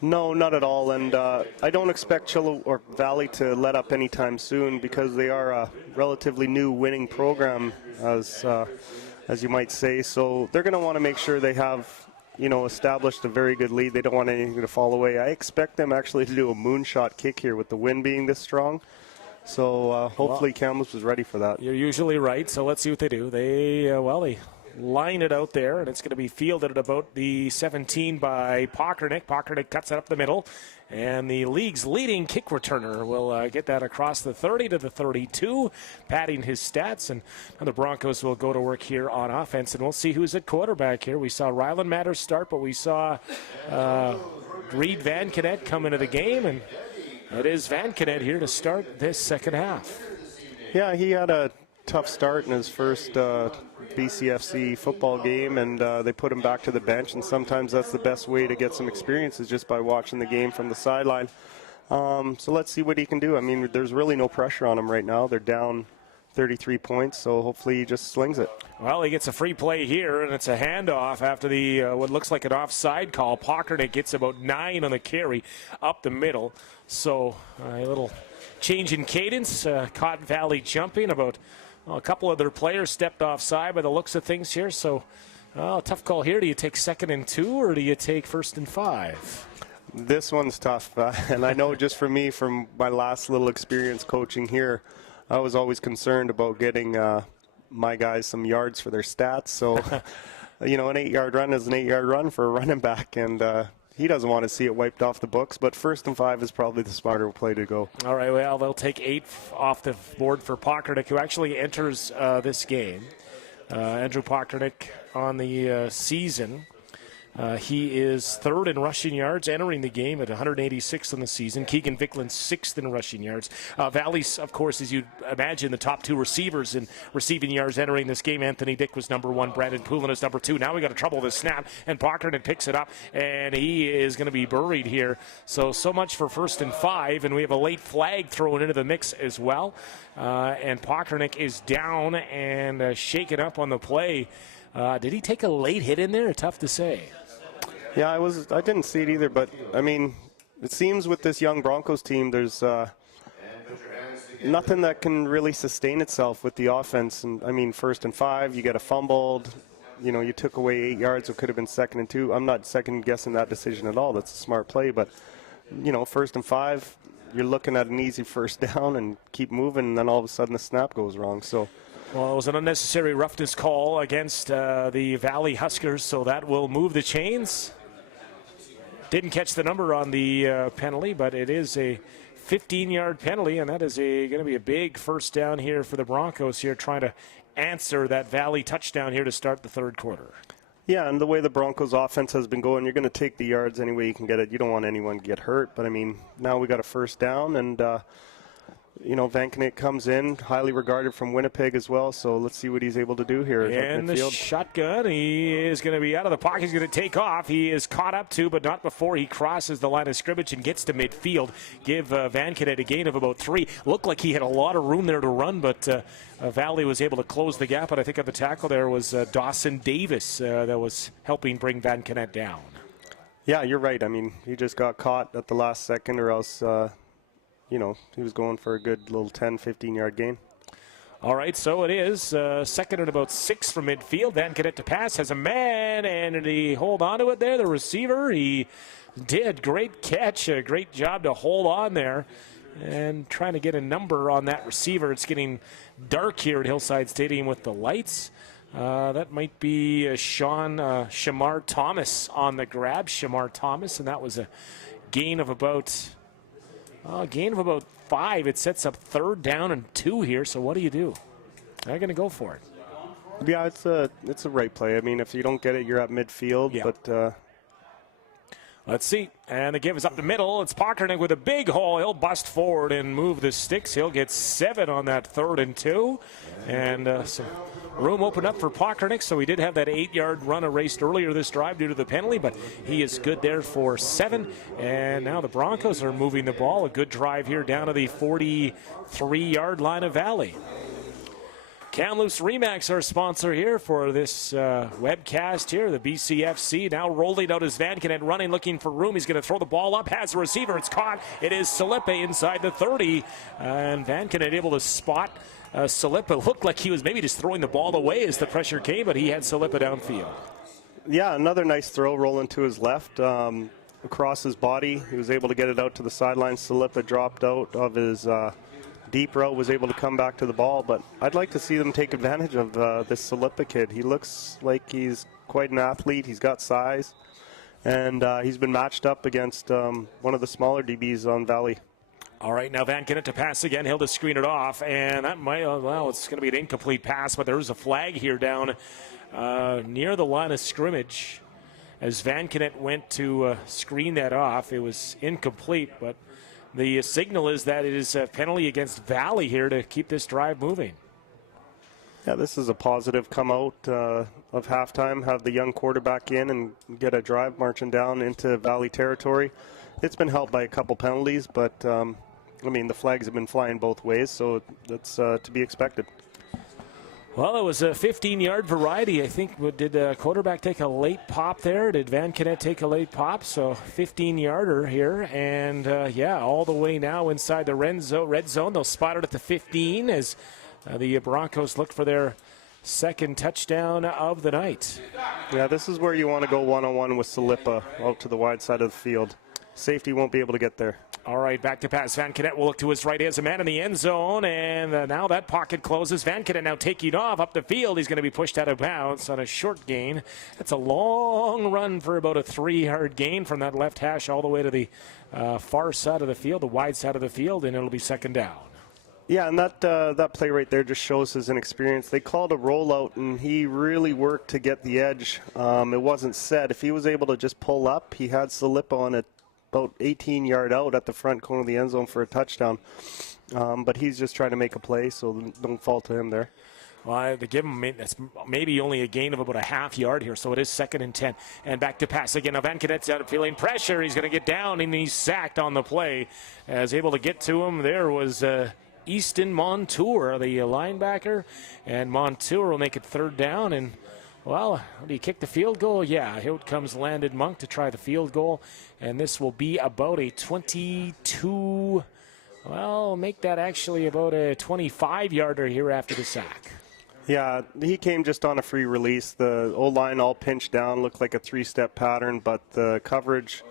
No, not at all, and I don't expect Chillo or Valley to let up anytime soon because they are a relatively new winning program, as you might say. So they're going to want to make sure they have established a very good lead. They don't want anything to fall away. I expect them actually to do a moonshot kick here with the wind being this strong. So hopefully Kamloops is ready for that. You're usually right, so let's see what they do. They line it out there, and it's going to be fielded at about the 17 by Pockernick. Pockernick cuts it up the middle, and the league's leading kick returner will get that across the 30 to the 32, padding his stats, and the Broncos will go to work here on offense, and we'll see who's at quarterback here. We saw Ryland Matters start, but we saw Reed Van Kennett come into the game, and it is Van Kennett here to start this second half. Yeah, he had a tough start in his first BCFC football game, and they put him back to the bench, and sometimes that's the best way to get some experience is just by watching the game from the sideline. So let's see what he can do. I mean, there's really no pressure on him right now. They're down 33 points, so hopefully he just slings it. Well, he gets a free play here, and it's a handoff after the what looks like an offside call. Pockernick gets about 9 on the carry up the middle, so a little change in cadence, caught Valley jumping. About a couple of their players stepped offside by the looks of things here, so tough call here. Do you take 2nd and 2, or do you take 1st and 5? This one's tough, and I know just for me, from my last little experience coaching here, I was always concerned about getting my guys some yards for their stats. So, an 8-yard run is an 8-yard run for a running back, and he doesn't want to see it wiped off the books. But 1st and 5 is probably the smarter play to go. All right, well, they'll take 8 off the board for Pockernick, who actually enters this game. Andrew Pockernick on the season He is third in rushing yards entering the game at 186 in the season. Keegan Vickland sixth in rushing yards. Valley's, of course, as you'd imagine, the top two receivers in receiving yards entering this game. Anthony Dick was number one. Brandon Poulin is number two. Now we got a trouble with the snap, and Pockernick picks it up, and he is going to be buried here. So much for 1st and 5, and we have a late flag thrown into the mix as well. And Pockernick is down and shaken up on the play. Did he take a late hit in there? Tough to say. Yeah, I didn't see it either, but I mean, it seems with this young Broncos team, there's nothing that can really sustain itself with the offense. And I mean, 1st and 5, you get a fumbled. You know, you took away 8 yards, it could have been 2nd and 2. I'm not second guessing that decision at all. That's a smart play, but you know, 1st and 5, you're looking at an easy first down and keep moving, and then all of a sudden the snap goes wrong. So. Well, it was an unnecessary roughness call against the Valley Huskers, so that will move the chains. Didn't catch the number on the penalty, but it is a 15-yard penalty, and that is going to be a big first down here for the Broncos here, trying to answer that Valley touchdown here to start the third quarter. Yeah, and the way the Broncos offense has been going, you're going to take the yards any way you can get it. You don't want anyone to get hurt, but I mean, now we got a first down, and you know, Van Knecht comes in, highly regarded from Winnipeg as well, so let's see what he's able to do here. And the shotgun, he is going to be out of the pocket. He's going to take off. He is caught up to, but not before he crosses the line of scrimmage and gets to midfield. Give Van Knecht a gain of about 3. Looked like he had a lot of room there to run, but Valley was able to close the gap, and I think at the tackle there was Dawson Davis that was helping bring Van Knecht down. Yeah, you're right. I mean, he just got caught at the last second, or else you know, he was going for a good little 10, 15-yard gain. All right, so it is 2nd and about 6 from midfield. Van Knecht to pass, has a man, and did he hold on to it there? The receiver, he did. Great catch, a great job to hold on there. And trying to get a number on that receiver. It's getting dark here at Hillside Stadium with the lights. That might be Shamar Thomas on the grab. Shamar Thomas, and that was a gain of about... gain of about 5. It sets up 3rd down and 2 here. So what do you do? They're going to go for it. Yeah, it's a right play. I mean, if you don't get it, you're at midfield. Yeah. But let's see. And the give is up the middle. It's Pockernick with a big hole. He'll bust forward and move the sticks. He'll get 7 on that 3rd and 2. And some room opened up for Pockernick, so he did have that 8-yard run erased earlier this drive due to the penalty, but he is good there for 7. And now the Broncos are moving the ball. A good drive here down to the 43-yard line of Valley. Kamloops Remax, our sponsor here for this webcast here, the BCFC. Now rolling out his Van Knecht, running, looking for room. He's going to throw the ball up, has a receiver. It's caught. It is Salipa inside the 30. And Van Knecht able to spot Salipa. Looked like he was maybe just throwing the ball away as the pressure came, but he had Salipa downfield. Yeah, another nice throw rolling to his left. Across his body. He was able to get it out to the sideline. Salipa dropped out of his... deep route, was able to come back to the ball, but I'd like to see them take advantage of this Salipa kid. He looks like he's quite an athlete. He's got size, and he's been matched up against one of the smaller DBs on Valley. All right, now Van Knecht to pass again. He'll just screen it off, and that might, well, it's going to be an incomplete pass, but there's a flag here down near the line of scrimmage. As Van Knecht went to screen that off, it was incomplete, but the signal is that it is a penalty against Valley here to keep this drive moving. Yeah, this is a positive come out of halftime, have the young quarterback in and get a drive marching down into Valley territory. It's been helped by a couple penalties, but, I mean, the flags have been flying both ways, so that's to be expected. Well, it was a 15-yard variety. I think, did the quarterback take a late pop there? Did Van Knecht take a late pop? So 15-yarder here. And, yeah, all the way now inside the red zone. They'll spot it at the 15 as the Broncos look for their second touchdown of the night. Yeah, this is where you want to go one-on-one with Salipa out to the wide side of the field. Safety won't be able to get there. All right, back to pass. Van Knecht will look to his right. He has a man in the end zone, and now that pocket closes. Van Knecht now taking off up the field. He's going to be pushed out of bounds on a short gain. That's a long run for about a 3-yard gain from that left hash all the way to the far side of the field, the wide side of the field, and it'll be second down. Yeah, and that play right there just shows his inexperience. They called a rollout, and he really worked to get the edge. It wasn't set. If he was able to just pull up, he had Salippa on it about 18-yard out at the front corner of the end zone for a touchdown. But he's just trying to make a play, so don't fall to him there. Well, they give him that's maybe only a gain of about a half yard here, so it is 2nd and 10. And back to pass again. Now Van Cadet's out feeling pressure. He's going to get down, and he's sacked on the play. As able to get to him, there was Easton Montour, the linebacker. And Montour will make it 3rd down. And, well, do you kick the field goal? Yeah, out comes Landon Monk to try the field goal. And this will be about a 22, well, make that actually about a 25-yarder here after the sack. Yeah, he came just on a free release. The O-line all pinched down, looked like a 3-step pattern, but the coverage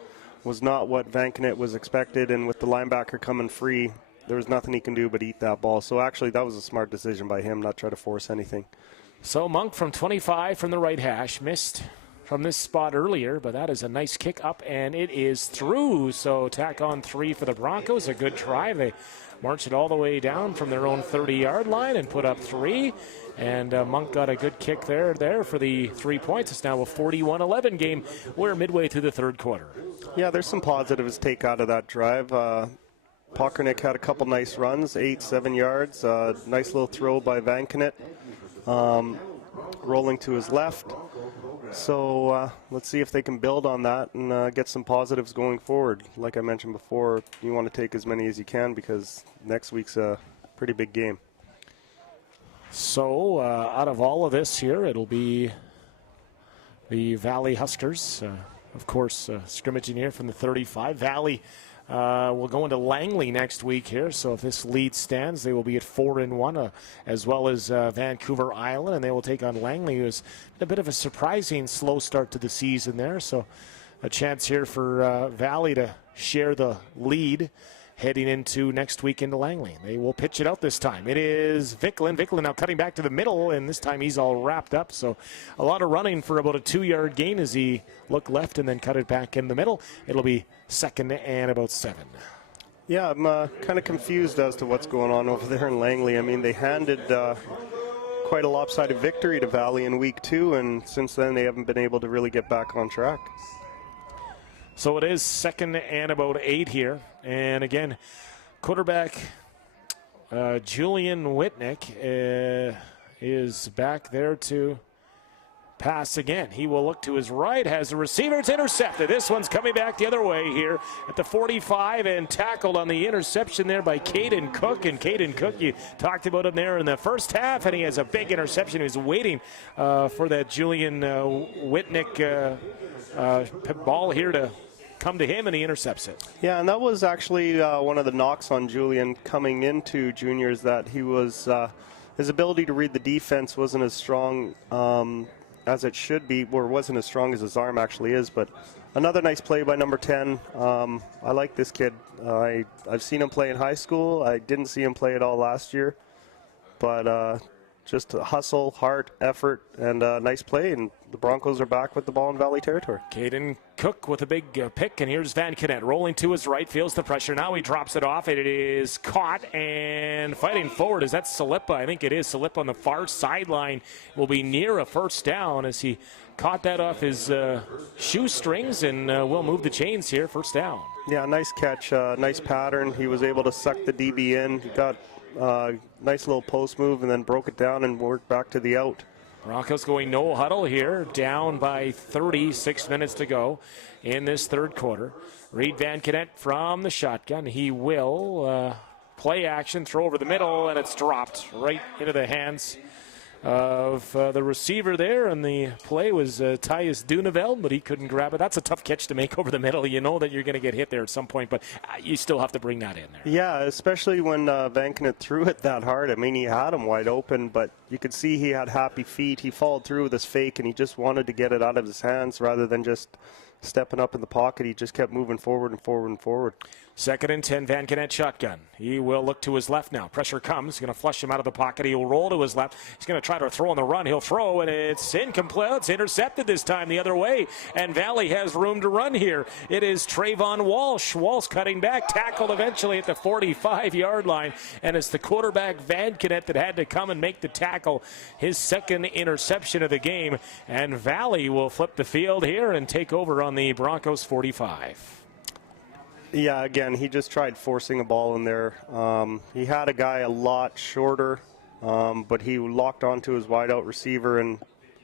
was not what Van Canet was expected, and with the linebacker coming free, there was nothing he can do but eat that ball. So actually, that was a smart decision by him, not try to force anything. So Monk from 25 from the right hash, missed from this spot earlier, but that is a nice kick up, and it is through. So tack on 3 for the Broncos, a good try. They march it all the way down from their own 30-yard line and put up 3. And Monk got a good kick there for the 3 points. It's now a 41-11 game. We're midway through the 3rd quarter. Yeah, there's some positives to take out of that drive. Pockernick had a couple nice runs, 8-7 yards. Nice little throw by Van Canet, rolling to his left. So let's see if they can build on that and get some positives going forward. Like I mentioned before, you want to take as many as you can because next week's a pretty big game. So out of all of this here, it'll be the Valley Huskers, of course, scrimmaging here from the 35. Valley will go into Langley next week here, so if this lead stands, they will be at 4-1, as well as Vancouver Island, and they will take on Langley, who's a bit of a surprising slow start to the season there. So a chance here for Valley to share the lead heading into next week into Langley. They will pitch it out this time. It is Vicklin. Vicklin now cutting back to the middle, and this time he's all wrapped up. So a lot of running for about a 2-yard gain as he looked left and then cut it back in the middle. It'll be 2nd and about 7. Yeah, I'm kind of confused as to what's going on over there in Langley. I mean, they handed quite a lopsided victory to Valley in week 2, and since then they haven't been able to really get back on track. So it is 2nd and about 8 here. And again, quarterback Julian Whitnick is back there to pass again. He will look to his right, has the receiver. It's intercepted. This one's coming back the other way here at the 45 and tackled on the interception there by Caden Cook. And Caden Cook, you talked about him there in the first half, and he has a big interception. He was waiting for that Julian Whitnick ball here to come to him, and he intercepts it. Yeah, and that was actually one of the knocks on Julian coming into juniors, that he was his ability to read the defense wasn't as strong as it should be, or wasn't as strong as his arm actually is. But another nice play by number 10. I like this kid. I've seen him play in high school. I didn't see him play at all last year, but just hustle, heart, effort, and nice play, and the Broncos are back with the ball in Valley territory. Caden Cook with a big pick, and here's Van Canet rolling to his right, feels the pressure. Now he drops it off. It is caught and fighting forward. Is that Salippa? I think it is. Salippa on the far sideline will be near a first down as he caught that off his shoestrings, and will move the chains here. First down. Yeah, nice catch, nice pattern. He was able to suck the DB in. He got nice little post move and then broke it down and worked back to the out. Broncos going no huddle here, down by 36 minutes to go in this 3rd quarter. Reed Van Canet from the shotgun. He will play action, throw over the middle, and it's dropped right into the hands of the receiver there, and the play was Tyus Dunevel, but he couldn't grab it. That's a tough catch to make over the middle. You know that you're going to get hit there at some point, but you still have to bring that in there. Yeah, especially when Van Canet threw it that hard. I mean, he had him wide open, but you could see he had happy feet. He followed through with his fake, and he just wanted to get it out of his hands rather than just stepping up in the pocket. He just kept moving forward and forward and forward. 2nd and 10, Van Gennett shotgun. He will look to his left now. Pressure comes. He's going to flush him out of the pocket. He'll roll to his left. He's going to try to throw on the run. He'll throw, and it's incomplete. It's intercepted this time the other way, and Valley has room to run here. It is Trayvon Walsh. Walsh cutting back, tackled eventually at the 45-yard line, and it's the quarterback Van Gennett that had to come and make the tackle. His 2nd interception of the game, and Valley will flip the field here and take over on the Broncos 45. Yeah, again, he just tried forcing a ball in there. He had a guy a lot shorter, but he locked onto his wide-out receiver and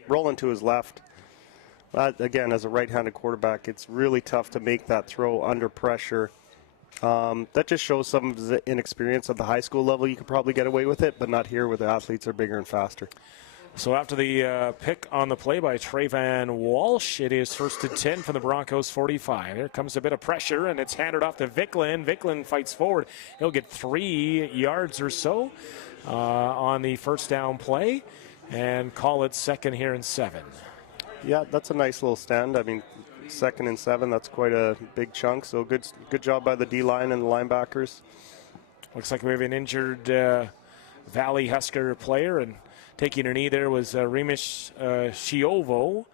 rolling to his left. Again, as a right-handed quarterback, it's really tough to make that throw under pressure. That just shows some of the inexperience at the high school level. You could probably get away with it, but not here where the athletes are bigger and faster. So after the pick on the play by Trayvon Walsh, it is 1st and 10 from the Broncos 45. Here comes a bit of pressure, and it's handed off to Vicklin. Vicklin fights forward. He'll get 3 yards or so on the first down play and call it 2nd here and 7. Yeah, that's a nice little stand. I mean, 2nd and 7, that's quite a big chunk. So good job by the D-line and the linebackers. Looks like we have an injured Valley Husker player, and taking a knee there was Remish Shiovo,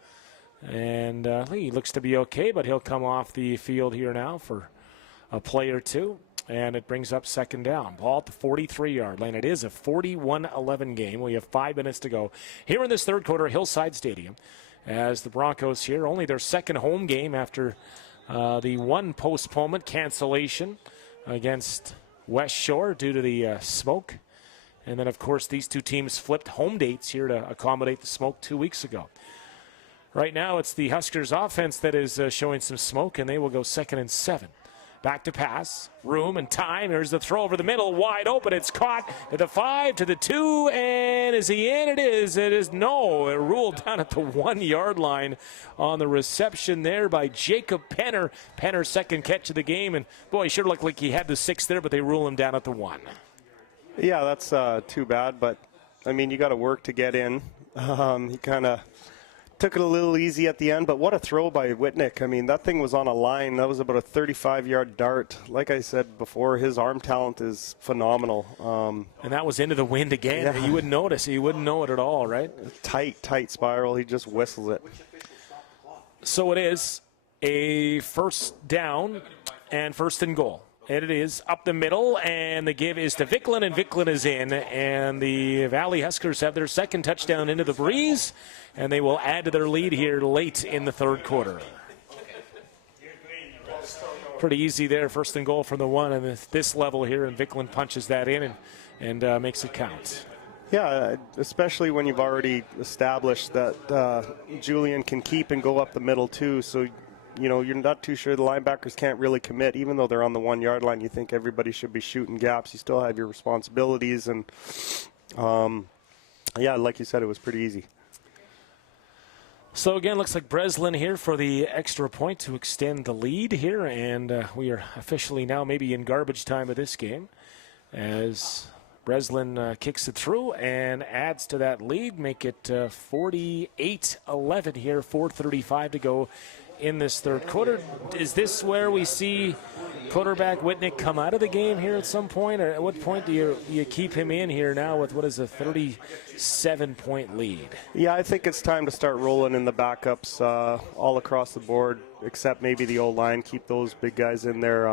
and he looks to be okay, but he'll come off the field here now for a play or two, and it brings up 2nd down. Ball at the 43-yard line. It is a 41-11 game. We have 5 minutes to go here in this 3rd quarter at Hillside Stadium, as the Broncos here, only their 2nd home game after the 1 postponement cancellation against West Shore due to the smoke. And then, of course, these 2 teams flipped home dates here to accommodate the smoke 2 weeks ago. Right now, it's the Huskers offense that is showing some smoke, and they will go 2nd and 7. Back to pass, room and time. Here's the throw over the middle, wide open. It's caught at the 5 to the 2, and is he in? It is. It is no. It ruled down at the 1-yard line on the reception there by Jacob Penner. Penner's 2nd catch of the game, and boy, he sure looked like he had the 6 there, but they rule him down at the 1. Yeah, that's too bad, but, I mean, you got to work to get in. He kind of took it a little easy at the end, but what a throw by Whitnick. I mean, that thing was on a line. That was about a 35-yard dart. Like I said before, his arm talent is phenomenal. And that was into the wind again. Yeah. You wouldn't notice. You wouldn't know it at all, right? Tight spiral. He just whistles it. So it is a 1st down and 1st and goal. And it is up the middle, and the give is to Vicklin, and Vicklin is in. And the Valley Huskers have their 2nd touchdown into the breeze, and they will add to their lead here late in the 3rd quarter. Pretty easy there, 1st and goal from the 1, and this level here, and Vicklin punches that in and makes it count. Yeah, especially when you've already established that Julian can keep and go up the middle too, so you know, you're not too sure. The linebackers can't really commit. Even though they're on the 1-yard line, you think everybody should be shooting gaps. You still have your responsibilities. And, yeah, like you said, it was pretty easy. So, again, looks like Breslin here for the extra point to extend the lead here. And we are officially now maybe in garbage time of this game as Breslin kicks it through and adds to that lead. Make it 48-11 here, 4:35 to go in this 3rd quarter. Is this where we see quarterback Whitnick come out of the game here at some point? Or at what point do you keep him in here now with what is a 37-point lead? Yeah, I think it's time to start rolling in the backups all across the board, except maybe the O-line. Keep those big guys in there.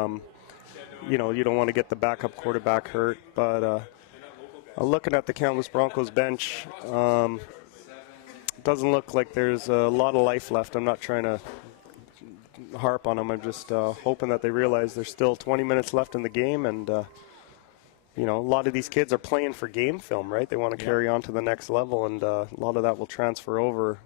You know, you don't want to get the backup quarterback hurt. But looking at the Kamloops Broncos bench, doesn't look like there's a lot of life left. I'm not trying to harp on them. I'm just hoping that they realize there's still 20 minutes left in the game, and you know, a lot of these kids are playing for game film, right? They want to carry on to the next level, and a lot of that will transfer over.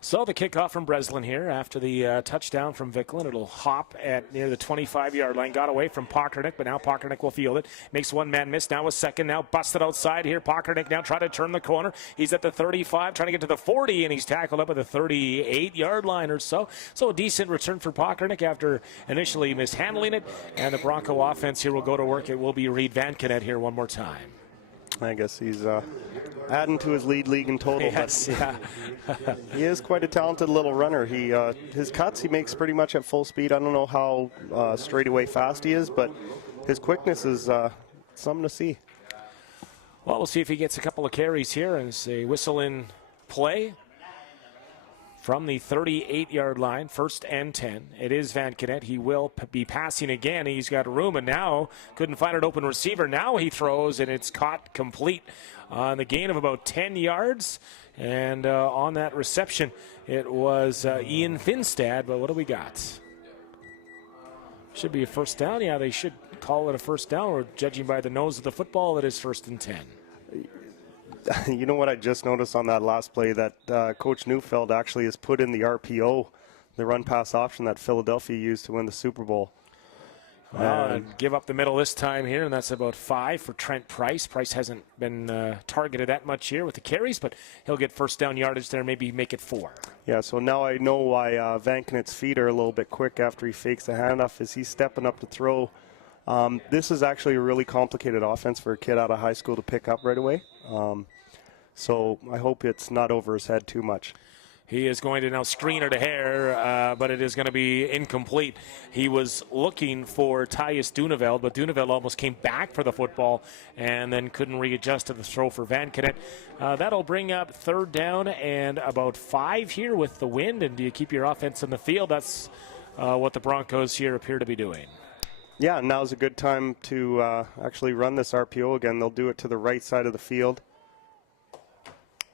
So the kickoff from Breslin here after the touchdown from Vicklin. It'll hop at near the 25-yard line. Got away from Pockernick, but now Pockernick will field it. Makes one man miss. Now a 2nd. Now busted outside here. Pockernick now trying to turn the corner. He's at the 35, trying to get to the 40, and he's tackled up at the 38-yard line or so. So a decent return for Pockernick after initially mishandling it. And the Bronco offense here will go to work. It will be Reed Van Kennett here one more time. I guess he's adding to his league in total. Yes, yeah. He is quite a talented little runner. His cuts he makes pretty much at full speed. I don't know how straightaway fast he is, but his quickness is something to see. Well, we'll see if he gets a couple of carries here as a whistle in play from the 38-yard line, 1st and 10. It is Van Kennett. He will be passing again. He's got room, and now couldn't find an open receiver. Now he throws, and it's caught complete on the gain of about 10 yards. And on that reception, it was Ian Finstad. But what do we got? Should be a first down. Yeah, they should call it a first down. Or judging by the nose of the football, it is 1st and 10. You know what I just noticed on that last play? That Coach Neufeld actually has put in the RPO, the run-pass option that Philadelphia used to win the Super Bowl. Give up the middle this time here, and that's about 5 for Trent Price. Price hasn't been targeted that much here with the carries, but he'll get first down yardage there, maybe make it 4. Yeah, so now I know why Van Kennett's feet are a little bit quick after he fakes the handoff, is he's stepping up to throw. This is actually a really complicated offense for a kid out of high school to pick up right away. So I hope it's not over his head too much. He is going to now screen it ahead, but it is going to be incomplete. He was looking for Tyus Duneveld, but Duneveld almost came back for the football and then couldn't readjust to the throw for Van Kennett. That'll bring up 3rd down and about 5 here with the wind. And do you keep your offense in the field? That's what the Broncos here appear to be doing. Yeah, now's a good time to actually run this RPO again. They'll do it to the right side of the field.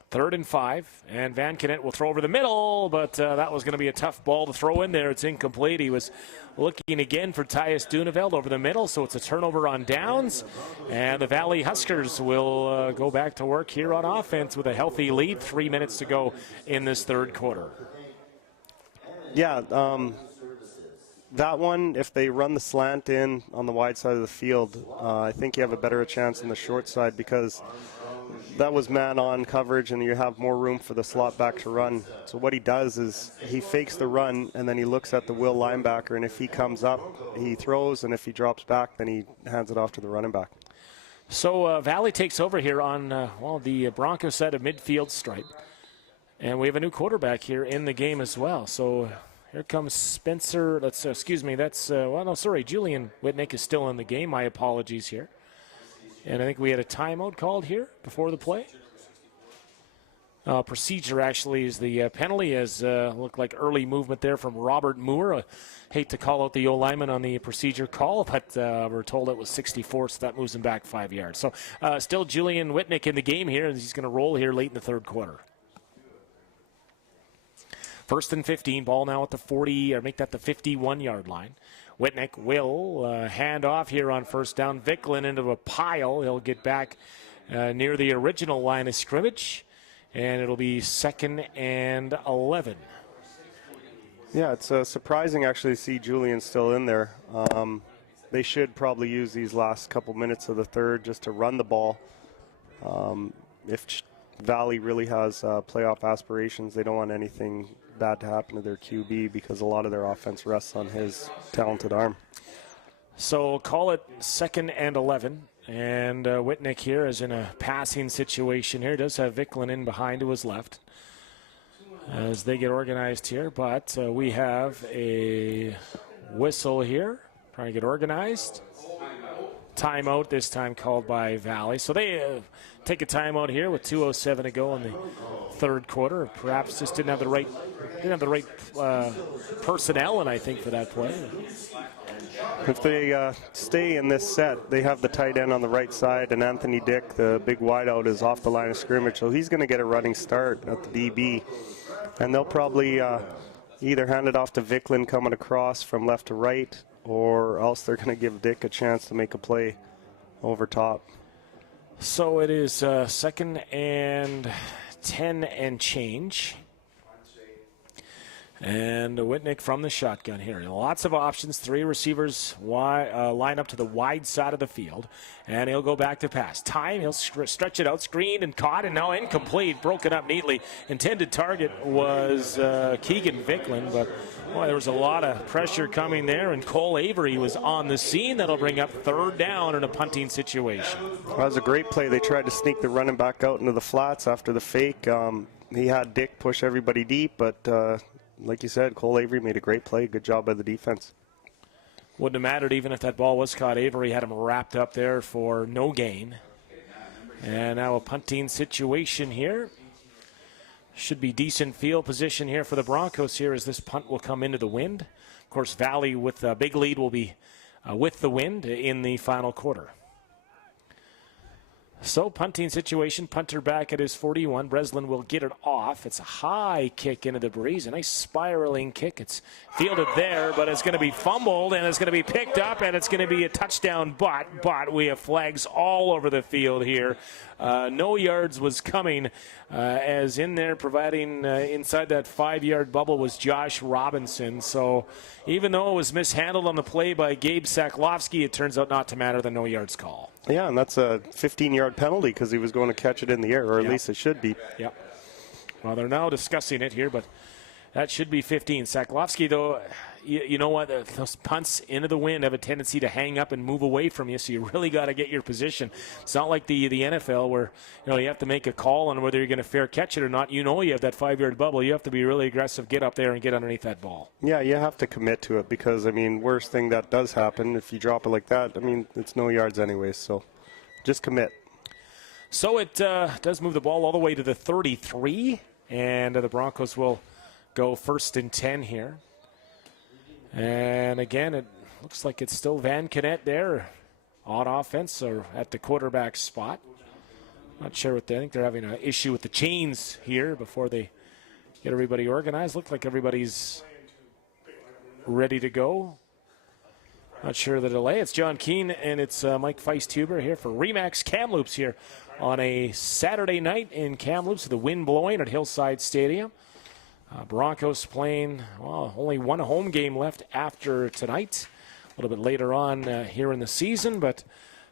3rd and 5, and Van Kennett will throw over the middle, but that was going to be a tough ball to throw in there. It's incomplete. He was looking again for Tyus Duneveld over the middle, so it's a turnover on downs, and the Valley Huskers will go back to work here on offense with a healthy lead. 3 minutes to go in this 3rd quarter. Yeah, that one, if they run the slant in on the wide side of the field, I think you have a better chance on the short side because that was man-on coverage and you have more room for the slot back to run. So what he does is he fakes the run and then he looks at the will linebacker, and if he comes up, he throws, and if he drops back, then he hands it off to the running back. So Valley takes over here on the Broncos set of midfield stripe. And we have a new quarterback here in the game as well. So here comes Spencer. Julian Whitnick is still in the game. My apologies here. And I think we had a timeout called here before the play. Procedure actually is the penalty, as looked like early movement there from Robert Moore. Hate to call out the O-lineman on the procedure call, but we're told it was 64, so that moves him back 5 yards. So still Julian Whitnick in the game here, and he's going to roll here late in the 3rd quarter. 1st and 15, ball now at the 40, or make that the 51-yard line. Whitnick will hand off here on 1st down. Vicklin into a pile. He'll get back near the original line of scrimmage, and it'll be 2nd and 11. Yeah, it's surprising actually to see Julian still in there. They should probably use these last couple minutes of the 3rd just to run the ball. If Valley really has playoff aspirations, they don't want anything bad to happen to their QB because a lot of their offense rests on his talented arm. So call it 2nd and 11. And Whitnick here is in a passing situation here. Does have Vicklin in behind to his left as they get organized here. But we have a whistle here trying to get organized. Timeout this time called by Valley. So they take a timeout here with 2:07 to go in the 3rd quarter. Perhaps just didn't have the right personnel, and I think for that play. If they stay in this set, they have the tight end on the right side, and Anthony Dick, the big wideout, is off the line of scrimmage. So he's going to get a running start at the DB, and they'll probably either hand it off to Vicklin coming across from left to right, or else they're going to give Dick a chance to make a play over top. So it is 2nd and 10 and change. And Whitnick from the shotgun here. Lots of options. 3 receivers line up to the wide side of the field. And he'll go back to pass. Time, he'll stretch it out, screened and caught, and now incomplete. Broken up neatly. Intended target was Keegan Vicklin, but boy, there was a lot of pressure coming there, and Cole Avery was on the scene. That'll bring up 3rd down in a punting situation. That was a great play. They tried to sneak the running back out into the flats after the fake. He had Dick push everybody deep, but like you said, Cole Avery made a great play. Good job by the defense. Wouldn't have mattered even if that ball was caught. Avery had him wrapped up there for no gain. And now a punting situation here. Should be decent field position here for the Broncos here as this punt will come into the wind. Of course, Valley with a big lead will be with the wind in the final quarter. So, punting situation, punter back at his 41. Breslin will get it off. It's a high kick into the breeze, a nice spiraling kick. It's fielded there, but it's going to be fumbled, and it's going to be picked up, and it's going to be a touchdown, but we have flags all over the field here. No yards was coming, as in there providing inside that 5-yard bubble was Josh Robinson. So, even though it was mishandled on the play by Gabe Saklowski, it turns out not to matter, the no yards call. Yeah, and that's a 15-yard penalty because he was going to catch it in the air, or at least it should be. Yep. Well, they're now discussing it here, but that should be 15. Saklowski, though, you know what? Those punts into the wind have a tendency to hang up and move away from you, so you really got to get your position. It's not like the NFL where you have to make a call on whether you're going to fair catch it or not. You have that 5-yard bubble. You have to be really aggressive, get up there and get underneath that ball. Yeah, you have to commit to it because, worst thing that does happen, if you drop it like that, it's no yards anyways, so just commit. So it does move the ball all the way to the 33, and the Broncos will go 1st and 10 here. And again, it looks like it's still Van Kennett there on offense or at the quarterback spot. Not sure what I think they're having an issue with the chains here before they get everybody organized. Looks like everybody's ready to go. Not sure the delay. It's John Keane and it's Mike Feist-Huber here for Remax Kamloops here on a Saturday night in Kamloops with the wind blowing at Hillside Stadium. Broncos playing, only one home game left after tonight. A little bit later on here in the season, but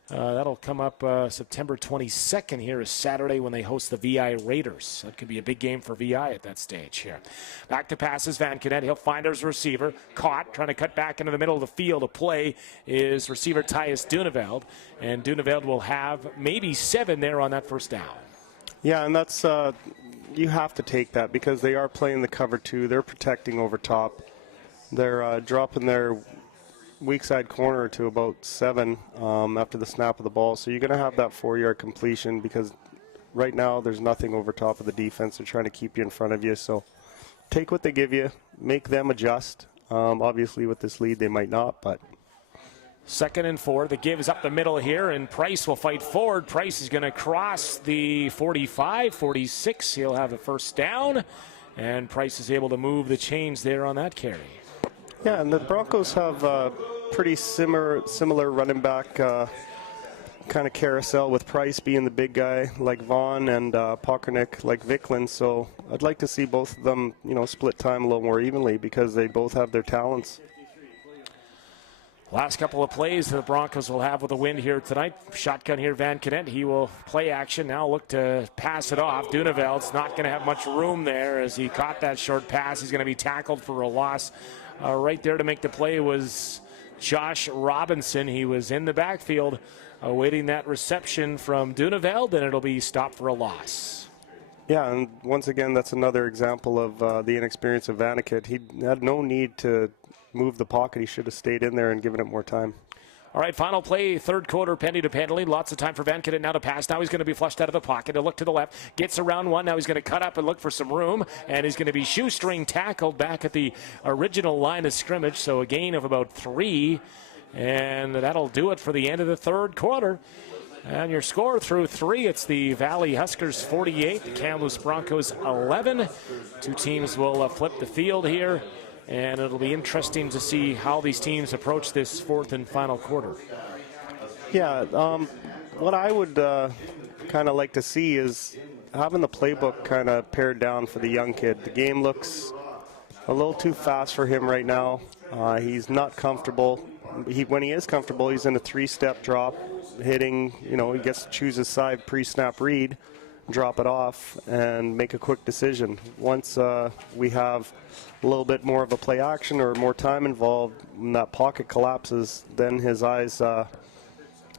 that'll come up September 22nd here is Saturday when they host the VI Raiders. That could be a big game for VI at that stage here. Back to passes, Van Kennett. He'll find his receiver. Caught, trying to cut back into the middle of the field. A play is receiver Tyus Duneveld, and Duneveld will have maybe 7 there on that 1st down. Yeah, and that's you have to take that because they are playing the cover 2. They're protecting over top. They're dropping their weak side corner to about 7 after the snap of the ball. So you're going to have that 4-yard completion because right now there's nothing over top of the defense. They're trying to keep you in front of you. So take what they give you, make them adjust. Obviously with this lead they might not, but 2nd and 4. The give is up the middle here, and Price will fight forward. Price is going to cross the 45, 46. He'll have a 1st down, and Price is able to move the chains there on that carry. Yeah, and the Broncos have a pretty similar running back kind of carousel with Price being the big guy like Vaughn and Pockernick like Vicklin. So I'd like to see both of them, split time a little more evenly because they both have their talents. Last couple of plays the Broncos will have with the wind here tonight. Shotgun here, Van Kennett. He will play action now, look to pass it off. Duneveld's not going to have much room there as he caught that short pass. He's going to be tackled for a loss. Right there to make the play was Josh Robinson. He was in the backfield awaiting that reception from Duneveld, and it'll be stopped for a loss. Yeah, and once again, that's another example of the inexperience of Vanikit. He had no need to move the pocket. He should have stayed in there and given it more time. All right, final play, 3rd quarter, penny to penalty. Lots of time for Van Kennett now to pass. Now he's going to be flushed out of the pocket. He'll look to the left, gets around one. Now he's going to cut up and look for some room, and he's going to be shoestring tackled back at the original line of scrimmage, so a gain of about 3, and that'll do it for the end of the 3rd quarter. And your score through 3, it's the Valley Huskers 48, the Kamloops Broncos 11. Two teams will flip the field here, and it'll be interesting to see how these teams approach this 4th and final quarter. Yeah, what I would kind of like to see is having the playbook kind of pared down for the young kid. The game looks a little too fast for him right now. He's not comfortable. When he is comfortable, he's in a 3-step drop, hitting, he gets to choose his side pre-snap read, drop it off, and make a quick decision. Once we have a little bit more of a play action or more time involved, when that pocket collapses, then his eyes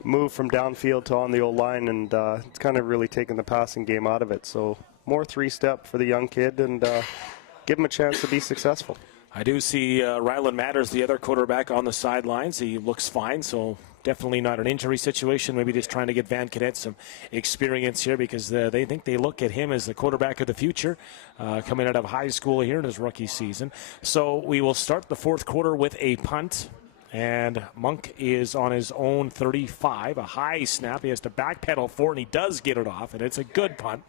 move from downfield to on the old line, and it's kind of really taken the passing game out of it. So more 3-step for the young kid, and give him a chance to be successful. I do see Ryland Matters, the other quarterback, on the sidelines. He looks fine, so definitely not an injury situation. Maybe just trying to get Van Cadet some experience here, because they think they look at him as the quarterback of the future, coming out of high school here in his rookie season. So we will start the fourth quarter with a punt. And Monk is on his own 35, a high snap. He has to backpedal for it, and he does get it off, and it's a good punt.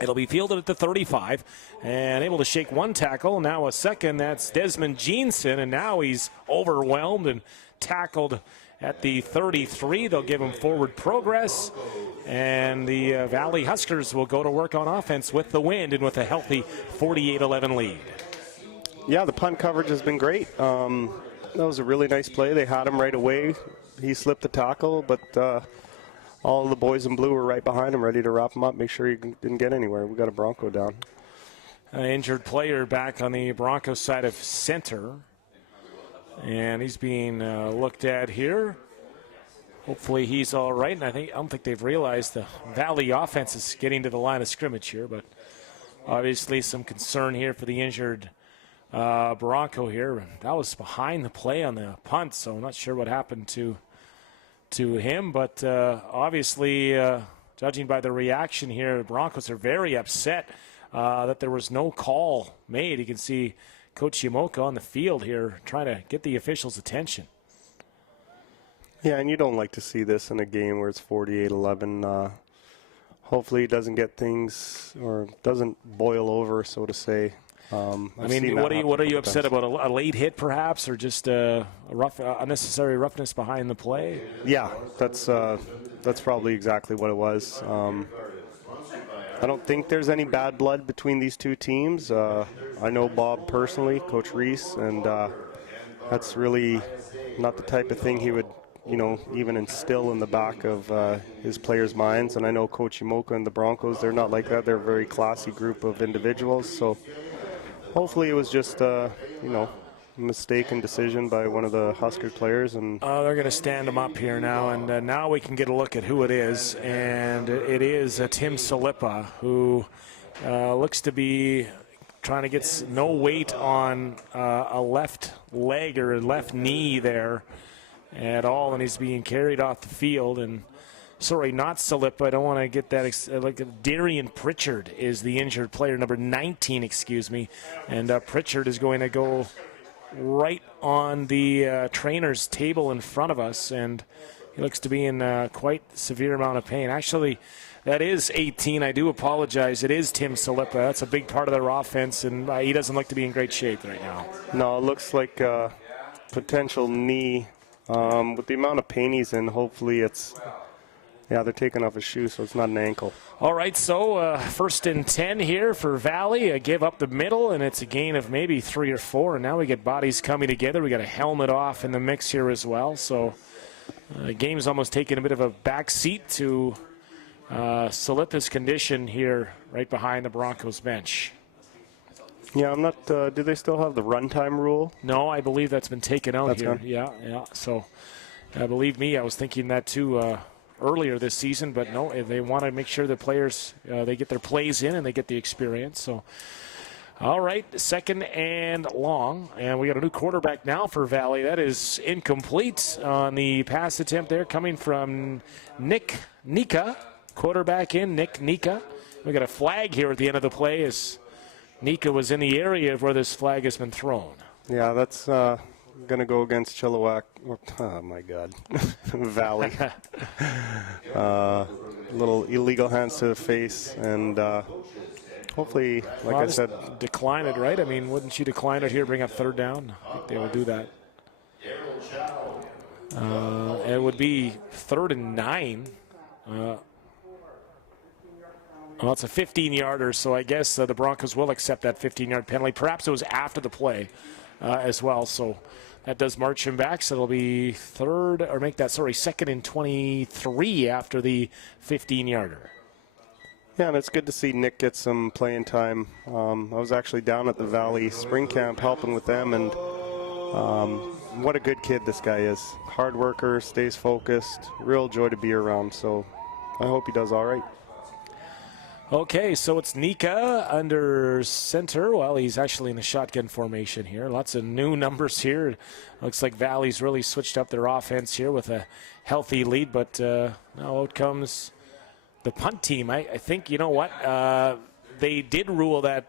It'll be fielded at the 35 and able to shake one tackle. Now a second. That's Desmond Jeanson, and now he's overwhelmed and tackled at the 33. They'll give him forward progress, and the Valley Huskers will go to work on offense with the wind and with a healthy 48-11 lead. Yeah, the punt coverage has been great. That was a really nice play. They had him right away. He slipped the tackle, but all of the boys in blue were right behind him, ready to wrap him up, make sure he didn't get anywhere. We got a Bronco down. An injured player back on the Broncos side of center, and he's being looked at here. Hopefully he's all right, and I don't think they've realized the Valley offense is getting to the line of scrimmage here, but obviously some concern here for the injured Bronco here. That was behind the play on the punt, so I'm not sure what happened to him, but obviously, judging by the reaction here, the Broncos are very upset that there was no call made. You can see Coach Yamoka on the field here trying to get the officials' attention. Yeah, and you don't like to see this in a game where it's 48-11. Hopefully it doesn't get things, or doesn't boil over, so to say. What are you upset about? A late hit, perhaps, or just unnecessary roughness behind the play? Yeah, that's probably exactly what it was. I don't think there's any bad blood between these two teams. I know Bob personally, Coach Reese, and that's really not the type of thing he would, even instill in the back of his players' minds. And I know Coach Yamoka and the Broncos, they're not like that. They're a very classy group of individuals. So hopefully it was just, a mistaken decision by one of the Husker players. And they're going to stand him up here now, and now we can get a look at who it is. And it is Tim Salipa, who looks to be trying to get no weight on a left leg or left knee there at all, and he's being carried off the field. And sorry, not Salipa. I don't want to get that. Darian Pritchard is the injured player, number 19, excuse me. And Pritchard is going to go right on the trainer's table in front of us, and he looks to be in quite severe amount of pain. Actually, that is 18. I do apologize. It is Tim Salipa. That's a big part of their offense, and he doesn't look to be in great shape right now. No, it looks like a potential knee. With the amount of pain he's in, hopefully it's... Yeah, they're taking off his shoe, so it's not an ankle. All right, so first and 10 here for Valley. Give up the middle, and it's a gain of maybe 3 or 4. And now we get bodies coming together. We got a helmet off in the mix here as well. So the game's almost taking a bit of a back seat to Salipa's condition here right behind the Broncos bench. Yeah, I'm not. Do they still have the runtime rule? No, I believe that's been taken out That's here. gone? Yeah. So believe me, I was thinking that too earlier this season, but no, they want to make sure the players they get their plays in and they get the experience. So, all right, second and long, and we got a new quarterback now for Valley. That is incomplete on the pass attempt there, coming from Nick Nika, quarterback in Nick Nika. We got a flag here at the end of the play as Nika was in the area of where this flag has been thrown. Yeah, that's going to go against Chilliwack. Oh, my God. Valley. Little illegal hands to the face, and hopefully, like I said... Decline it, right? I mean, wouldn't you decline it here, bring up third down? I think they will do that. It would be 3rd and 9. Well, it's a 15-yarder, so I guess the Broncos will accept that 15-yard penalty. Perhaps it was after the play as well, so that does march him back. So it'll be second and 23 after the 15-yarder. Yeah, and it's good to see Nick get some playing time. I was actually down at the Valley Spring Camp helping with them, and what a good kid this guy is. Hard worker, stays focused, real joy to be around, so I hope he does all right. Okay, so it's Nika under center. Well, he's actually in the shotgun formation here. Lots of new numbers here. Looks like Valley's really switched up their offense here with a healthy lead, but now out comes the punt team. I think, you know what, they did rule that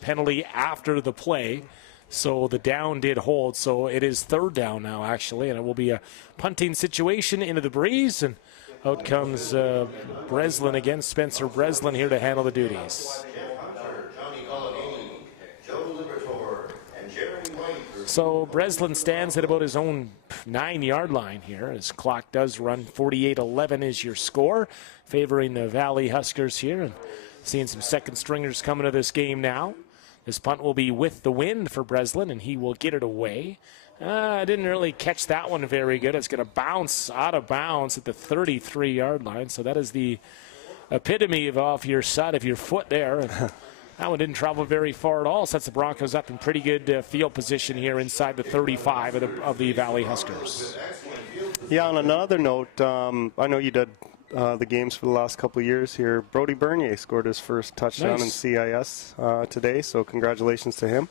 penalty after the play, so the down did hold. So it is third down now, actually, and it will be a punting situation into the breeze, and out comes Breslin again, Spencer Breslin here to handle the duties. So Breslin stands at about his own 9-yard line here. His clock does run. 48-11 is your score, favoring the Valley Huskers here. And seeing some second stringers coming to this game now. This punt will be with the wind for Breslin, and he will get it away. I didn't really catch that one very good. It's going to bounce out of bounds at the 33-yard line. So that is the epitome of off your side of your foot there. And that one didn't travel very far at all. Sets the Broncos up in pretty good field position here inside the 35 of the Valley Huskers. Yeah, on another note, I know you did the games for the last couple of years here. Brody Bernier scored his first touchdown in CIS today, so congratulations to him.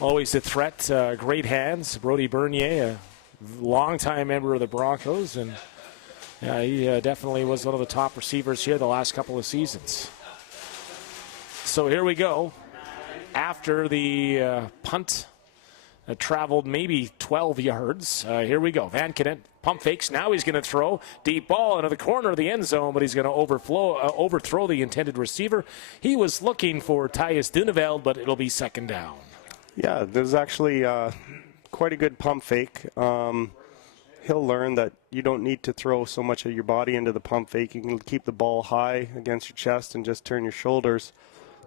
Always a threat, great hands. Brody Bernier, a longtime member of the Broncos, and he definitely was one of the top receivers here the last couple of seasons. So here we go. After the punt traveled maybe 12 yards, here we go. Van Kenen pump fakes. Now he's going to throw deep ball into the corner of the end zone, but he's going to overthrow the intended receiver. He was looking for Tyus Duneveld, but it'll be second down. Yeah, there's actually quite a good pump fake. He'll learn that you don't need to throw so much of your body into the pump fake. You can keep the ball high against your chest and just turn your shoulders.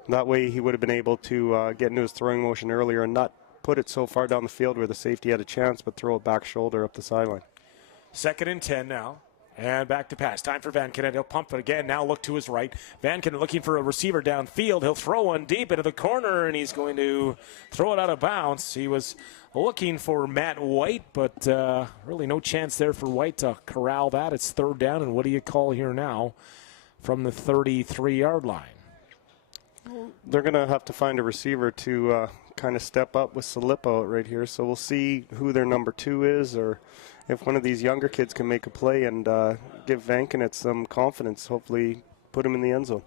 That way he would have been able to get into his throwing motion earlier and not put it so far down the field where the safety had a chance, but throw it back shoulder up the sideline. 2nd and 10 now. And back to pass. Time for Van Kenen. He'll pump it again. Now look to his right. Van Kenen looking for a receiver downfield. He'll throw one deep into the corner, and he's going to throw it out of bounds. He was looking for Matt White, but really no chance there for White to corral that. It's third down, and what do you call here now from the 33-yard line? They're going to have to find a receiver to kind of step up with Salipo right here. So we'll see who their number 2 is, or if one of these younger kids can make a play and give Van Kenen some confidence, hopefully put him in the end zone.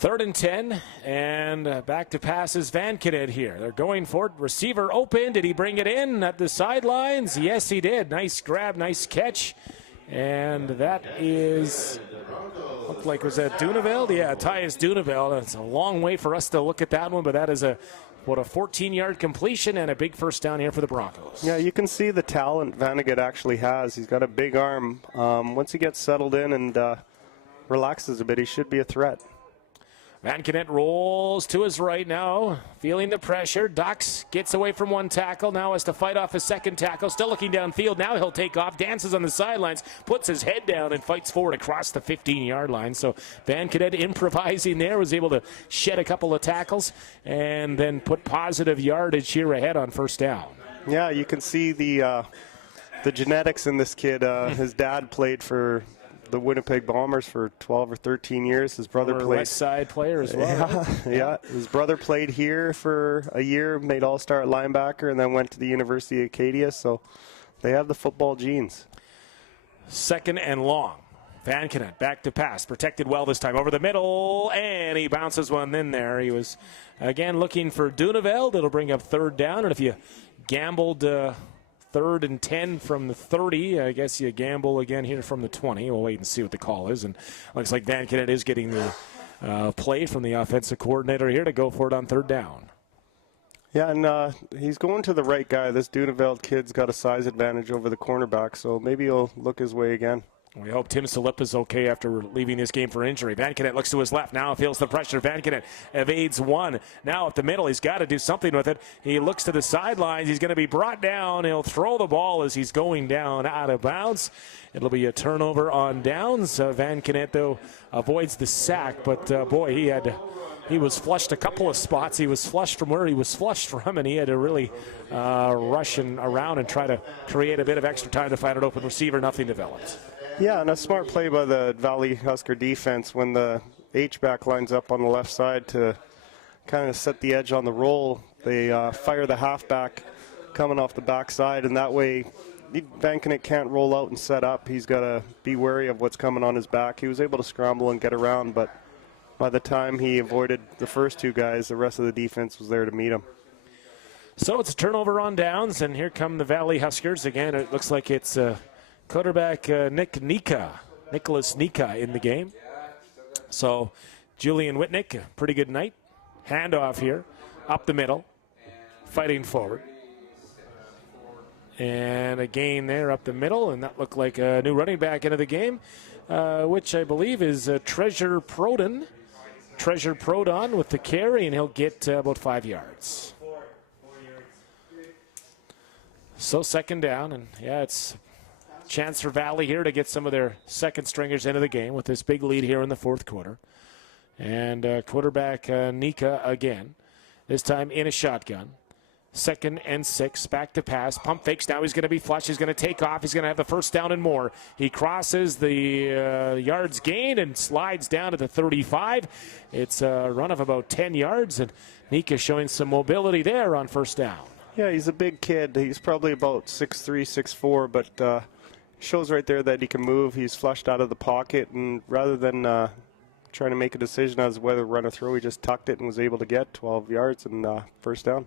3rd and 10, and back to pass is Van Kenen here. They're going for it. Receiver open. Did he bring it in at the sidelines? Yes, he did. Nice grab, nice catch. And that is, looked like, was that Duneveld? Yeah, Tyus Duneveld. It's a long way for us to look at that one, but that is a 14-yard completion and a big first down here for the Broncos. Yeah, you can see the talent Vanagat actually has. He's got a big arm. Once he gets settled in and relaxes a bit, he should be a threat. Van Kenen rolls to his right now, feeling the pressure. Ducks, gets away from one tackle, now has to fight off a second tackle. Still looking downfield, now he'll take off, dances on the sidelines, puts his head down and fights forward across the 15-yard line. So Van Kenen improvising there, was able to shed a couple of tackles and then put positive yardage here ahead on first down. Yeah, you can see the genetics in this kid. His dad played for the Winnipeg Bombers for 12 or 13 years. His brother played West Side player as well. Yeah. His brother played here for a year, made all-star at linebacker, and then went to the University of Acadia. So they have the football genes. 2nd and long. Van Kenen back to pass, protected well this time over the middle, and he bounces one in there. He was again looking for Duneveld. It'll bring up third down, and if you gambled 3rd and 10 from the 30. I guess you gamble again here from the 20. We'll wait and see what the call is. And looks like Van Kenen is getting the play from the offensive coordinator here to go for it on third down. Yeah, and he's going to the right guy. This Duneveld kid's got a size advantage over the cornerback, so maybe he'll look his way again. We hope Tim Salip is okay after leaving this game for injury. Vankenet looks to his left. Now feels the pressure. Vankenet evades one. Now up the middle. He's got to do something with it. He looks to the sidelines. He's going to be brought down. He'll throw the ball as he's going down out of bounds. It'll be a turnover on downs. Vankenet, though, avoids the sack. But, boy, he was flushed a couple of spots. He was flushed from where he was flushed from, and he had to really rush around and try to create a bit of extra time to find an open receiver. Nothing developed. Yeah, and a smart play by the Valley Husker defense when the H-back lines up on the left side to kind of set the edge on the roll. They fire the halfback coming off the backside, and that way Vankenet can't roll out and set up. He's got to be wary of what's coming on his back. He was able to scramble and get around, but by the time he avoided the first two guys, the rest of the defense was there to meet him. So it's a turnover on downs, and here come the Valley Huskers. Again, it looks like it's quarterback Nicholas Nika in the game. So Julian Whitnick, pretty good night. Handoff here, up the middle, fighting forward. And a gain there up the middle, and that looked like a new running back into the game, which I believe is Treasure Prodon. Treasure Prodon with the carry, and he'll get about 5 yards. So second down, and yeah, it's a chance for Valley here to get some of their second stringers into the game with this big lead here in the fourth quarter. And quarterback Nika again, this time in a shotgun. 2nd and 6, back to pass, pump fakes, now he's going to be flush, he's going to take off, he's going to have the first down and more. He crosses the yards gained and slides down to the 35. It's a run of about 10 yards, and Nika showing some mobility there on first down. Yeah, he's a big kid. He's probably about 6'3", 6'4", but shows right there that he can move. He's flushed out of the pocket, and rather than trying to make a decision as to whether to run or throw, he just tucked it and was able to get 12 yards and first down.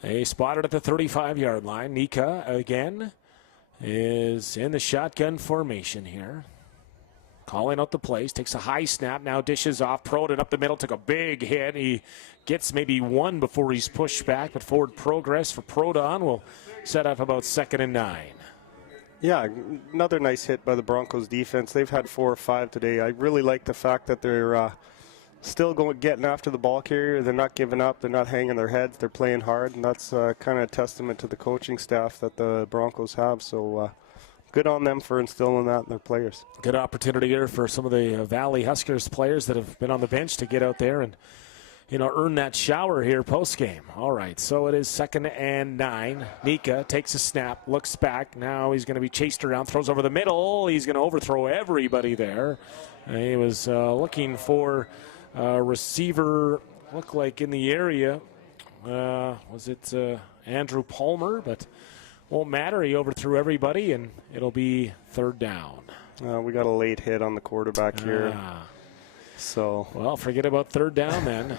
They spotted at the 35-yard line. Nika, again, is in the shotgun formation here. Calling out the plays, takes a high snap, now dishes off. Prodon up the middle, took a big hit. He gets maybe one before he's pushed back, but forward progress for Prodon will set up about 2nd and 9. Yeah, another nice hit by the Broncos defense. They've had 4 or 5 today. I really like the fact that they're still getting after the ball carrier. They're not giving up. They're not hanging their heads. They're playing hard, and that's kind of a testament to the coaching staff that the Broncos have. So good on them for instilling that in their players. Good opportunity here for some of the Valley Huskers players that have been on the bench to get out there and, earn that shower here post-game. All right, so it is 2nd and 9. Nika takes a snap, looks back. Now he's going to be chased around, throws over the middle. He's going to overthrow everybody there. He was looking for receiver, looked like in the area. Was it Andrew Palmer? But won't matter. He overthrew everybody, and it'll be 3rd down. We got a late hit on the quarterback here. So, well, forget about 3rd down then.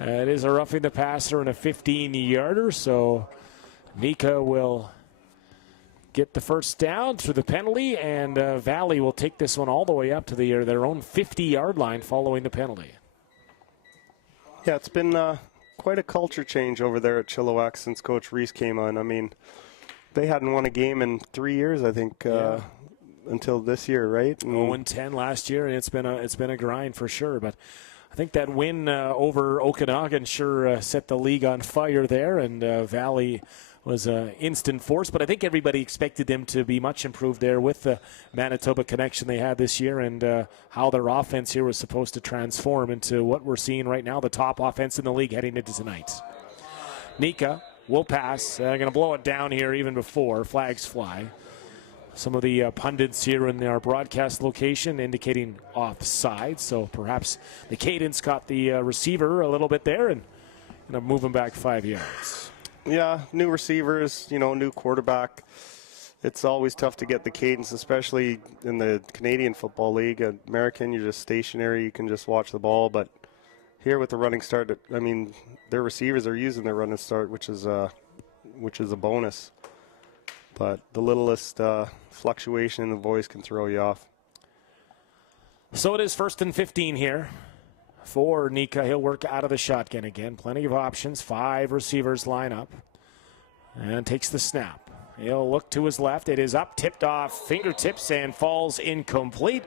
It is a roughing the passer and a 15-yarder, so Nika will get the first down through the penalty, and Valley will take this one all the way up to their own 50-yard line following the penalty. Yeah, it's been quite a culture change over there at Chilliwack since Coach Reese came on. I mean, they hadn't won a game in 3 years, I think, until this year, right? 0-10 last year, and it's been a grind for sure. But I think that win over Okanagan sure set the league on fire there, and Valley was an instant force. But I think everybody expected them to be much improved there with the Manitoba connection they had this year, and how their offense here was supposed to transform into what we're seeing right now, the top offense in the league heading into tonight. Nika will pass. Going to blow it down here even before flags fly. Some of the pundits here in our broadcast location indicating offside, so perhaps the cadence caught the receiver a little bit there and going to move him back 5 yards. Yeah, new receivers, new quarterback. It's always tough to get the cadence, especially in the Canadian Football League. American, you're just stationary. You can just watch the ball. But here with the running start, I mean, their receivers are using their running start, which is a bonus. But the littlest fluctuation in the voice can throw you off. So it is 1st and 15 here for Nika. He'll work out of the shotgun again. Plenty of options. 5 receivers line up. And takes the snap. He'll look to his left. It is up, tipped off fingertips, and falls incomplete.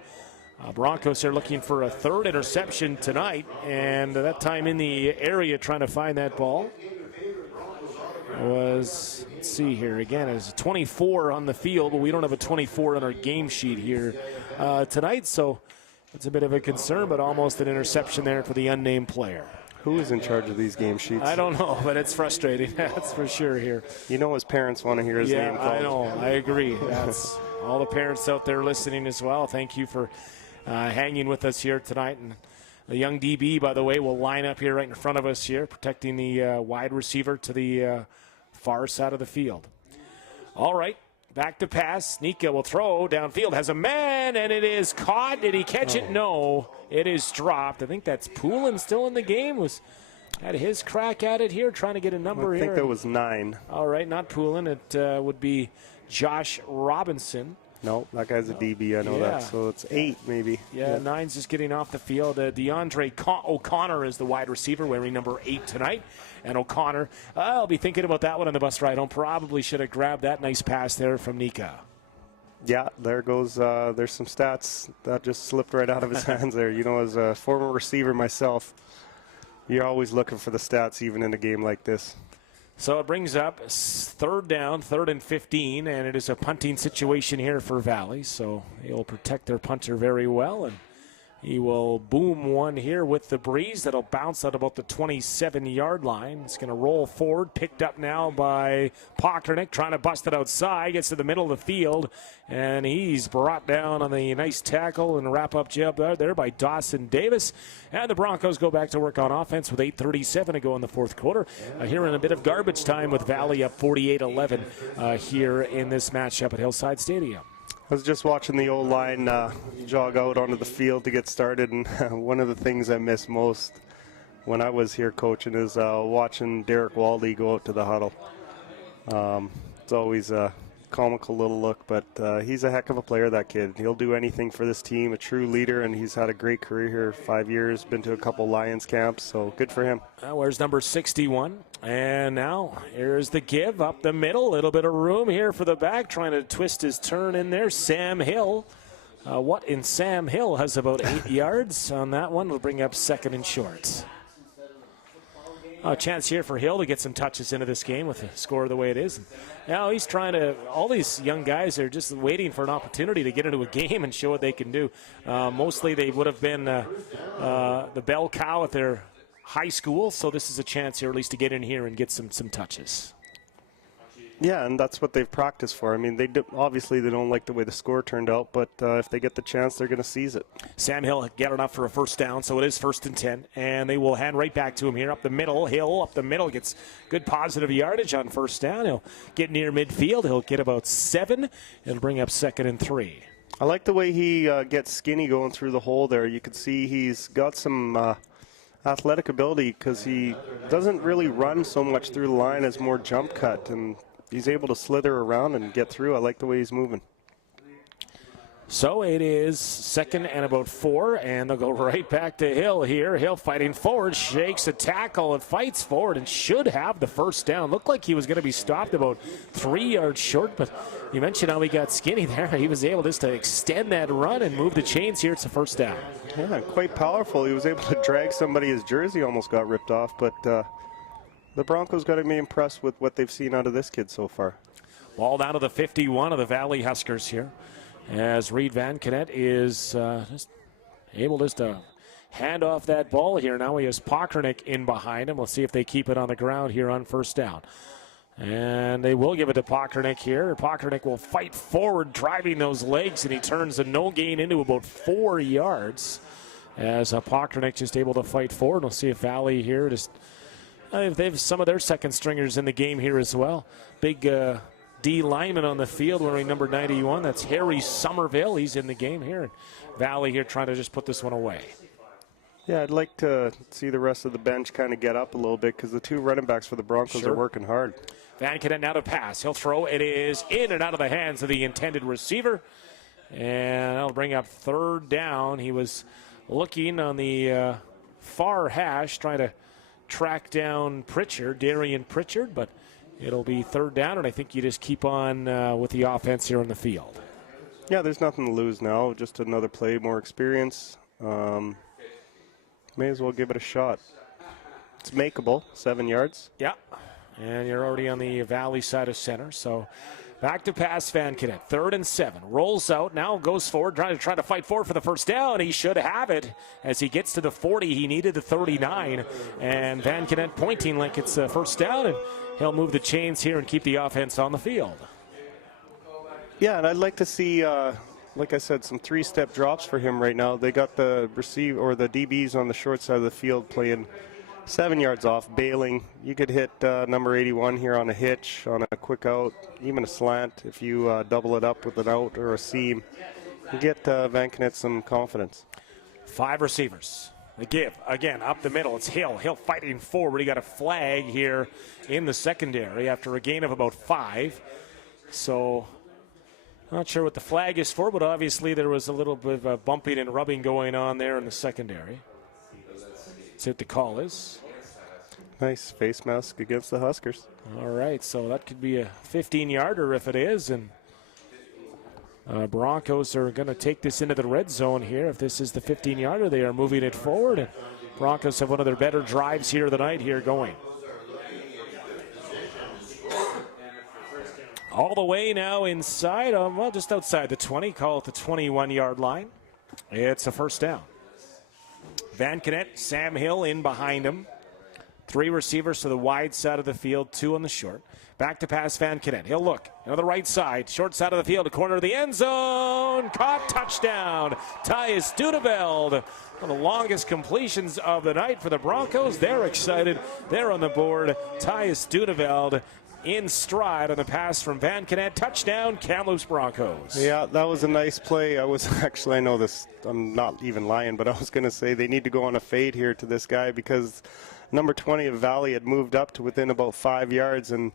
Broncos are looking for a third interception tonight, and that time in the area trying to find that ball was, let's see here, again, it's 24 on the field, but we don't have a 24 on our game sheet here tonight, so it's a bit of a concern, but almost an interception there for the unnamed player. Who is in charge of these game sheets? I don't know, but it's frustrating. That's for sure here. You know his parents want to hear his name called. I know. I agree. That's all the parents out there listening as well. Thank you for hanging with us here tonight. And the young DB, by the way, will line up here right in front of us here, protecting the wide receiver to the far side of the field. All right. Back to pass. Nika will throw downfield. Has a man, and it is caught. Did he catch it? No. It is dropped. I think that's Poulin still in the game. Had his crack at it here, trying to get a number here. I think that was 9. All right, not Poulin. It would be Josh Robinson. No, that guy's a DB. I know that. So it's 8 maybe. Yeah, 9's just getting off the field. DeAndre O'Connor is the wide receiver, wearing number 8 tonight. And O'Connor, I'll be thinking about that one on the bus ride home. Probably should have grabbed that nice pass there from Nika. Yeah, there goes. There's some stats that just slipped right out of his hands there. You know, as a former receiver myself, you're always looking for the stats, even in a game like this. So it brings up 3rd down, 3rd and 15, and it is a punting situation here for Valley. So he'll protect their punter very well, and he will boom one here with the breeze. That'll bounce at about the 27-yard line. It's going to roll forward, picked up now by Pockernick, trying to bust it outside. Gets to the middle of the field, and he's brought down on the nice tackle and wrap-up jab there by Dawson Davis. And the Broncos go back to work on offense with 8:37 to go in the fourth quarter. Here in a bit of garbage time with Valley up 48-11 here in this matchup at Hillside Stadium. I was just watching the old line jog out onto the field to get started, and one of the things I miss most when I was here coaching is watching Derek Waldy go out to the huddle. It's always a comical little look, but he's a heck of a player, that kid. He'll do anything for this team, a true leader, and he's had a great career here, 5 years, been to a couple Lions camps, so good for him. Where's number 61? And now here's the give up the middle. A little bit of room here for the back, trying to twist his turn in there. Sam Hill. What in Sam Hill has about 8 yards on that one. Will bring up 2nd and short. A chance here for Hill to get some touches into this game with the score the way it is. Now he's trying to, all these young guys are just waiting for an opportunity to get into a game and show what they can do. Mostly they would have been the bell cow at their high school, so this is a chance here at least to get in here and get some touches. Yeah, and that's what they've practiced for. I mean, obviously they don't like the way the score turned out, but if they get the chance, they're going to seize it. Sam Hill got enough for a 1st down, so it is 1st and 10, and they will hand right back to him here up the middle. Hill up the middle gets good positive yardage on 1st down. He'll get near midfield. He'll get about 7. It'll bring up 2nd and 3. I like the way he gets skinny going through the hole there. You can see he's got some athletic ability because he doesn't really run so much through the line as more jump cut, and he's able to slither around and get through. I like the way he's moving. So it is 2nd and about 4, and they'll go right back to Hill here. Hill fighting forward, shakes a tackle and fights forward and should have the 1st down. Looked like he was going to be stopped about 3 yards short, but you mentioned how he got skinny there. He was able just to extend that run and move the chains here. It's a 1st down. Yeah, quite powerful. He was able to drag somebody. His jersey almost got ripped off, but the Broncos got to be impressed with what they've seen out of this kid so far. Ball down to the 51 of the Valley Huskers here, as Reed Van Kennett is just able to hand off that ball here. Now he has Pockernick in behind him. We'll see if they keep it on the ground here on 1st down. And they will give it to Pockernick here. Pockernick will fight forward, driving those legs, and he turns a no gain into about 4 yards. As Pockernick just able to fight forward. We'll see if Valley here just, they have some of their 2nd stringers in the game here as well. Big D lineman on the field wearing number 91. That's Harry Somerville. He's in the game here. And Valley here trying to just put this one away. Yeah, I'd like to see the rest of the bench kind of get up a little bit because the 2 running backs for the Broncos are working hard. Van Kennett now to pass. He'll throw. It is in and out of the hands of the intended receiver. And that'll bring up 3rd down. He was looking on the far hash, trying to track down Pritchard, Darian Pritchard, but it'll be third down, and I think you just keep on with the offense here on the field. Yeah, there's nothing to lose now. Just another play, more experience. May as well give it a shot. It's makeable, 7 yards. Yeah, and you're already on the Valley side of center, so back to pass Van Kenen. 3rd and 7. Rolls out, now goes forward, trying to fight forward for the first down. He should have it. As he gets to the 40, he needed the 39. And Van Kenen pointing like it's a first down, and he'll move the chains here and keep the offense on the field. Yeah, and I'd like to see, like I said, some 3-step drops for him right now. They got the the DBs on the short side of the field playing 7 yards off, bailing. You could hit number 81 here on a hitch, on a quick out, even a slant if you double it up with an out or a seam. You get Van Kenen some confidence. 5 receivers. The give, again, up the middle. It's Hill. Hill fighting forward. He got a flag here in the secondary after a gain of about 5. So, not sure what the flag is for, but obviously there was a little bit of bumping and rubbing going on there in the secondary. See what the call is. Nice face mask against the Huskers. All right, so that could be a 15-yarder if it is, and Broncos are going to take this into the red zone here. If this is the 15-yarder, they are moving it forward, and Broncos have one of their better drives here of the night here going. All the way now inside, well, just outside the 20, call it the 21-yard line. It's a first down. Van Kenen, Sam Hill in behind him. 3 receivers to the wide side of the field, 2 on the short. Back to pass Van Kenen. He'll look on the right side, short side of the field, the corner of the end zone. Caught, touchdown. Tyus Duneveld. One of the longest completions of the night for the Broncos. They're excited. They're on the board. Tyus Duneveld in stride on the pass from Van Kenen. Touchdown, Kamloops Broncos. Yeah, that was a nice play. I know this, I'm not even lying, but I was going to say they need to go on a fade here to this guy because number 20 of Valley had moved up to within about 5 yards, and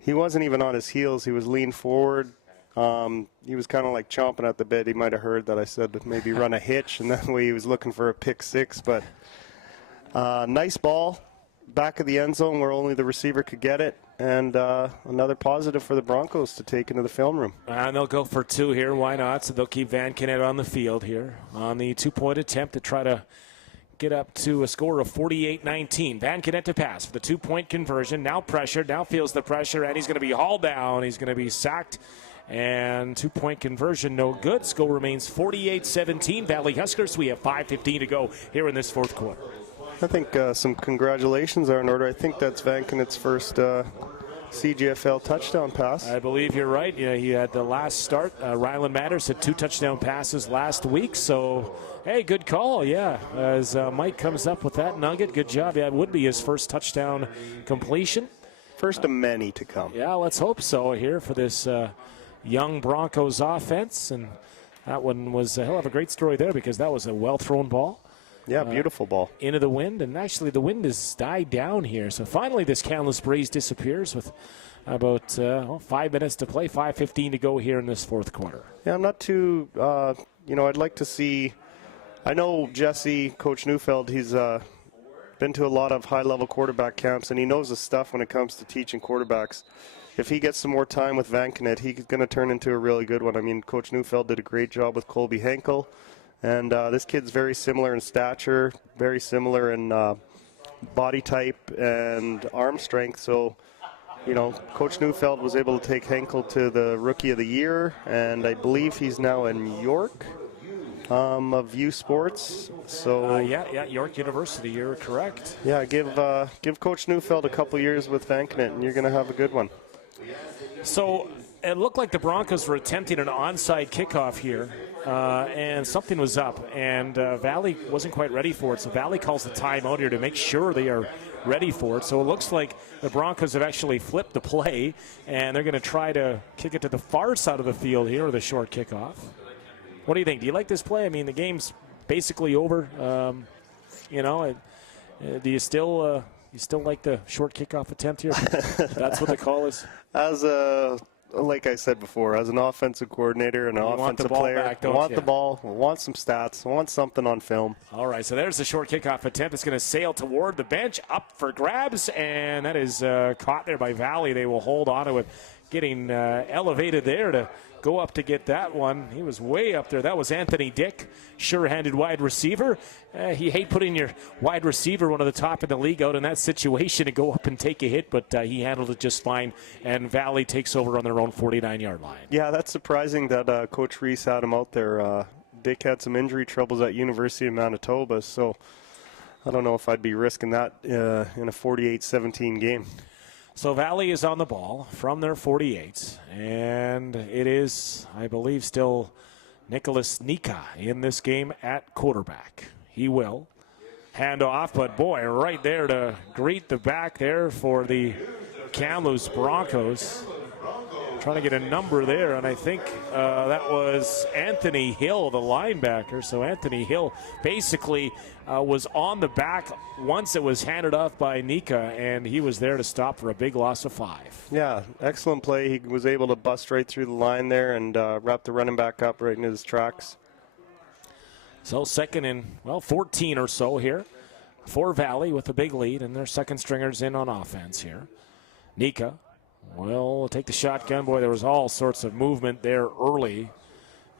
he wasn't even on his heels. He was leaned forward. He was kind of like chomping at the bit. He might have heard that I said maybe run a hitch, and that way he was looking for a pick 6. But nice ball, back of the end zone where only the receiver could get it. And another positive for the Broncos to take into the film room. And they'll go for 2 here. Why not? So they'll keep Van Kenen on the field here on the 2-point attempt to try to get up to a score of 48-19. Van Kenen to pass for the 2-point conversion. Now pressured. Now feels the pressure, and he's going to be hauled down. He's going to be sacked. And 2-point conversion, no good. Score remains 48-17. Valley Huskers. We have 5:15 to go here in this fourth quarter. I think some congratulations are in order. I think that's Van Kenen's first CGFL touchdown pass. I believe you're right. Yeah, he had the last start. Ryland Matters had 2 touchdown passes last week. So, hey, good call. Yeah, as Mike comes up with that nugget, good job. Yeah, it would be his first touchdown completion. First of many to come. Yeah, let's hope so here for this young Broncos offense. And that one was he'll have a great story there because that was a well-thrown ball. Yeah, beautiful ball. Into the wind, and actually the wind has died down here. So finally this Kamloops breeze disappears with about 5 minutes to play, 5:15 to go here in this fourth quarter. Yeah, I'm not too, I'd like to see, I know Jesse, Coach Neufeld, he's been to a lot of high-level quarterback camps, and he knows the stuff when it comes to teaching quarterbacks. If he gets some more time with Van Kenen, he's going to turn into a really good one. I mean, Coach Neufeld did a great job with Colby Henkel. And this kid's very similar in stature, very similar in body type and arm strength. So, Coach Neufeld was able to take Henkel to the Rookie of the Year, and I believe he's now in York of U Sports. So York University, you're correct. Yeah, give Coach Neufeld a couple years with Van Kenen, and you're going to have a good one. So it looked like the Broncos were attempting an onside kickoff here. And something was up, and Valley wasn't quite ready for it. So Valley calls the timeout here to make sure they are ready for it. So it looks like the Broncos have actually flipped the play, and they're going to try to kick it to the far side of the field here with a short kickoff. What do you think? Do you like this play? I mean, the game's basically over. Do you still like the short kickoff attempt here? That's what the call is. As a like I said before, as an offensive coordinator and an offensive player, back, I want the ball, I want some stats, I want something on film. All right, so there's the short kickoff attempt. It's going to sail toward the bench, up for grabs, and that is caught there by Valley. They will hold on to it, getting elevated there to go up to get that one. He was way up there. That was Anthony Dick, sure-handed wide receiver. He hate putting your wide receiver, one of the top in the league, out in that situation to go up and take a hit, but he handled it just fine, and Valley takes over on their own 49-yard line. Yeah, that's surprising that Coach Reese had him out there. Dick had some injury troubles at University of Manitoba, so I don't know if I'd be risking that in a 48-17 game. So Valley is on the ball from their 48, and it is, I believe, still Nicholas Nika in this game at quarterback. He will hand off, but boy, right there to greet the back there for the Kamloops Broncos. Trying to get a number there, and I think that was Anthony Hill, the linebacker. So Anthony Hill basically was on the back once it was handed off by Nika, and he was there to stop for a big loss of 5. Yeah, excellent play. He was able to bust right through the line there and wrap the running back up right in his tracks. So second and, 14 or so here for Valley with a big lead, and their second stringers in on offense here. Nika will take the shotgun. Boy, there was all sorts of movement there early.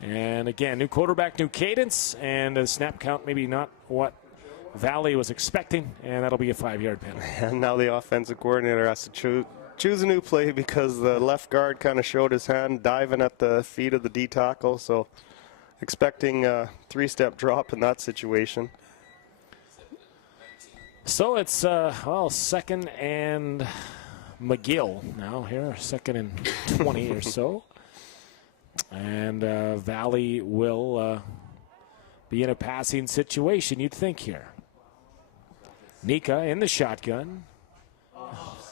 And again, new quarterback, new cadence, and a snap count maybe not what Valley was expecting, and that'll be a 5-yard penalty. And now the offensive coordinator has to choose a new play because the left guard kind of showed his hand diving at the feet of the D tackle, so expecting a 3-step drop in that situation. So it's, second and McGill now here, second and 20 or so. And Valley will be in a passing situation, you'd think here. Nika in the shotgun.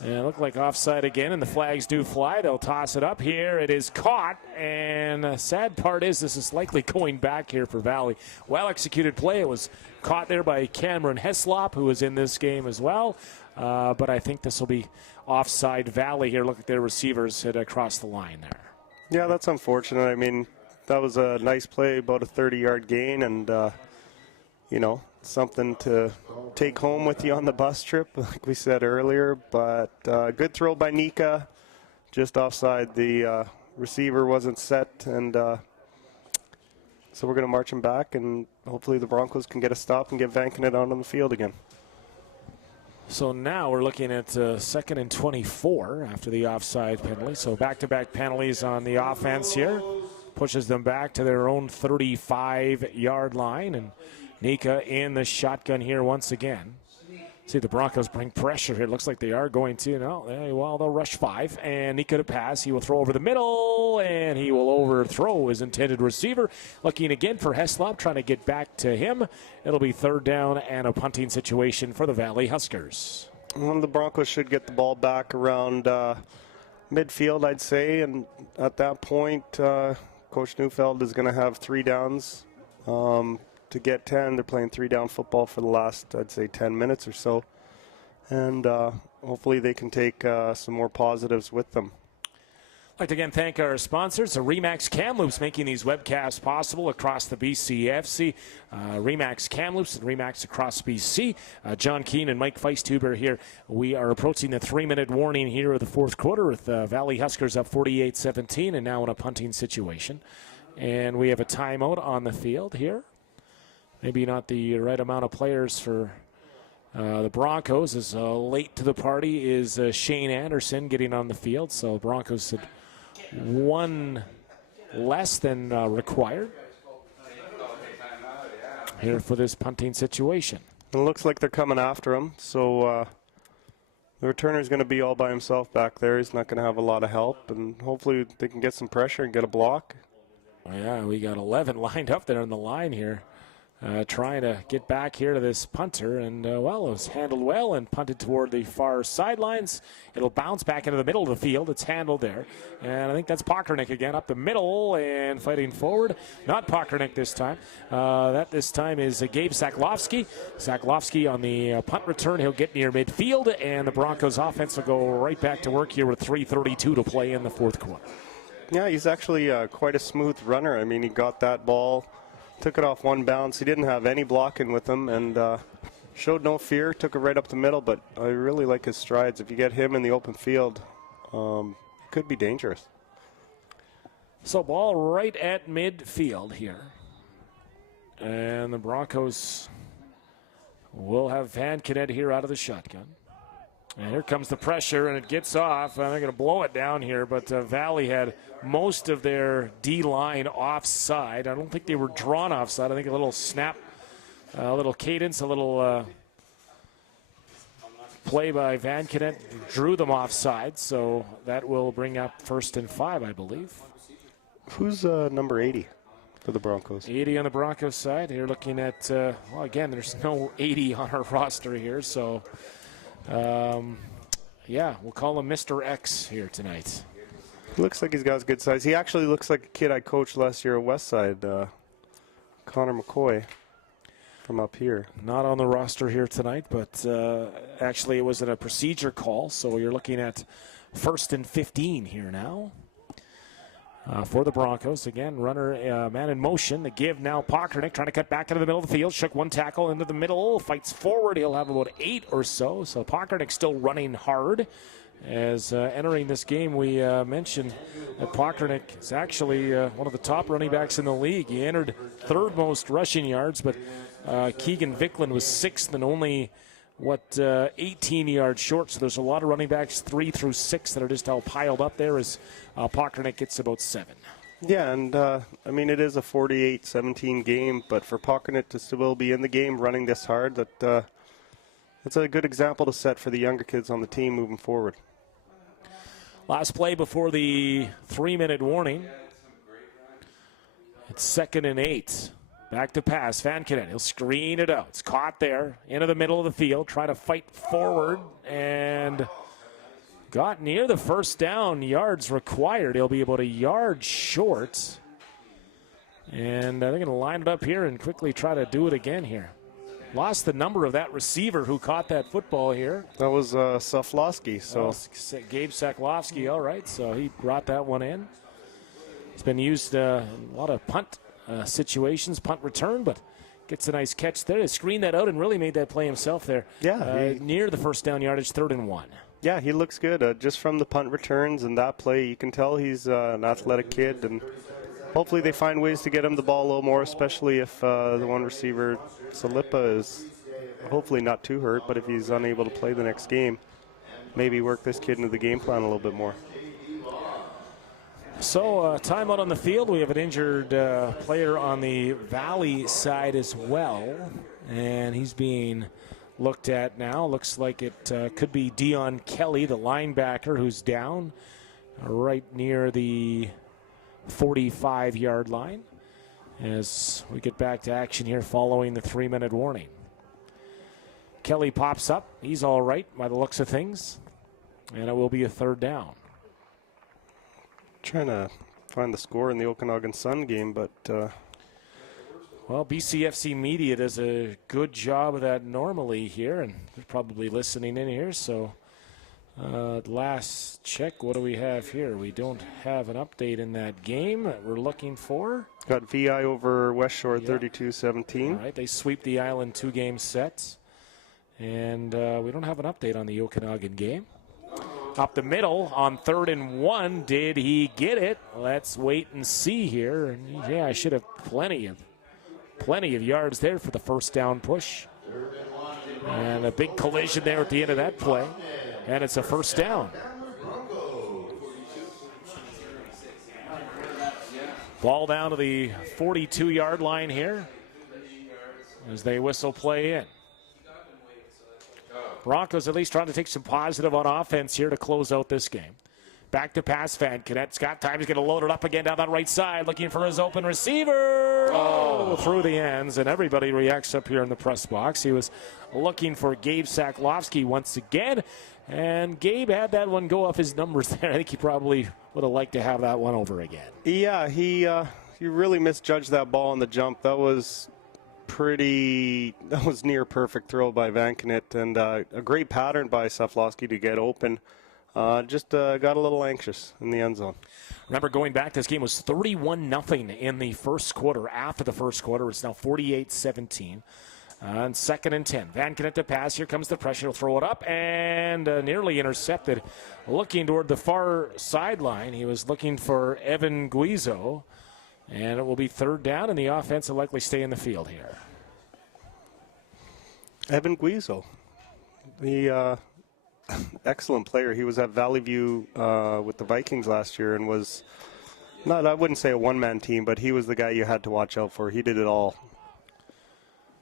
And it looked like offside again, and the flags do fly. They'll toss it up here. It is caught, and the sad part is this is likely going back here for Valley. Well-executed play. It was caught there by Cameron Heslop, who was in this game as well. But I think this will be offside Valley here. Look at their receivers hit across the line there. Yeah, that's unfortunate. I mean, that was a nice play, about a 30-yard gain, and, something to take home with you on the bus trip, like we said earlier. But good throw by Nika, just offside. The receiver wasn't set, and so we're going to march him back, and hopefully the Broncos can get a stop and get Vankenet out on the field again. So now we're looking at second and 24 after the offside penalty. So back-to-back penalties on the offense here. Pushes them back to their own 35-yard line. And Nika in the shotgun here once again. See the Broncos bring pressure here. Looks like they are going to. They'll rush 5. And Nika to pass. He will throw over the middle, and he will overthrow his intended receiver. Looking again for Heslop, trying to get back to him. It'll be third down and a punting situation for the Valley Huskers. Well, the Broncos should get the ball back around midfield, I'd say. And at that point, Coach Neufeld is going to have 3 downs. To get 10, they're playing 3-down football for the last, I'd say, 10 minutes or so. And hopefully they can take some more positives with them. I'd like to again thank our sponsors, Remax Kamloops, making these webcasts possible across the BCFC. Remax Kamloops and Remax across BC. John Keane and Mike Feisthuber here. We are approaching the 3-minute warning here of the fourth quarter with Valley Huskers up 48-17 and now in a punting situation. And we have a timeout on the field here. Maybe not the right amount of players for the Broncos. As late to the party is Shane Anderson getting on the field. So Broncos had 1 less than required here for this punting situation. It looks like they're coming after him. So the returner is going to be all by himself back there. He's not going to have a lot of help. And hopefully they can get some pressure and get a block. Yeah, we got 11 lined up there on the line here. trying to get back here to this punter, and well, it was handled well and punted toward the far sidelines. It'll bounce back into the middle of the field. It's handled there, and I think that's Pockernick again up the middle and fighting forward. Not Pockernick this time. That this time is Gabe Saklovsky. Saklovsky on the punt return. He'll get near midfield, and the Broncos offense will go right back to work here with 3:32 to play in the fourth quarter. Yeah, he's actually quite a smooth runner. I mean, he got that ball, took it off one bounce. He didn't have any blocking with him and showed no fear, took it right up the middle, but I really like his strides. If you get him in the open field, it could be dangerous. So ball right at midfield here. And the Broncos will have Van Cadet here out of the shotgun. And here comes the pressure, and it gets off. And they're going to blow it down here, but Valley had most of their D-line offside. I don't think they were drawn offside. I think a little snap, a little cadence, a little play by Van Cadet drew them offside. So that will bring up 1st and 5, I believe. Who's number 80 for the Broncos? 80 on the Broncos side. You're looking at, well, again, there's no 80 on our roster here, so... yeah, we'll call him Mr. X here tonight. He looks like he's got good size. He actually looks like a kid I coached last year at Westside, Connor McCoy from up here. Not on the roster here tonight, but actually it was in a procedure call, so you're looking at 1st and 15 here now. For the Broncos. Again, runner, man in motion. The give now, Pockernick trying to cut back into the middle of the field. Shook one tackle into the middle, fights forward. He'll have about 8 or so. So Pockernick still running hard. As entering this game, we mentioned that Pockernick is actually one of the top running backs in the league. He entered 3rd most rushing yards, but Keegan Vicklin was 6th and only 18 yards short. So there's a lot of running backs 3 through 6 that are just all piled up there as Pockernick gets about 7. Yeah, and I mean, it is a 48-17 game, but for Pockernick to still be in the game running this hard, that's a good example to set for the younger kids on the team moving forward. Last play before the 3-minute warning. It's 2nd and 8. Back to pass, Van Cadet. He'll screen it out. It's caught there, into the middle of the field. Try to fight forward, and got near the 1st down. Yards required. He'll be about a yard short. And they're going to line it up here and quickly try to do it again here. Lost the number of that receiver who caught that football here. That was Saflowski. So Gabe Saklovsky, all right. So he brought that one in. It's been used a lot of punt situations, punt return, but gets a nice catch there. He screened that out and really made that play himself there. Yeah. Near the 1st down yardage, 3rd and 1. Yeah, he looks good. Just from the punt returns and that play, you can tell he's an athletic kid, and hopefully they find ways to get him the ball a little more, especially if the one receiver, Salipa, is hopefully not too hurt, but if he's unable to play the next game, maybe work this kid into the game plan a little bit more. So timeout on the field. We have an injured player on the Valley side as well, and he's being looked at now. Looks like it could be Dion Kelly, the linebacker, who's down right near the 45-yard line as we get back to action here following the 3-minute warning. Kelly pops up. He's all right by the looks of things, and it will be a 3rd down. Trying to find the score in the Okanagan Sun game, but well, BCFC Media does a good job of that normally here, and they're probably listening in here. So last check, what do we have here? We don't have an update in that game that we're looking for. Got VI over West Shore 32-17. All right, they sweep the Island 2-game sets, and we don't have an update on the Okanagan game. Up the middle on 3rd and 1. Did he get it? Let's wait and see here. And yeah, I should have plenty of yards there for the 1st down push. And a big collision there at the end of that play. And it's a 1st down. Ball down to the 42-yard line here as they whistle play in. Broncos at least trying to take some positive on offense here to close out this game. Back to pass, Van Cadet. Scott time. He's going to load it up again down that right side, looking for his open receiver. through the ends, and everybody reacts up here in the press box. He was looking for Gabe Saklowski once again, and Gabe had that one go off his numbers there. I think he probably would have liked to have that one over again. Yeah, he really misjudged that ball on the jump. That was near perfect throw by Vankenet, and a great pattern by Saklowski to get open. Just got a little anxious in the end zone. Remember, going back, this game was 31-0 in the first quarter. After the first quarter, it's now 48-17. On 2nd and 10. Vankenet to pass. Here comes the pressure. He'll throw it up and nearly intercepted. Looking toward the far sideline. He was looking for Evan Guizo. And it will be 3rd down, and the offense will likely stay in the field here. Evan Guizo. The excellent player. He was at Valley View with the Vikings last year and was I wouldn't say a one-man team, but he was the guy you had to watch out for. He did it all.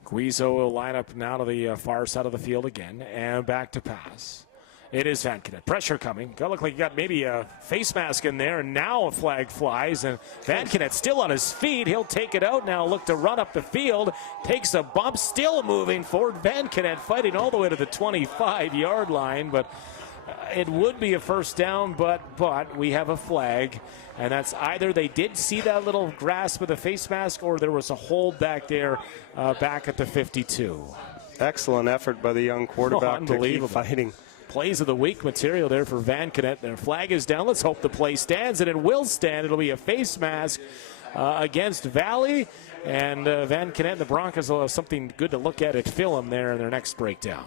Guizo will line up now to the far side of the field again, and back to pass. It is Vankenet. Pressure coming. Got to look like you got maybe a face mask in there, and now a flag flies, and Vankenet still on his feet. He'll take it out now, look to run up the field. Takes a bump, still moving forward. Vankenet fighting all the way to the 25-yard line, but it would be a 1st down, but we have a flag, and that's either they did see that little grasp of the face mask or there was a hold back there back at the 52. Excellent effort by the young quarterback to keep fighting. Plays of the week material there for Vankenet. Their flag is down. Let's hope the play stands, and it will stand. It'll be a face mask against Valley, and Vankenet and the Broncos will have something good to look at film there in their next breakdown.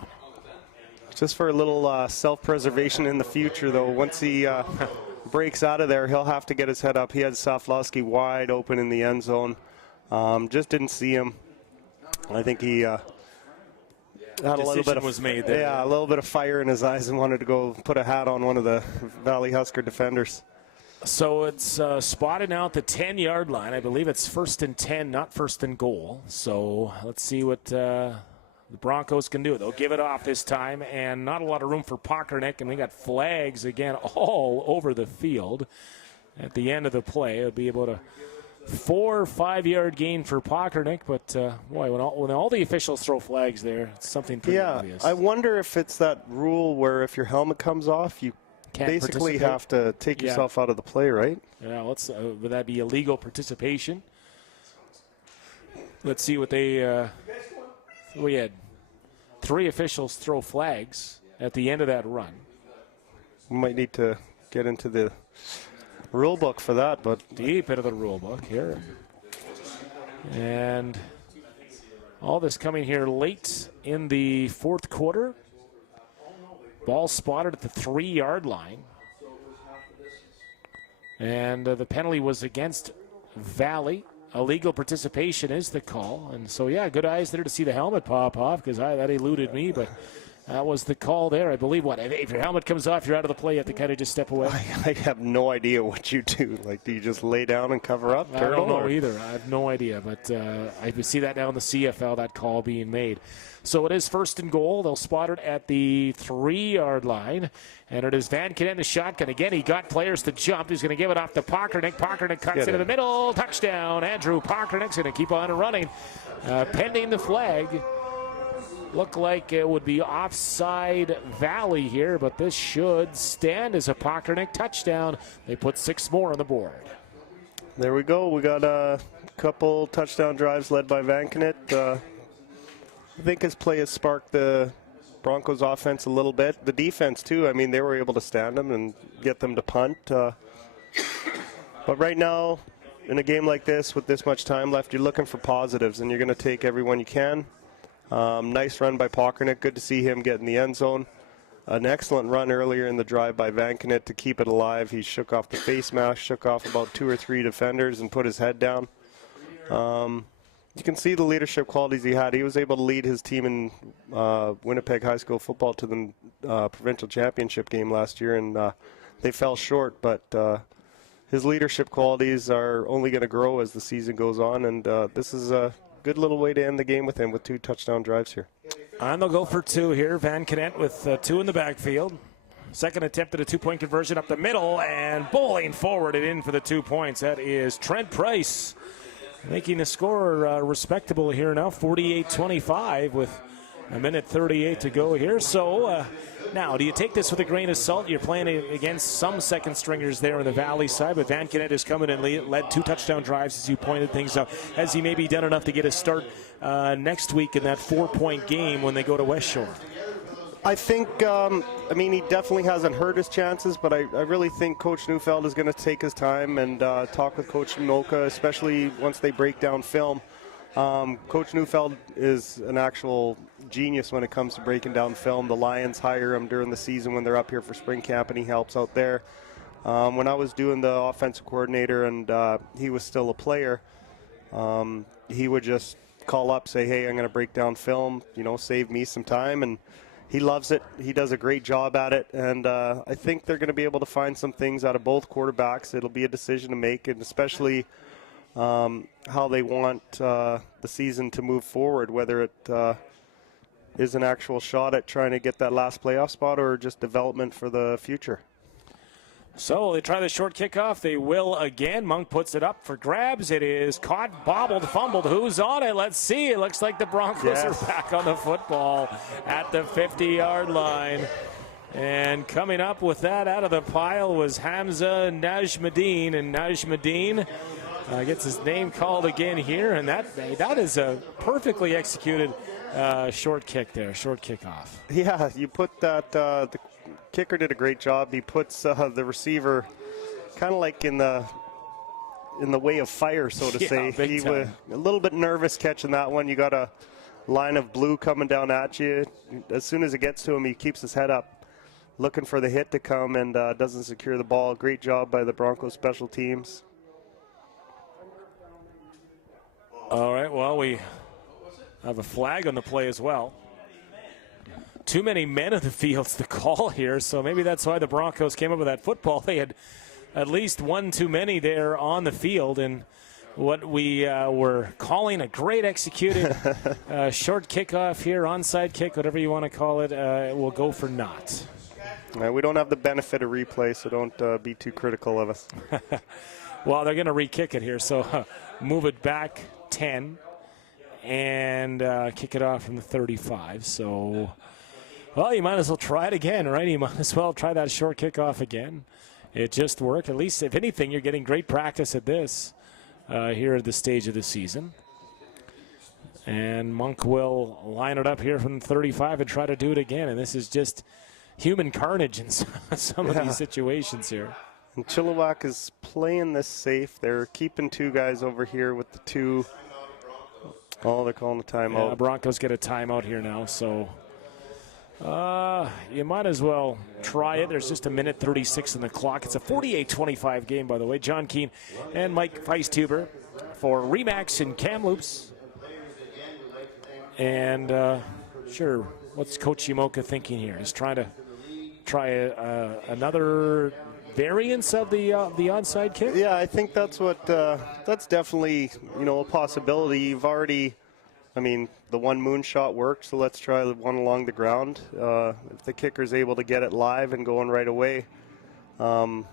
Just for a little self-preservation in the future, though, once he breaks out of there, he'll have to get his head up. He had Saklowski wide open in the end zone. Just didn't see him. I think he had a little bit of was made there. Yeah, a little bit of fire in his eyes and wanted to go put a hat on one of the Valley Husker defenders. So it's spotted now at the 10-yard line. I believe it's 1st and 10, not 1st and goal. So let's see what the Broncos can do. They'll give it off this time, and not a lot of room for Pockernick, and we got flags again all over the field. At the end of the play, it'll be about a 4 or 5 yard gain for Pockernick, but boy, when all the officials throw flags there, it's something pretty obvious. I wonder if it's that rule where if your helmet comes off, you basically have to take yourself out of the play, right? Yeah, would that be illegal participation? Let's see what they. We had 3 officials throw flags at the end of that run. We might need to get into the rule book for that, but deep into the rule book here. And all this coming here late in the 4th quarter. Ball spotted at the 3-yard line. And the penalty was against Valley. Illegal participation is the call. And so, yeah, good eyes there to see the helmet pop off, because that eluded me, but that was the call there. I believe, if your helmet comes off, you're out of the play. You have to kind of just step away. I have no idea what you do. Like, do you just lay down and cover up? I don't know either. I have no idea. But I see that now in the CFL, that call being made. So it is 1st and goal. They'll spot it at the 3-yard line. And it is Vankenet in the shotgun. Again, he got players to jump. He's going to give it off to Pockernick. Pockernick cuts into the middle. Touchdown. Andrew Pockernick's going to keep on running. Pending the flag. Look like it would be offside Valley here, but this should stand as a Pockernick touchdown. They put 6 more on the board. There we go. We got a couple touchdown drives led by Vankenet. I think his play has sparked the Broncos offense a little bit. The defense, too. I mean, they were able to stand them and get them to punt. But right now, in a game like this, with this much time left, you're looking for positives, and you're going to take everyone you can. Nice run by Pockernick. Good to see him get in the end zone. An excellent run earlier in the drive by Vankenet to keep it alive. He shook off the face mask, shook off about 2 or 3 defenders, and put his head down. You can see the leadership qualities he had. He was able to lead his team in Winnipeg High School football to the provincial championship game last year, and they fell short. But his leadership qualities are only going to grow as the season goes on, and this is a good little way to end the game with him with 2 touchdown drives here. And they'll go for 2 here. Vankenet with 2 in the backfield. Second attempt at a 2-point conversion up the middle, and bowling forward and in for the 2 points. That is Trent Price. making the score respectable here now, 48-25 with a minute 38 to go here. So now, do you take this with a grain of salt? You're playing against some second stringers there in the Valley side, but Van Kennett has come in and led 2 touchdown drives as you pointed things out. Has he maybe done enough to get a start next week in that 4-point game when they go to West Shore? I think, he definitely hasn't hurt his chances, but I really think Coach Neufeld is going to take his time and talk with Coach Mnoka, especially once they break down film. Coach Neufeld is an actual genius when it comes to breaking down film. The Lions hire him during the season when they're up here for spring camp, and he helps out there. When I was doing the offensive coordinator and he was still a player, he would just call up, say, hey, I'm going to break down film, save me some time, and he loves it. He does a great job at it, and I think they're going to be able to find some things out of both quarterbacks. It'll be a decision to make, and especially how they want the season to move forward, whether it is an actual shot at trying to get that last playoff spot or just development for the future. So they try the short kickoff. They will again. Monk puts it up for grabs. It is caught, bobbled, fumbled. Who's on it? Let's see. It looks like the Broncos are back on the football at the 50-yard line. And coming up with that out of the pile was Hamza Najmuddin. And Najmuddin gets his name called again here. And that is a perfectly executed short kick there, short kickoff. Yeah, you put that, the kicker did a great job. He puts the receiver kind of like in the way of fire, so to say. He was a little bit nervous catching that one. You got a line of blue coming down at you. As soon as it gets to him, he keeps his head up, looking for the hit to come, and doesn't secure the ball. Great job by the Broncos special teams. All right, well, we have a flag on the play as well. Too many men in the field's the call here, so maybe that's why the Broncos came up with that football. They had at least one too many there on the field, and what we were calling a great executed short kickoff here, onside kick, whatever you want to call it, will go for naught. We don't have the benefit of replay, so don't be too critical of us. Well, they're going to re-kick it here, so move it back 10 and kick it off from the 35. So, well, you might as well try it again, right? You might as well try that short kickoff again. It just worked. At least, if anything, you're getting great practice at this here at the stage of the season. And Monk will line it up here from 35 and try to do it again. And this is just human carnage in some of these situations here. And Chilliwack is playing this safe. They're keeping 2 guys over here with the 2. Oh, they're calling the timeout. Yeah, Broncos get a timeout here now, so you might as well try it. There's just a minute 36 on the clock. It's a 48-25 game, by the way. John Keane and Mike Feistuber for Remax in Kamloops. And sure, what's Coach Yamoka thinking here? He's trying to try another variance of the onside kick? Yeah, I think that's what that's definitely a possibility. You've already, the one moonshot worked, so let's try the one along the ground. If the kicker's able to get it live and going right away, who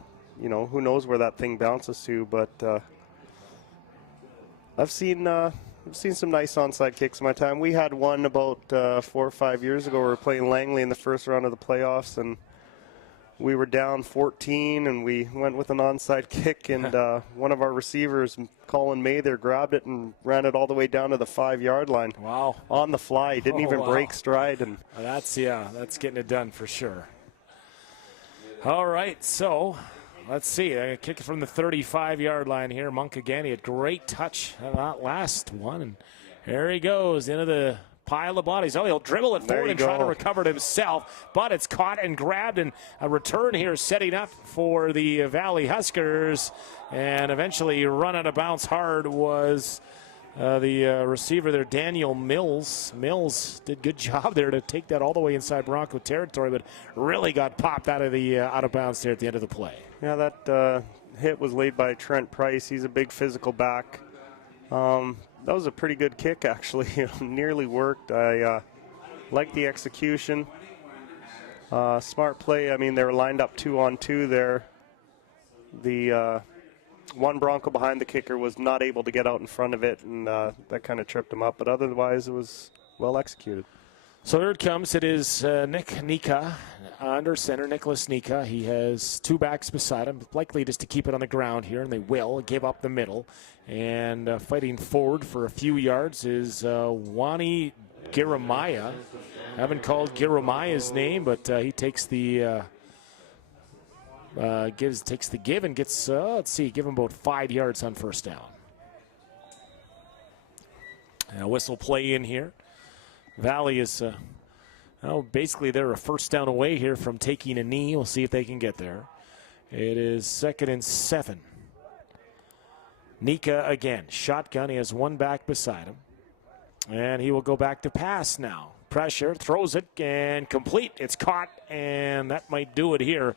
knows where that thing bounces to? But I've seen some nice onside kicks in my time. We had one about 4 or 5 years ago. We were playing Langley in the first round of the playoffs, and we were down 14, and we went with an onside kick, and one of our receivers, Colin Mather, grabbed it and ran it all the way down to the 5-yard line. Wow. On the fly. He didn't even break stride. And that's getting it done for sure. All right, so let's see. I kick it from the 35-yard line here. Monk again. He had great touch on that last one, and there he goes into the pile of bodies. Oh, he'll dribble it forward and try to recover it himself, but it's caught and grabbed, and a return here setting up for the Valley Huskers, and eventually run out of bounds hard was the receiver there, Daniel Mills. Mills did a good job there to take that all the way inside Bronco territory, but really got popped out of bounds there at the end of the play. Yeah, that hit was laid by Trent Price. He's a big physical back. That was a pretty good kick, actually. Nearly worked. I like the execution. Smart play. They were lined up 2-on-2 there. The one Bronco behind the kicker was not able to get out in front of it, and that kind of tripped him up. But otherwise, it was well executed. So here it comes. It is Nick Nika under center, Nicholas Nika. He has two backs beside him, likely just to keep it on the ground here, and they will give up the middle. And fighting forward for a few yards is Wani Jeremiah. Haven't called Jeremiah's name, but he takes the takes the give and gets give him about 5 yards on first down. And a whistle play in here. Valley is basically they're a first down away here from taking a knee. We'll see if they can get there. It is 2nd and 7. Nika again, shotgun. He has one back beside him. And he will go back to pass now. Pressure, throws it, and complete. It's caught, and that might do it here.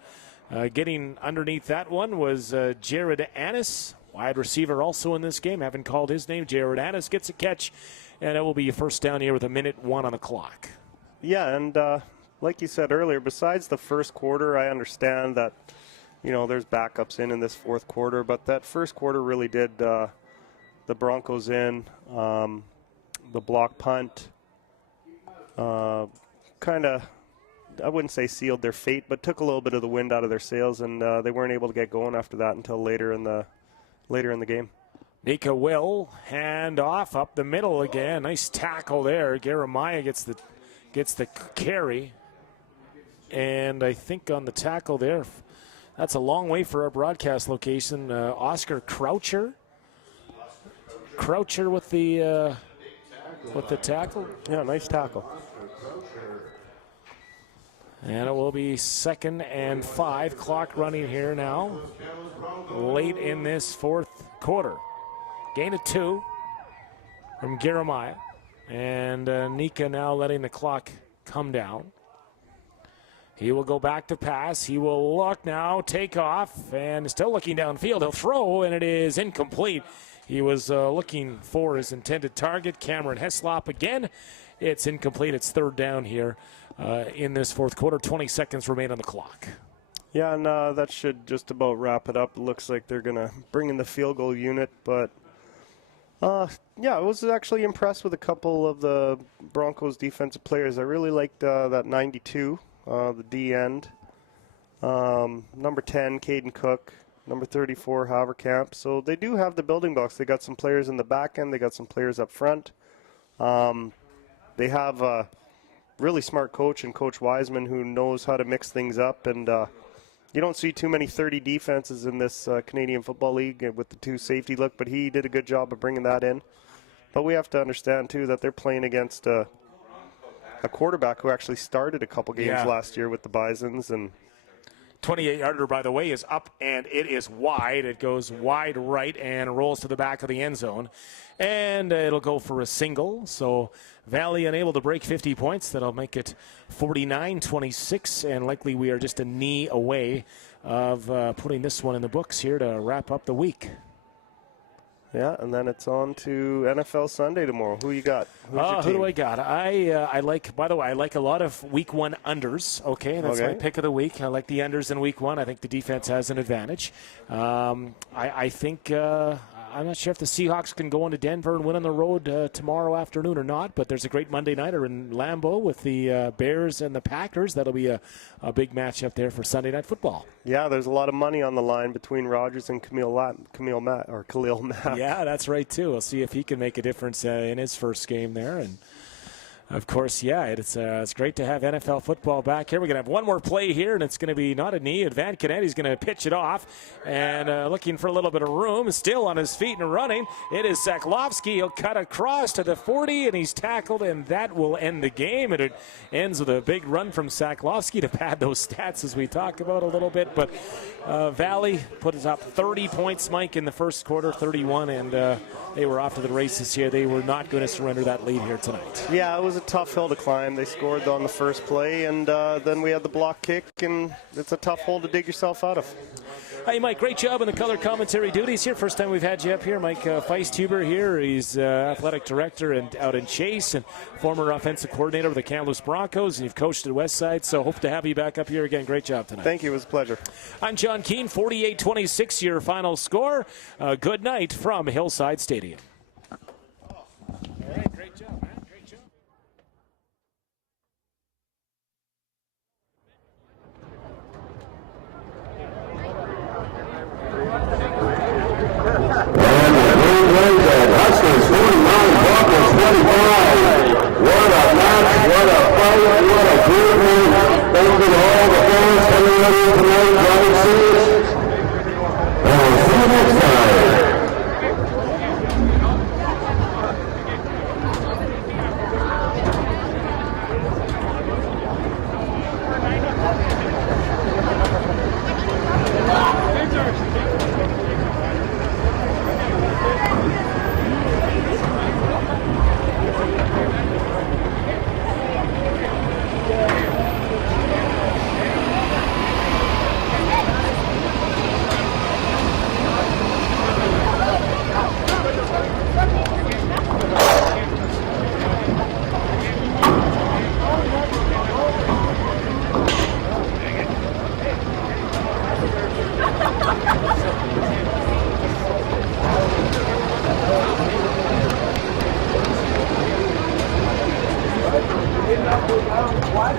Getting underneath that one was Jared Annis, wide receiver also in this game. Haven't called his name. Jared Annis gets a catch, and it will be a first down here with 1:01 on the clock. Yeah, and like you said earlier, besides the first quarter, I understand that, there's backups in this fourth quarter, but that first quarter really did the Broncos in. The block punt kind of, I wouldn't say sealed their fate, but took a little bit of the wind out of their sails, and they weren't able to get going after that until later in the game. Nika will hand off up the middle again. Nice tackle there. Jeremiah gets the carry, and I think on the tackle there, that's a long way for our broadcast location. Oscar Croucher with the tackle. Yeah, nice tackle. And it will be 2nd and 5. Clock running here now. Late in this fourth quarter. Gain of 2 from Jeremiah. And Nika now letting the clock come down. He will go back to pass. He will look now, take off, and still looking downfield. He'll throw, and it is incomplete. He was looking for his intended target, Cameron Heslop again. It's incomplete. It's 3rd down here in this fourth quarter. 20 seconds remain on the clock. Yeah, and that should just about wrap it up. It looks like they're going to bring in the field goal unit, but I was actually impressed with a couple of the Broncos defensive players. I really liked that 92, the D end. Number 10, Caden Cook. Number 34, Haverkamp. So they do have the building blocks. They got some players in the back end. They got some players up front. They have a really smart coach in Coach Wiseman who knows how to mix things up. And you don't see too many 30 defenses in this Canadian Football League with the 2 safety look, but he did a good job of bringing that in. But we have to understand, too, that they're playing against a quarterback who actually started a couple games last year with the Bisons. And 28-yarder, by the way, is up, and it is wide. It goes wide right and rolls to the back of the end zone. And it'll go for a single. So Valley unable to break 50 points. That'll make it 49-26, and likely we are just a knee away of putting this one in the books here to wrap up the week. Yeah, and then it's on to NFL Sunday tomorrow. Who you got? Who do I got? I like, by the way, I like a lot of week 1 unders. Okay, that's my pick of the week. I like the unders in week 1. I think the defense has an advantage. I think, I'm not sure if the Seahawks can go into Denver and win on the road tomorrow afternoon or not, but there's a great Monday nighter in Lambeau with the Bears and the Packers. That'll be a big matchup there for Sunday Night Football. Yeah, there's a lot of money on the line between Rodgers and Khalil Mack. Yeah, that's right, too. We'll see if he can make a difference in his first game there. And, of course, it's great to have NFL football back here. We're going to have one more play here, and it's going to be not a knee. Van Canetti's going to pitch it off and looking for a little bit of room. Still on his feet and running. It is Saklovsky. He'll cut across to the 40, and he's tackled, and that will end the game. And it ends with a big run from Saklovsky to pad those stats as we talk about a little bit. But Valley put us up 30 points, Mike, in the first quarter, 31, and they were off to the races here. They were not going to surrender that lead here tonight. Yeah, it was a tough hill to climb. They scored on the first play, and then we had the block kick, and it's a tough hole to dig yourself out of. Hey, Mike, great job in the color commentary duties here. First time we've had you up here. Mike Feisthuber here. He's athletic director out in Chase and former offensive coordinator of the Kamloops Broncos, and you've coached at Westside, so hope to have you back up here again. Great job tonight. Thank you. It was a pleasure. I'm John Keane, 48-26 your final score. Good night from Hillside Stadium. All right, great job, man. Great job. Huskers 49, Broncos 25. What a match, what a fight, what a good one. Thank you to all the fans coming over tonight, driving seats. And we'll see you next time. What?